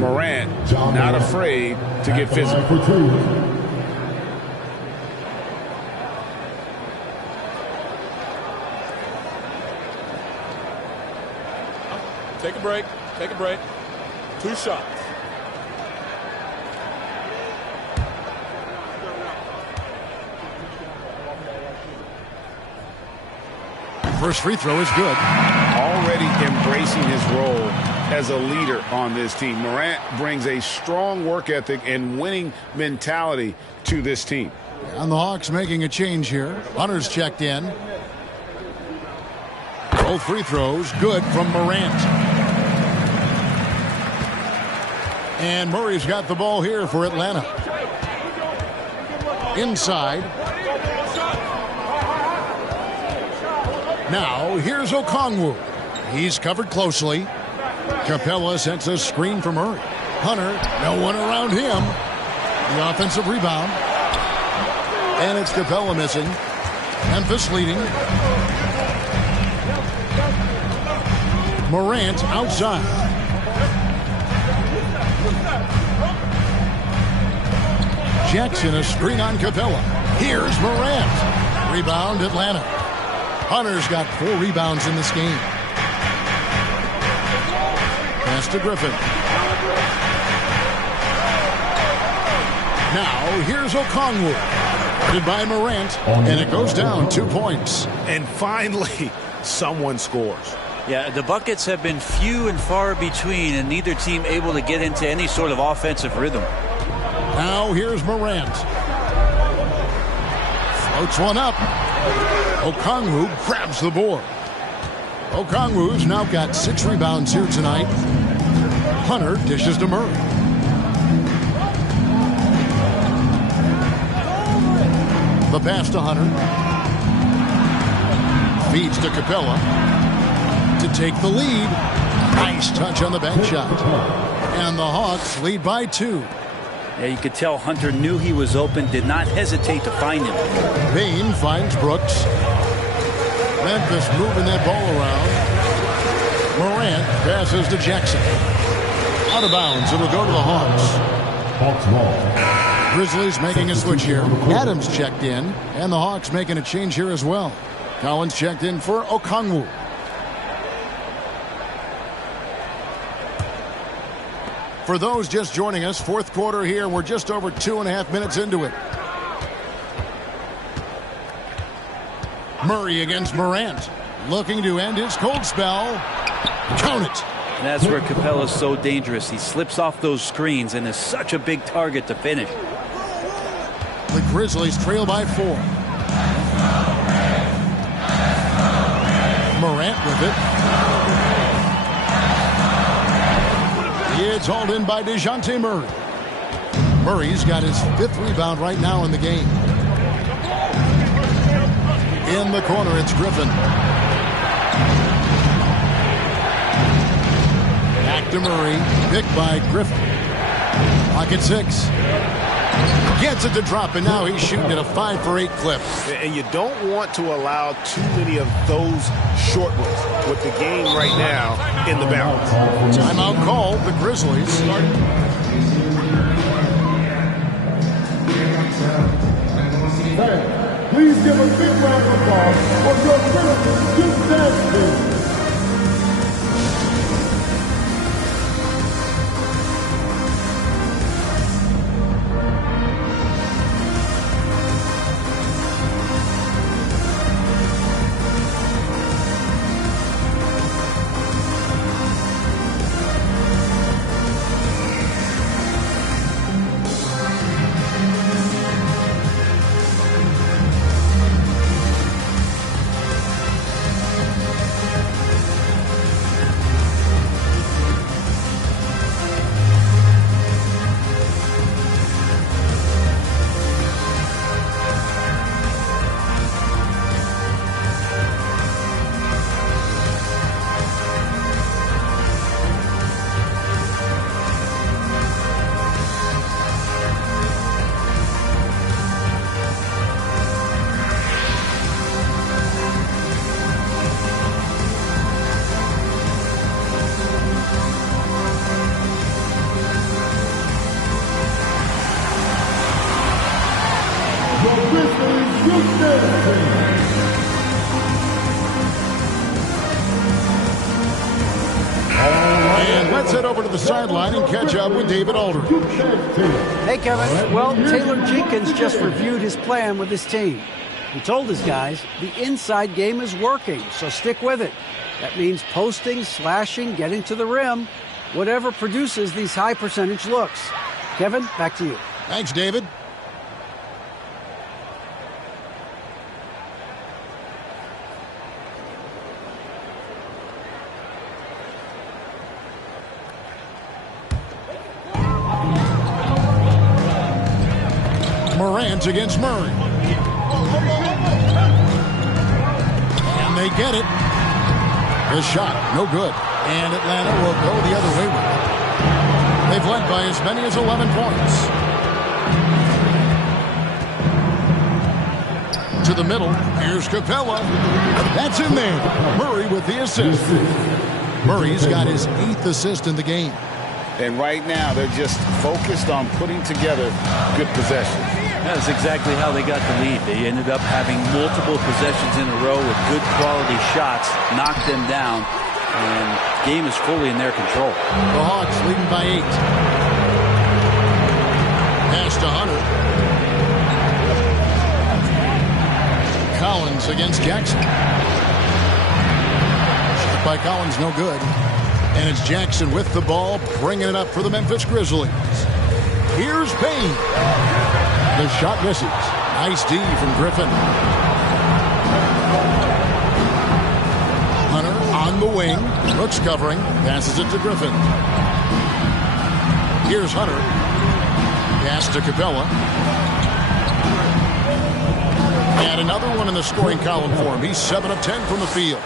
Morant not afraid to get physical. Take a break. Take a break. 2 shots. First free throw is good. Already embracing his role as a leader on this team. Morant brings a strong work ethic and winning mentality to this team. And the Hawks making a change here. Hunter's checked in. Both free throws good from Morant. And Murray's got the ball here for Atlanta. Inside. Now, here's Okongwu. He's covered closely. Capella sets a screen for Murray. Hunter, no one around him. The offensive rebound. And it's Capella missing. Memphis leading. Morant outside. Jackson a screen on Capella. Here's Morant. Rebound Atlanta. Hunter's got 4 rebounds in this game. Pass to Griffin. Now, here's Okongwu. Guarded by Morant, and it goes down 2 points. And finally, someone scores. Yeah, the buckets have been few and far between, and neither team able to get into any sort of offensive rhythm. Now, here's Morant. Floats one up. Okongwu grabs the board. Okongwu's now got 6 rebounds here tonight. Hunter dishes to Murray. The pass to Hunter. Feeds to Capella to take the lead. Nice touch on the bank shot. And the Hawks lead by 2. Yeah, you could tell Hunter knew he was open, did not hesitate to find him. Payne finds Brooks. Memphis moving that ball around. Morant passes to Jackson. Out of bounds, it'll go to the Hawks. Grizzlies making a switch here. Adams checked in, and the Hawks making a change here as well. Collins checked in for Okongwu. For those just joining us, 4th quarter here. We're just over 2.5 minutes into it. Murray against Morant. Looking to end his cold spell. Count it. And that's where Capella's so dangerous. He slips off those screens and is such a big target to finish. The Grizzlies trail by 4. Morant with it. It's hauled in by DeJounte Murray. Murray's got his 5th rebound right now in the game. In the corner, it's Griffin. Back to Murray. Picked by Griffin. Pocket 6. Gets it to drop, and now he's shooting at a 5-for-8 clip. And you don't want to allow too many of those short ones with the game right now in the balance. Timeout called, the Grizzlies. Please give a big round of applause for your Grizzlies Gymnastics team. Let's head over to the sideline and catch up with David Aldridge. Hey, Kevin. Well, Taylor Jenkins just reviewed his plan with his team. He told his guys the inside game is working, so stick with it. That means posting, slashing, getting to the rim, whatever produces these high percentage looks. Kevin, back to you. Thanks, David. Morant against Murray. And they get it. The shot, no good. And Atlanta will go the other way with it. They've led by as many as 11 points. To the middle. Here's Capella. That's in there. Murray with the assist. Murray's got his 8th assist in the game. And right now, they're just focused on putting together good possessions. That's exactly how they got the lead. They ended up having multiple possessions in a row with good quality shots, knocked them down, and the game is fully in their control. The Hawks leading by 8. Pass to Hunter. Collins against Jackson. Shot by Collins, no good. And it's Jackson with the ball, bringing it up for the Memphis Grizzlies. Here's Payne. The shot misses. Nice D from Griffin. Hunter on the wing. Brooks covering. Passes it to Griffin. Here's Hunter. Pass to Capella. And another one in the scoring column for him. He's 7 of 10 from the field.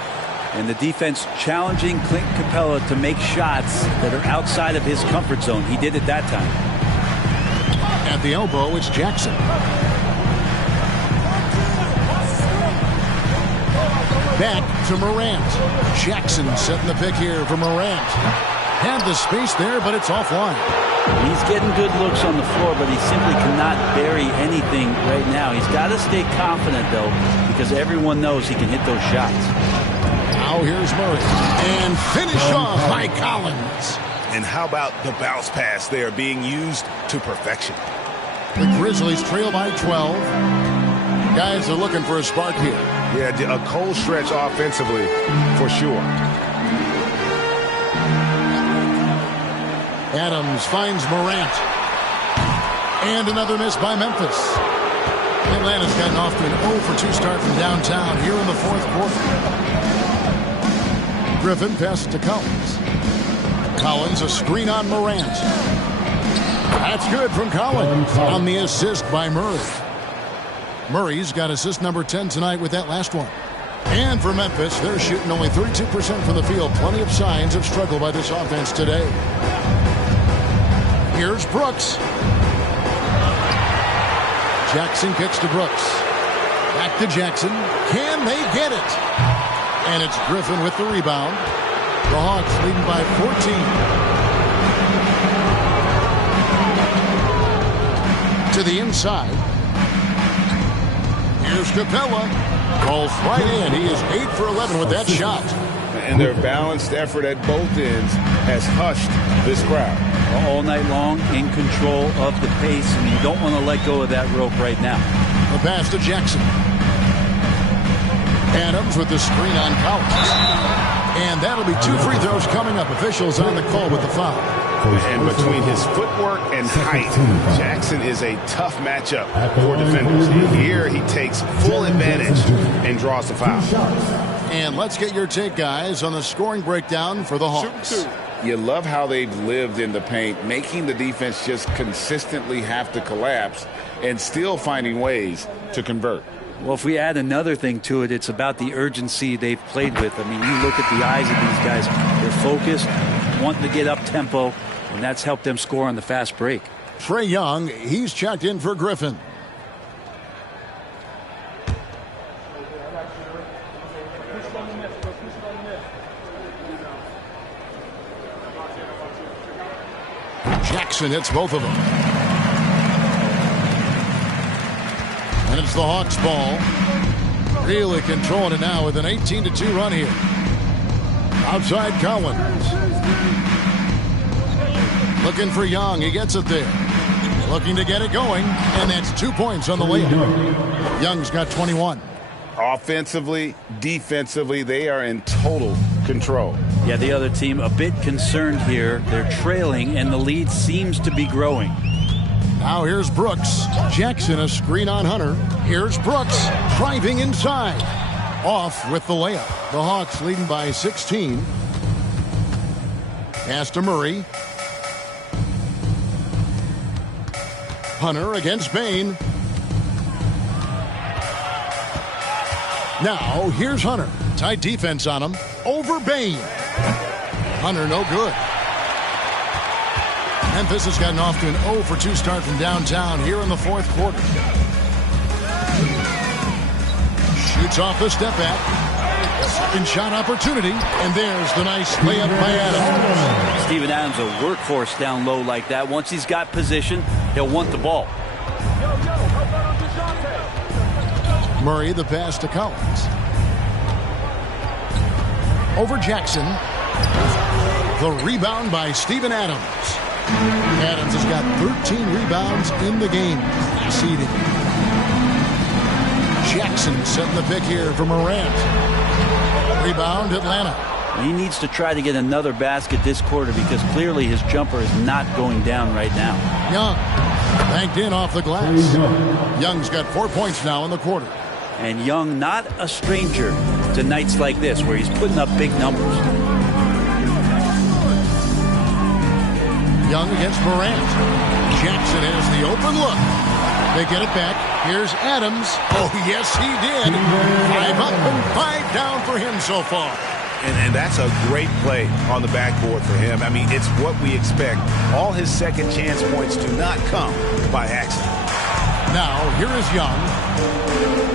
And the defense challenging Clint Capella to make shots that are outside of his comfort zone. He did it that time. At the elbow, it's Jackson. Back to Morant. Jackson setting the pick here for Morant. Had the space there, but it's offline. He's getting good looks on the floor, but he simply cannot bury anything right now. He's got to stay confident, though, because everyone knows he can hit those shots. Now here's Murray. And finish off by Collins. And how about the bounce pass there being used to perfection? The Grizzlies trail by 12. Guys are looking for a spark here. Yeah, a cold stretch offensively for sure. Adams finds Morant. And another miss by Memphis. Atlanta's gotten off to an 0 for 2 start from downtown here in the 4th quarter. Griffin passes to Collins. Collins a screen on Morant. That's good from Collins on the assist by Murray. Murray's got assist number 10 tonight with that last one. And for Memphis, they're shooting only 32% from the field. Plenty of signs of struggle by this offense today. Here's Brooks. Jackson kicks to Brooks. Back to Jackson. Can they get it? And it's Griffin with the rebound. The Hawks leading by 14. To the inside. Here's Capella. Calls right in. He is 8 for 11 with that shot. And their balanced effort at both ends has hushed this crowd. All night long, in control of the pace, and you don't want to let go of that rope right now. The pass to Jackson. Adams with the screen on Collins. And that'll be 2 free throws coming up. Officials on the call with the foul. And between his footwork and height, Jackson is a tough matchup for defenders. Here he takes full advantage and draws the foul. And let's get your take, guys, on the scoring breakdown for the Hawks. You love how they've lived in the paint, making the defense just consistently have to collapse and still finding ways to convert. Well, if we add another thing to it, it's about the urgency they've played with. I mean, you look at the eyes of these guys. They're focused, wanting to get up tempo, and that's helped them score on the fast break. Trae Young, he's checked in for Griffin. Jackson hits both of them. And it's the Hawks ball. Really controlling it now with an 18-2 run here. Outside Collins. Looking for Young. He gets it there. Looking to get it going, and that's 2 points on the layup. Young's got 21. Offensively, defensively, they are in total control. Yeah, the other team a bit concerned here. They're trailing, and the lead seems to be growing. Now here's Brooks. Jackson a screen on Hunter. Here's Brooks driving inside. Off with the layup. The Hawks leading by 16. Pass to Murray. Hunter against Bain. Now here's Hunter. Tight defense on him. Over Bain. Hunter no good. Memphis has gotten off to an 0 for 2 start from downtown here in the fourth quarter. Shoots off the step back. Second shot opportunity. And there's the nice layup by Adams. Steven Adams a workhorse down low like that. Once he's got position, he'll want the ball. Murray the pass to Collins. Over Jackson. The rebound by Steven Adams. Adams has got 13 rebounds in the game. Seeding. Jackson setting the pick here for Morant. Rebound Atlanta. He needs to try to get another basket this quarter because clearly his jumper is not going down right now. Young banked in off the glass. Young's got 4 points now in the quarter. And Young not a stranger to nights like this where he's putting up big numbers. Young against Morant. Jackson has the open look. They get it back. Here's Adams. Oh, yes, he did. 5 up and 5 down for him so far. And that's a great play on the backboard for him. I mean, it's what we expect. All his second chance points do not come by accident. Now, here is Young.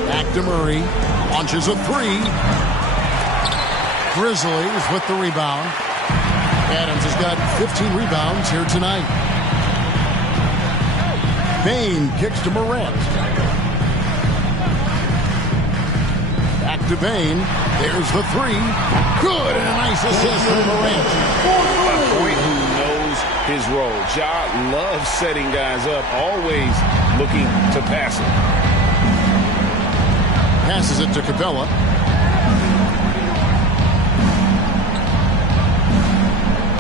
Back to Murray. Launches a 3. Grizzlies with the rebound. Adams has got 15 rebounds here tonight. Bain kicks to Morant. Back to Bain. There's the 3. Good, and a nice assist from Morant. A point who knows his role. Ja loves setting guys up, always looking to pass it. Passes it to Capella.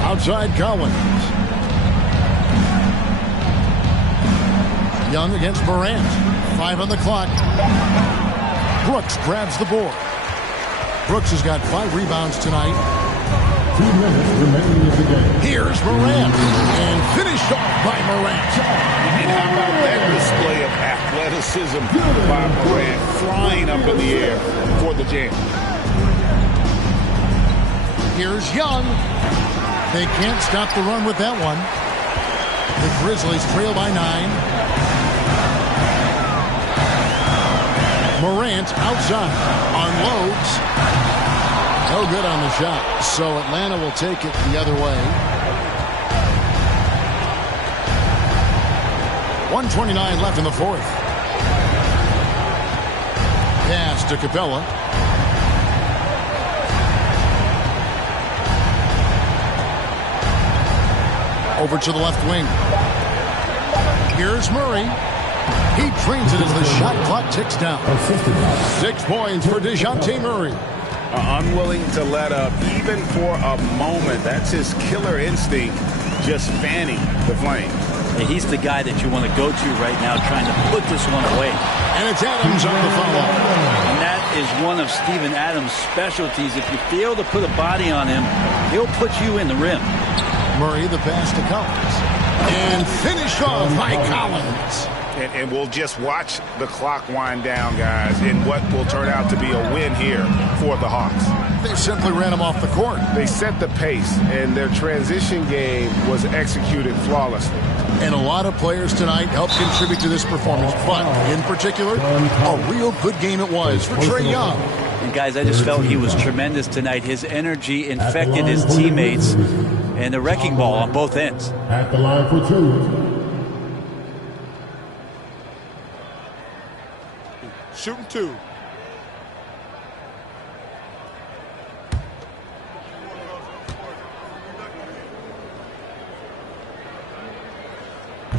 Outside Collins. Young against Morant. 5 on the clock. Brooks grabs the board. Brooks has got 5 rebounds tonight. 2 minutes remaining in the game. Here's Morant. And finished off by Morant. And how about that display of athleticism by Morant, flying up in the air for the jam. Here's Young. They can't stop the run with that one. The Grizzlies trail by 9. Morant outside. Unloads. No good on the shot. So Atlanta will take it the other way. 1:29 left in the fourth. Pass to Capella. Over to the left wing. Here's Murray. He trains it as the shot clock ticks down. 6 points for DeJounte Murray. Unwilling to let up even for a moment. That's his killer instinct, just fanning the flame. And he's the guy that you want to go to right now trying to put this one away. And it's Adams on the follow. And that is one of Steven Adams' specialties. If you fail to put a body on him, he'll put you in the rim. Murray the pass to Collins. And finished off by Collins. And we'll just watch the clock wind down, guys, in what will turn out to be a win here for the Hawks. They simply ran him off the court. They set the pace, and their transition game was executed flawlessly. And a lot of players tonight helped contribute to this performance. But, in particular, a real good game it was for Trae Young. And, guys, I just felt he was tremendous tonight. His energy infected his teammates, and a wrecking ball on both ends. At the line for 2. Shooting 2.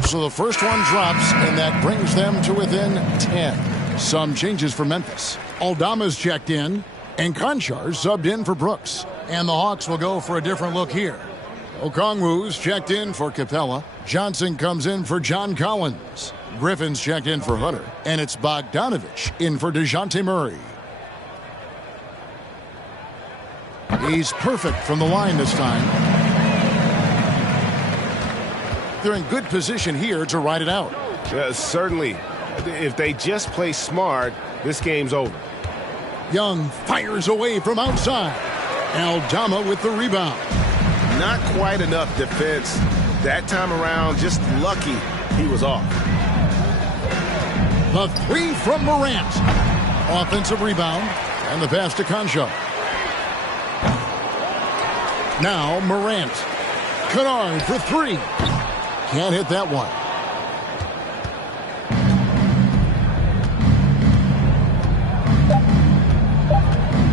So the first one drops, and that brings them to within 10. Some changes for Memphis. Aldama's checked in, and Konchar's subbed in for Brooks. And the Hawks will go for a different look here. Okongwu's checked in for Capella. Johnson comes in for John Collins. Griffin's checked in for Hunter. And it's Bogdanovich in for DeJounte Murray. He's perfect from the line this time. They're in good position here to ride it out. Certainly. If they just play smart, this game's over. Young fires away from outside. Aldama with the rebound. Not quite enough defense. That time around, just lucky he was off. The three from Morant. Offensive rebound. And the pass to Concho. Now Morant. Kennard for three. Can't hit that one.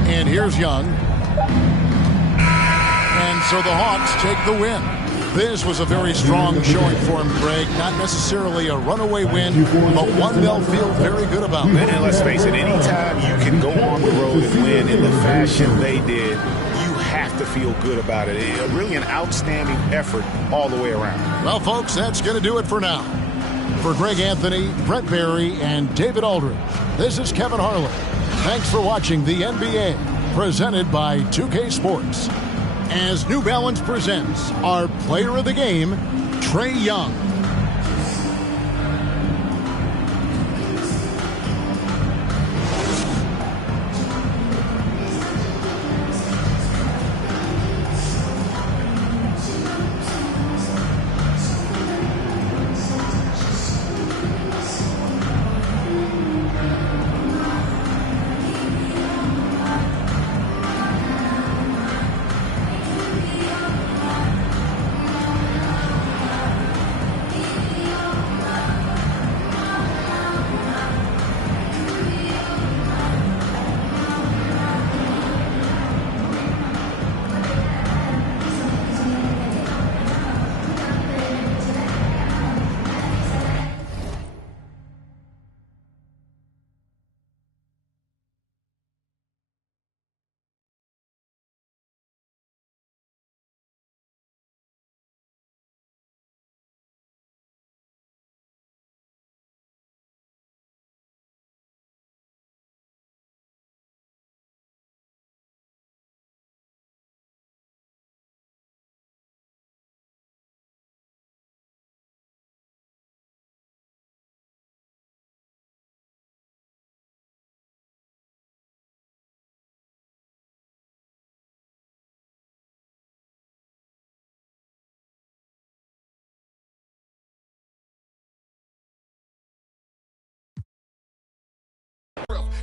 And here's Young. And so the Hawks take the win. This was a very strong showing for him, Greg. Not necessarily a runaway win, but one they'll feel very good about. And let's face it, anytime you can go on the road and win in the fashion they did, you have to feel good about it. Really an outstanding effort all the way around. Well, folks, that's going to do it for now. For Greg Anthony, Brett Barry, and David Aldridge, this is Kevin Harlan. Thanks for watching the NBA, presented by 2K Sports. As New Balance presents our player of the game, Trae Young.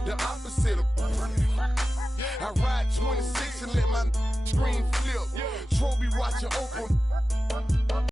The opposite of I ride 26 and let my screen flip. Trophy watching open.